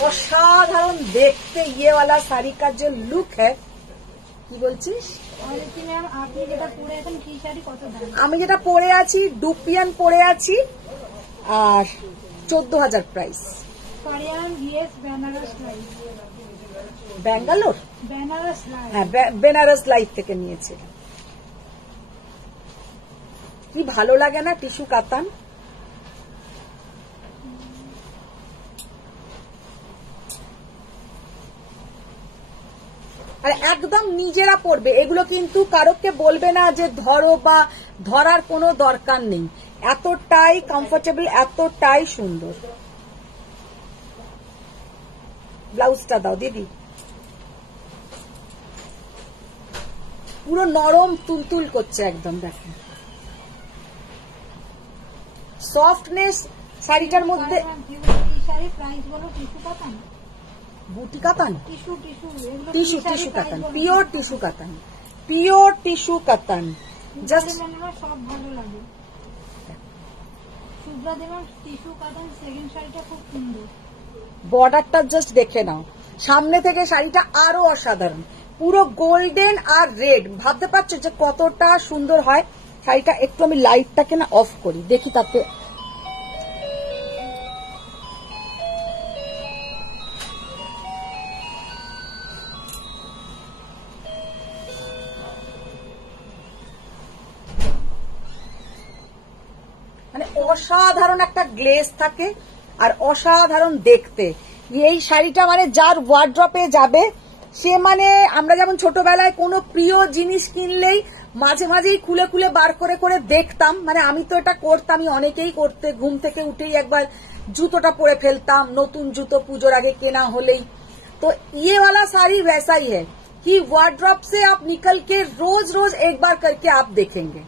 অসাধারণ দেখতে ইয়েওয়ালা শাড়ি কার যে লুক হ্যাঁ। কি বলছিস? আপনি যেটা পরে আছেন কি শাড়ি, কত দাম? আমি যেটা পরে আছি ডুপিয়ান পরে আছি, আর 14,000 প্রাইস। ব্যাঙ্গালোর, হ্যাঁ বেনারস লাইফ থেকে নিয়েছিলাম। কি ভালো লাগে না টিস্যু কাতান? আর একদম নিজেরা পড়বে এগুলো, কিন্তু কারোকে বলবে না যে ধরো, বা ধরার কোনো দরকার নেই। এতটাই কমফোর্টেবল, এতটাই সুন্দর। ব্লাউজটা দাও দিদি। পুরো নরম তুলতুল করছে একদম, দেখেন সফটনেস শাড়িটার মধ্যে। বুটি কাতান, টিস্যু, টিস্যু কাতান, পিওর টিস্যু কাতান, পিওর টিস্যু কাতান। জাস্ট সব ভালো লাগে। শুভ্রা দেওয়ান টিস্যু কাতান সেকেন্ড শাড়িটা খুব সুন্দর। বর্ডারটা জাস্ট দেখে নাও, সামনে থেকে শাড়িটা আরো অসাধারণ, পুরো গোল্ডেন আর রেড। ভাবতে পারছো যে কতটা সুন্দর হয় শাড়িটা? একটু আমি লাইটটাকে না অফ করি, দেখি তাতে। মানে অসাধারণ একটা গ্লেজ থাকে আর অসাধারণ দেখতে। এই শাড়িটা মানে যার ওয়ার্ড্রপে যাবে সে, মানে আমরা যেমন ছোটবেলায় কোনো প্রিয় জিনিস কিনলেই মাঝে মাঝেই খুলে খুলে বার করে করে দেখতাম, মানে আমি তো এটা করতামই, অনেকেই করতে। ঘুম থেকে উঠেই একবার জুতোটা পরে ফেলতাম, নতুন জুতো পুজোর আগে কেনা হলেই। तो ये वाला साड़ी वैसा ही है कि वार्डरोब से आप निकल के रोज रोज एक बार करके आप देखेंगे।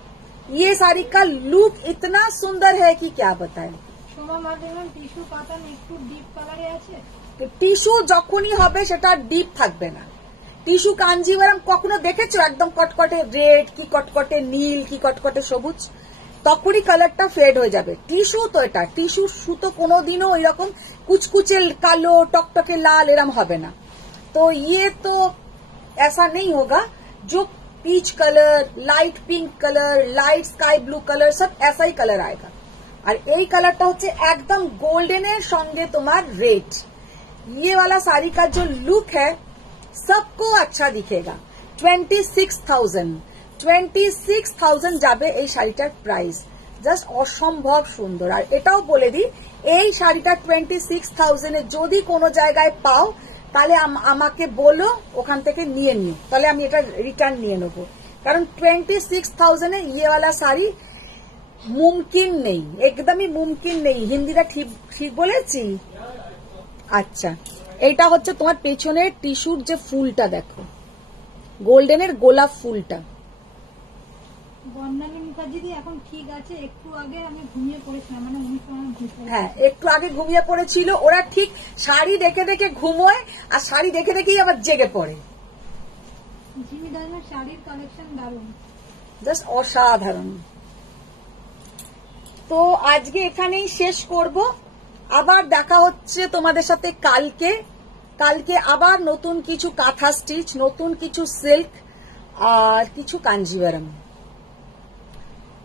ये साड़ी का लुक इतना सुंदर है कि क्या बताएं। টিস্যু কাতান একটু ডিপ কালারে আছে। টিস্যু যখনই হবে সেটা ডিপ থাকবে না। টিস্যু কাঞ্জিভারাম কখনো দেখেছো একদম কটকটে রেড, কি কটকটে নীল, কি কটকটে সবুজ, তখনই কালারটা ফেড হয়ে যাবে। টিস্যু তো এটা, টিস্যু সুতো কোনোদিনও ওই রকম কুচকুচে কালো टकटके लाल एरम হবে না। तो ये तो ऐसा नहीं होगा। जो peach colour, light pink colour, light sky blue colour, सब ऐसा ही कलर आएगा। और यही कलरটা হচ্ছে একদম গোল্ডেনের সঙ্গে তোমার রেড। ये वाला साड़ी का जो लुक है सबको अच्छा दिखेगा। 26,000 যাবে এই শাড়িটার প্রাইস। জাস্ট অসম্ভব সুন্দর। আর এটাও বলে দিই, এই শাড়িটা 26,000 এ যদি কোনো জায়গায় পাও তাহলে আমাকে বলো, ওখান থেকে নিয়ে নিও, তাহলে আমি এটা রিটার্ন নিয়ে নেবো। কারণ 26,000 এ ये वाला শাড়ি মুমকিন নেই, একদমই মুমকিন নেই। হিন্দিটা ঠিক বলেছি? আচ্ছা, এইটা হচ্ছে তোমার পেছনের টিস্যুর যে ফুলটা দেখো, গোল্ডেনের গোলাপ ফুলটা। বর্ণালী মুখার্জি এখন ঠিক আছে, একটু আগে আমি ঘুমিয়ে পড়েছিলাম, মানে হ্যাঁ একটু আগে ঘুমিয়ে পড়েছিল। ওরা ঠিক শাড়ি দেখে দেখে ঘুমোয় আর শাড়ি দেখে দেখেই আবার জেগে পড়ে। জিমি দাইমার শাড়ির কালেকশন দারুণ, জাস্ট অসাধারণ। তো আজকে এখানেই শেষ করব, আবার দেখা হচ্ছে তোমাদের সাথে কালকে। কালকে আবার নতুন কিছু কাঁথা স্টিচ, নতুন কিছু সিল্ক আর কিছু কাঞ্জিভারাম,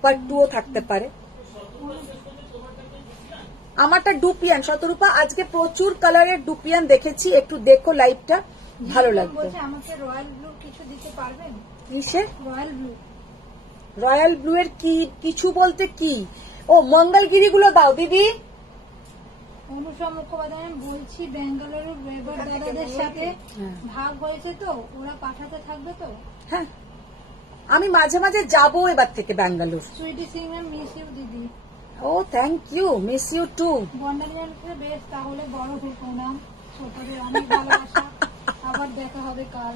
পার্ট 2 থাকতে পারে। আমারটা ডুপিয়ান শতরূপা, আজকে প্রচুর কালারের ডুপিয়ান দেখেছি, একটু দেখো লাইভটা, ভালো লাগবে। আমাকে রয়্যাল ব্লু কিছু দিতে পারবেন? কিসের রয়্যাল ব্লু? রয়্যাল ব্লু এর কি কিছু বলতে কি? ও মঙ্গলগিরি গুলো দাও দিদি। অনুষা মুখোপাধ্যায়, আমি বলছি বেঙ্গালুরু বেবার দাদাদের সাথে ভাগ হয়েছে তো, ওরা পাঠাতে থাকবে তো। হ্যাঁ, আমি মাঝে মাঝে যাবো এবার থেকে Bangalore. Sweety Singh ma'am, miss you দিদি। ও thank you, miss you too. বন্ডালিয়ানকে বেশ, তাহলে বড় হয়ে প্রণাম, ছোটদের অনেক ভালোবাসা, আবার দেখা হবে কাল।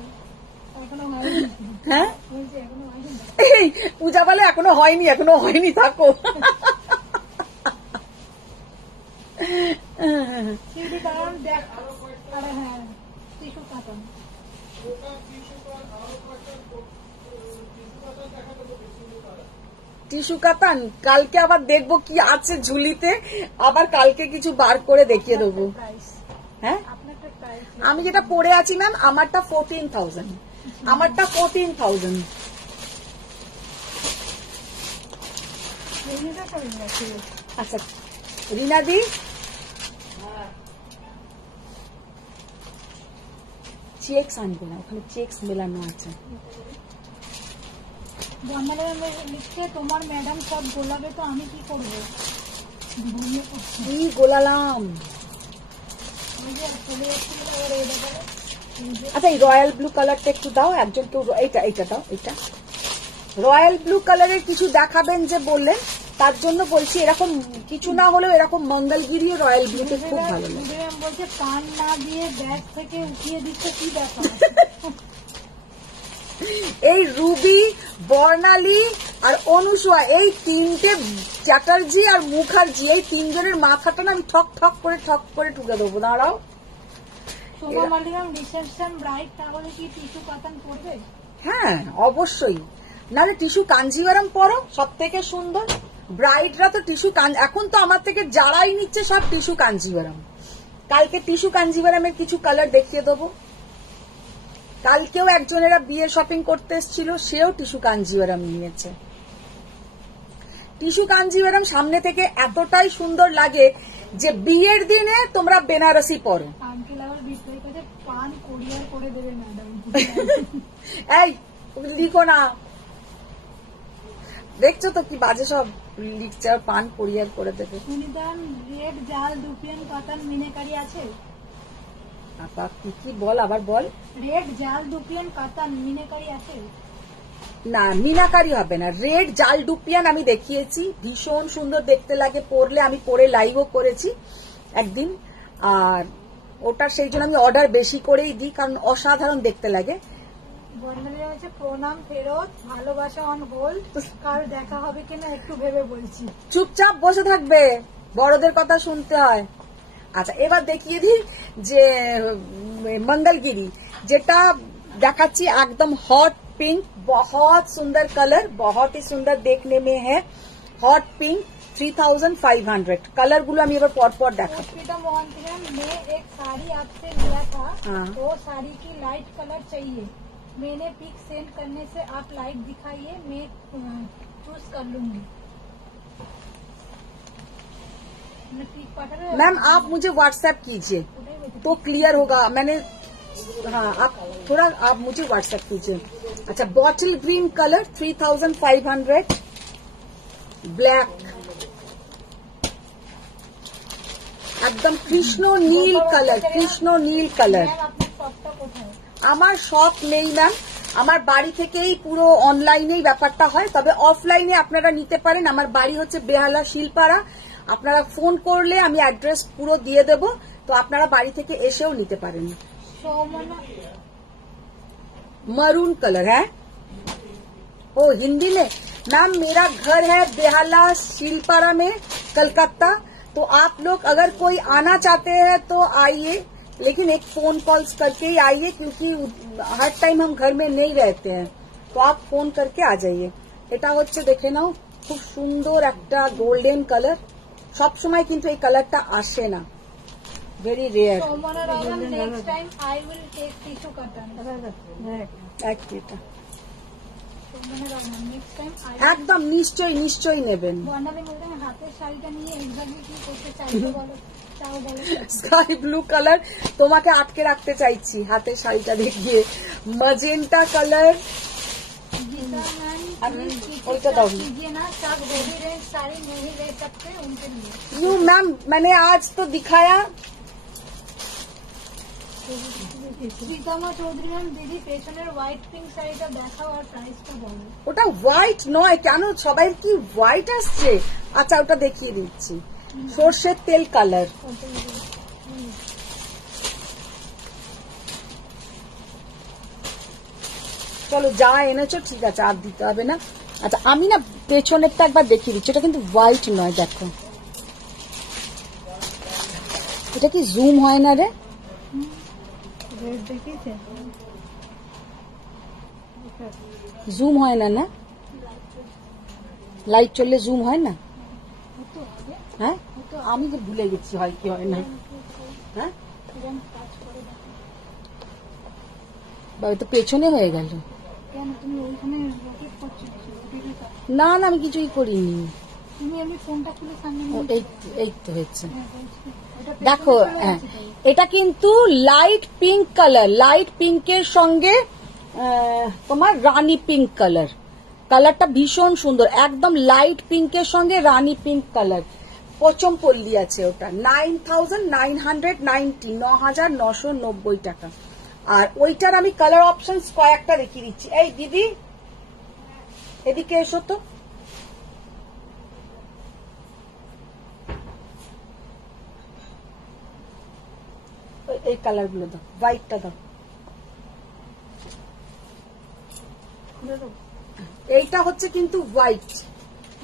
এখনো হয়নি। হ্যাঁ, বলছি এখনো হয়নি। এই পূজা বলে এখনো হয়নি থাকো। সিউড়ি কারণ দেখ, আরে হ্যাঁ টিস্যু কাটন। টিস্যু কাতান কালকে আবার দেখবো কি আছে ঝুলিতে, আবার কালকে কিছু বার করে দেখিয়ে দেবো। প্রাইস হ্যাঁ, আপনারটা প্রাইস আমি যেটা পরে আছি ম্যাম, আমারটা 14,000। আমারটা 14,000। রেনিটা করে গেছে। আচ্ছা রিনাদি, চেক্স আনবে না, ওখানে চেক্স মেলানো আছে। বন্ডালিয়ান লিখছে তোমার ম্যাডাম সব গোলাবে তো আমি কি করবো? ঘুমিয়ে পড়ছে। কি গোলালাম। ওই যে চলে এসেছিল ওর এই ব্যাপারে। আচ্ছা এই রয়্যাল ব্লু কালারটা একটু দাও একজন, কেউ এইটা দাও। এটা রয়্যাল ব্লু কালারের কিছু দেখাবেন যে বললেন, তার জন্য বলছি এরকম কিছু না হলেও এরকম মঙ্গলগিরি রয়্যাল ব্লুতে খুব ভালো লাগে। ম্যাম বলছে পান না দিয়ে ব্যাগ থেকে উঠিয়ে দিচ্ছে, কি ব্যাপার? এই রুবি, বর্ণালী আর অনুসুয়া, এই তিনটে চ্যাটার্জি আর মুখার্জি, এই তিনজনের মাথাটা না আমি ঠক করে ঠুকে দেবো। দাঁড়াও, শোভা মালিকাম রিসেপশন ব্রাইট, তাহলে কি টিস্যু কাতান পড়বে? হ্যাঁ অবশ্যই, নাহলে টিস্যু কাঞ্জিভারাম পরো, সব থেকে সুন্দর। ব্রাইডরা তো টিস্যু এখন তো আমার থেকে যারাই নিচ্ছে সব টিস্যু কাঞ্জিভারাম। কালকে টিস্যু কাঞ্জিভারামের কিছু কালার দেখিয়ে দেবো। কালকেও একজনেরা বিয়ে শপিং করতে এসেছিল, সেও টিস্যু কাঞ্জিভারাম নিয়েছে। টিস্যু কাঞ্জিভারাম সামনে থেকে এতটাই সুন্দর লাগে যে বিয়ের দিনে তোমরা বেনারসি পরো। আঙ্কেল আবার বিক্রয় করে পান কোরিয়ার করে দেবে ম্যাডাম। এই লিখো না, দেখছো তো কি বাজে সব লিখছে, পান কোরিয়ার করে দেবে। সুনিদান রেড জাল দুপিয়ান কাতান মিনেকারি আছে? আপা কি বল, আবার বল। রেড জাল দুপিয়ান কাতান মিনেকারি আছে? না, মিনাকারি হবে না, রেড জাল ডুপিয়ান আমি দেখিয়েছি, ভীষণ সুন্দর দেখতে লাগে পরলে। আমি পরে লাইভও করেছি একদিন, আর ওটা সেই জন্য আমি অর্ডার বেশি করেই দিই, কারণ অসাধারণ দেখতে লাগে। বর্ণালী হচ্ছে প্রণাম ফেরত, ভালোবাসা অন হোল্ড, কার দেখা হবে কিনা একটু ভেবে বলছি। চুপচাপ বসে থাকবে, বড়দের কথা শুনতে হয়। আচ্ছা এবার দেখিয়ে দিই যে मंगलगिरी, যেটা দেখাচ্ছি একদম হট पिंक, बहुत सुंदर कलर, बहुत ही सुंदर देखने में है। हॉट पिंक 3500 कलर गुलो আমি এবার পরপর দেখাবো। मोहंती मैम, मैं एक साड़ी आपसे लिया था, हाँ। वो साड़ी की लाइट कलर चाहिए, मैंने पिक सेंड करने से आप लाइट दिखाइए, मैं चूज कर लूंगी। पिक पाठा मैम आप मुझे व्हाट्सएप कीजिए तो क्लियर होगा। मैंने हाँ, आप मुझे व्हाट्सएप कीजिए। अच्छा बॉटल ग्रीन कलर 3500, ब्लैक, একদম কৃষ্ণ নীল কালার, কৃষ্ণ নীল কালার। আপনার শপটা কোথায়? আমার শপ নেই ম্যাম, আমার বাড়ি থেকেই পুরো অনলাইনেই ব্যাপারটা হয়, তবে অফলাইনে আপনারা নিতে পারেন। আমার বাড়ি হচ্ছে বেহালা শিলপাড়া, আপনারা ফোন করলে আমি অ্যাড্রেস পুরো দিয়ে দেব, তো আপনারা বাড়ি থেকে এসেও নিতে পারেন। मरून कलर है। ओ हिंदी में मैम, मेरा घर है बेहाला शीलपाड़ा में, कलकत्ता। तो आप लोग अगर कोई आना चाहते हैं तो आइए, लेकिन एक फोन कॉल्स करके ही आइए, क्योंकि हर टाइम हम घर में नहीं रहते हैं, तो आप फोन करके आ जाइए। এটা হচ্ছে দেখে নাও, খুব সুন্দর একটা গোল্ডেন কালার। সব সময় কিন্তু এই কালারটা আসে না, very rare. Next time I will take tissue cotton. Next time একদম নিশ্চয়ই নেবেন। বর্ণালী বলতে হাতের শাড়িটা নিয়ে এক্স্যাক্টলি কি করতে চাইছো বলো, চাও বলো। স্কাই ব্লু কালার তোমাকে আটকে রাখতে চাইছি হাতের শাড়িটা দেখিয়ে। ম্যাজেন্টা কালার, গীতা ম্যাম আমি ওইটা দাও। कीजिए ना, सब हेवी रेंज साड़ी नहीं ले सकते उनके लिए। यू मैम मैंने आज तो दिखाया। শ্রীতমা চৌধুরী ম্যাম, দিদি পেছনের হোয়াইট পিঙ্ক শাড়িটা দেখাও আর প্রাইসটা বলো। ওটা হোয়াইট নয় কেন, সবাই কি হোয়াইট আসছে? আচ্ছা ওটা দেখিয়ে দিচ্ছি, সর্ষের তেল কালার। চলো যা এনেছো ঠিক আছে, আর দিতে হবে না। আচ্ছা আমি না পেছনেরটা একবার দেখিয়ে দিচ্ছি, এটা কিন্তু হোয়াইট নয়, দেখো এটা কি জুম হয় না রে? রেড দেখিয়েছে, জুম হয় না, না লাইট চললে জুম হয় না? হ্যাঁ আমি তো ভুলে গেছি হয় কি হয় না। হ্যাঁ বাবা তো পেছনে হয়ে গেল। কেন তুমি ওইখানে রোটেট করছো? না না আমি কিছুই করিনি। তুমি এমনি ফোনটা খুলে সামনে ও, এই তো হয়েছে। ওটা দেখো হ্যাঁ এটা কিন্তু লাইট পিঙ্ক কালার, লাইট পিঙ্কের সঙ্গে তোমার রানী পিঙ্ক কালার, কালারটা ভীষণ সুন্দর, একদম লাইট পিঙ্কের সঙ্গে রানী পিঙ্ক কালার। পচম পল্লী আছে ওটা 9,990, 9,990 টাকা। আর ওইটার আমি কালার অপশন কয়েকটা দেখিয়ে দিচ্ছি। এই দিদি এদিকে এসো তো, এই কালার গুলো দাও, হোয়াইটটা দাও। এইটা হচ্ছে কিন্তু হোয়াইট।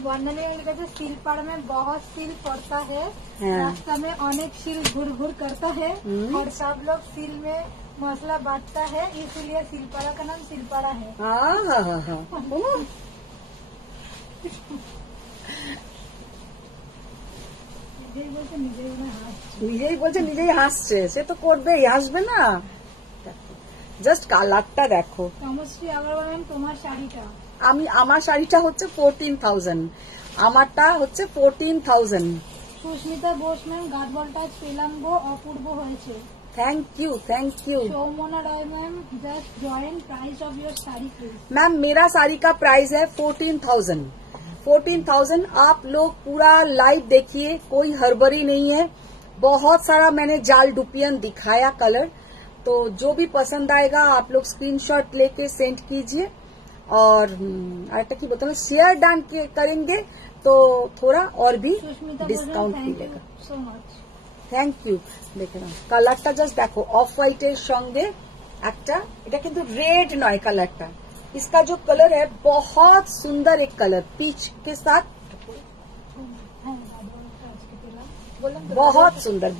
বর্ণালী কাছে सील पड़ में बहुत सील पड़ता है, हाँ। रास्ता में अनेक सील घुर घुर करता है और सब लोग सील में मसला बांटता है, इसीलिए सीलपाड़ा का नाम सीलपाड़ा है। हाँ हाँ हाँ हाँ নিজেই বলছে নিজেই মনে হয় হাসছে। নিজেই বলছে নিজেই হাসছে, সে তো করবেই, হাসবে না? জাস্ট কালারটা দেখো। তমশ্রী আবার বলেন তোমার শাড়িটা। আমি আমার শাড়িটা হচ্ছে 14,000, আমারটা হচ্ছে 14,000। সুস্মিতা বোস ম্যাম, গাঢ়ওয়ালটা পেলাম গো, অপূর্ব হয়েছে। Thank you thank you. Soumana Roy ma'am, just join price of your sari please. Ma'am मेरा साड़ी का प्राइस है 14,000। 14,000 आप लोग पूरा लाइव देखिए, कोई हड़बड़ी नहीं है। बहुत सारा मैंने जाल डुपियन दिखाया कलर, तो जो भी पसंद आएगा आप लोग स्क्रीनशॉट लेके सेंड कीजिए। और आटा की बोतल शेयर डान करेंगे तो थोड़ा और भी সুস্মিতা डिस्काउंट থ্যাংক ইউ मिलेगा। So much. Thank you. দেখে নাও কালারটা জাস্ট দেখো, অফ হোয়াইটের সঙ্গে একটা, এটা কিন্তু রেড নয় কালারটা, इसका जो कलर है बहुत सुंदर एक कलर पीच के साथ, হ্যাঁ গাঢ়ওয়ালটা আজকে পেলাম,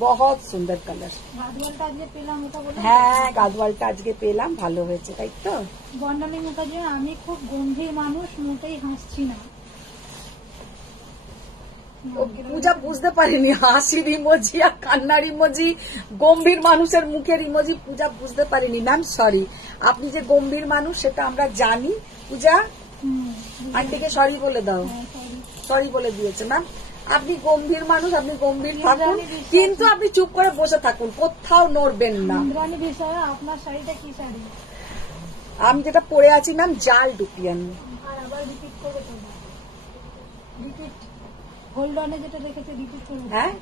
बहुत सुंदर कलर। গাঢ়ওয়ালটা আজকে পেলাম, ওটা বলে। হ্যাঁ গাদওয়ালটা আজকে পেলাম, ভালো হয়েছে তাই তো। বর্ণালী মুখার্জি, আমি খুব গম্ভীর মানুষ, মোটেই হাসছি না। পূজা বুঝতে পারিনি হাসির ইমোজি আর কান্নার ইমোজি, গম্ভীর মানুষের মুখের ইমোজি পূজা বুঝতে পারিনি। ম্যাম সরি, আপনি যে গম্ভীর মানুষ সেটা আমরা জানি। পূজা আন্টিকে সরি বলে দাও, সরি বলে দিয়েছে ম্যাম। আপনি গম্ভীর মানুষ, আপনি গম্ভীর থাকুন, কিন্তু আপনি চুপ করে বসে থাকুন, কোথাও নড়বেন না। ইন্দ্রাণী বিষয়, আপনার শাড়িটা কি শাড়ি? আমি যেটা পরে আছি ম্যাম জাল ডুপিয়ান। আর আবার রিপিট করবে তো, রিপিট হোল্ড অনে যেটা রেখেছে রিপিট করবে। হ্যাঁ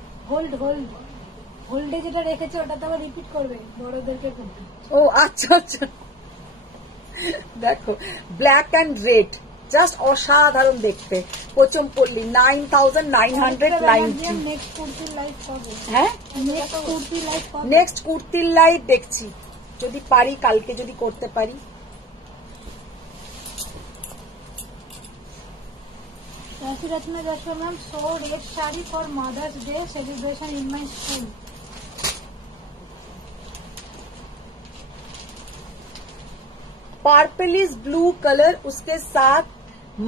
হোল্ডে যেটা রেখেছে ওটা তো আবার রিপিট করবে, বড়দেরকে করবে। ও আচ্ছা আচ্ছা, দেখো ব্ল্যাক অ্যান্ড রেড, জাস্ট অসাধারণ দেখতে। পচম পল্লী 9,990। নেক্সট কুর্তির লাইভ পাবো। হ্যাঁ নেক্সট কুর্তির লাইভ পাবো। নেক্সট কুর্তির লাইভ দেখছি, যদি পারি কালকে যদি করতে পারি। Rashi Rachana Jashore ma'am, so red sari for mother's day celebration in my school. Purplish blue colour, उसके साथ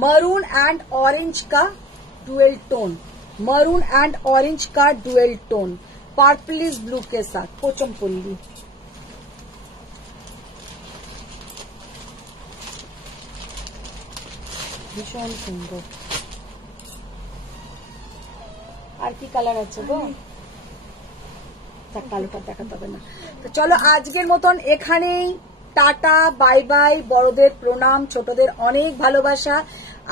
मरून एंड ऑरेंज का dual tone, maroon and orange का डुअल टोन, पर्पलिश ब्लू के साथ पोचम पुल्ली। ভীষণ সুন্দর। আর কি কালার আছে গো? কালোটা দেখাতে হবে না। তো চলো আজকের মতন এখানেই টাটা, বাই বাই, বড়দের প্রণাম, ছোটদের অনেক ভালোবাসা।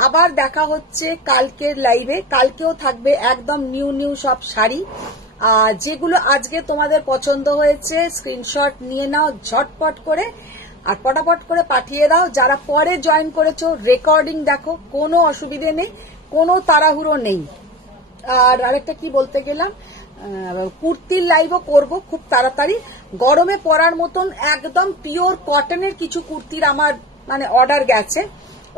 আবার দেখা হচ্ছে কালকের লাইভে। কালকেও থাকবে একদম নিউ নিউ সব শাড়ি, আর যেগুলো আজকে তোমাদের পছন্দ হয়েছে স্ক্রিনশট নিয়ে নাও ঝটপট করে, আর পটাপট করে পাঠিয়ে দাও। যারা পরে জয়েন করেছো রেকর্ডিং দেখো, কোনো অসুবিধে নেই, কোনো তাড়াহুড়ো নেই। আর আরেকটা কি বলতে গেলাম, কুর্তির লাইভও করব খুব তাড়াতাড়ি। গরমে পরার মতন একদম পিওর কটনের কিছু কুর্তির আমার মানে অর্ডার গেছে,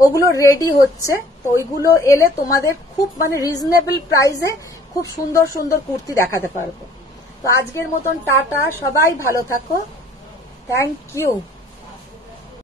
ওগুলো রেডি হচ্ছে। তো ওইগুলো এলে তোমাদের খুব মানে রিজনেবল প্রাইসে খুব সুন্দর সুন্দর কুর্তি দেখাতে পারবো। তো আজকের মতন টাটা, সবাই ভালো থাকো, থ্যাংক ইউ।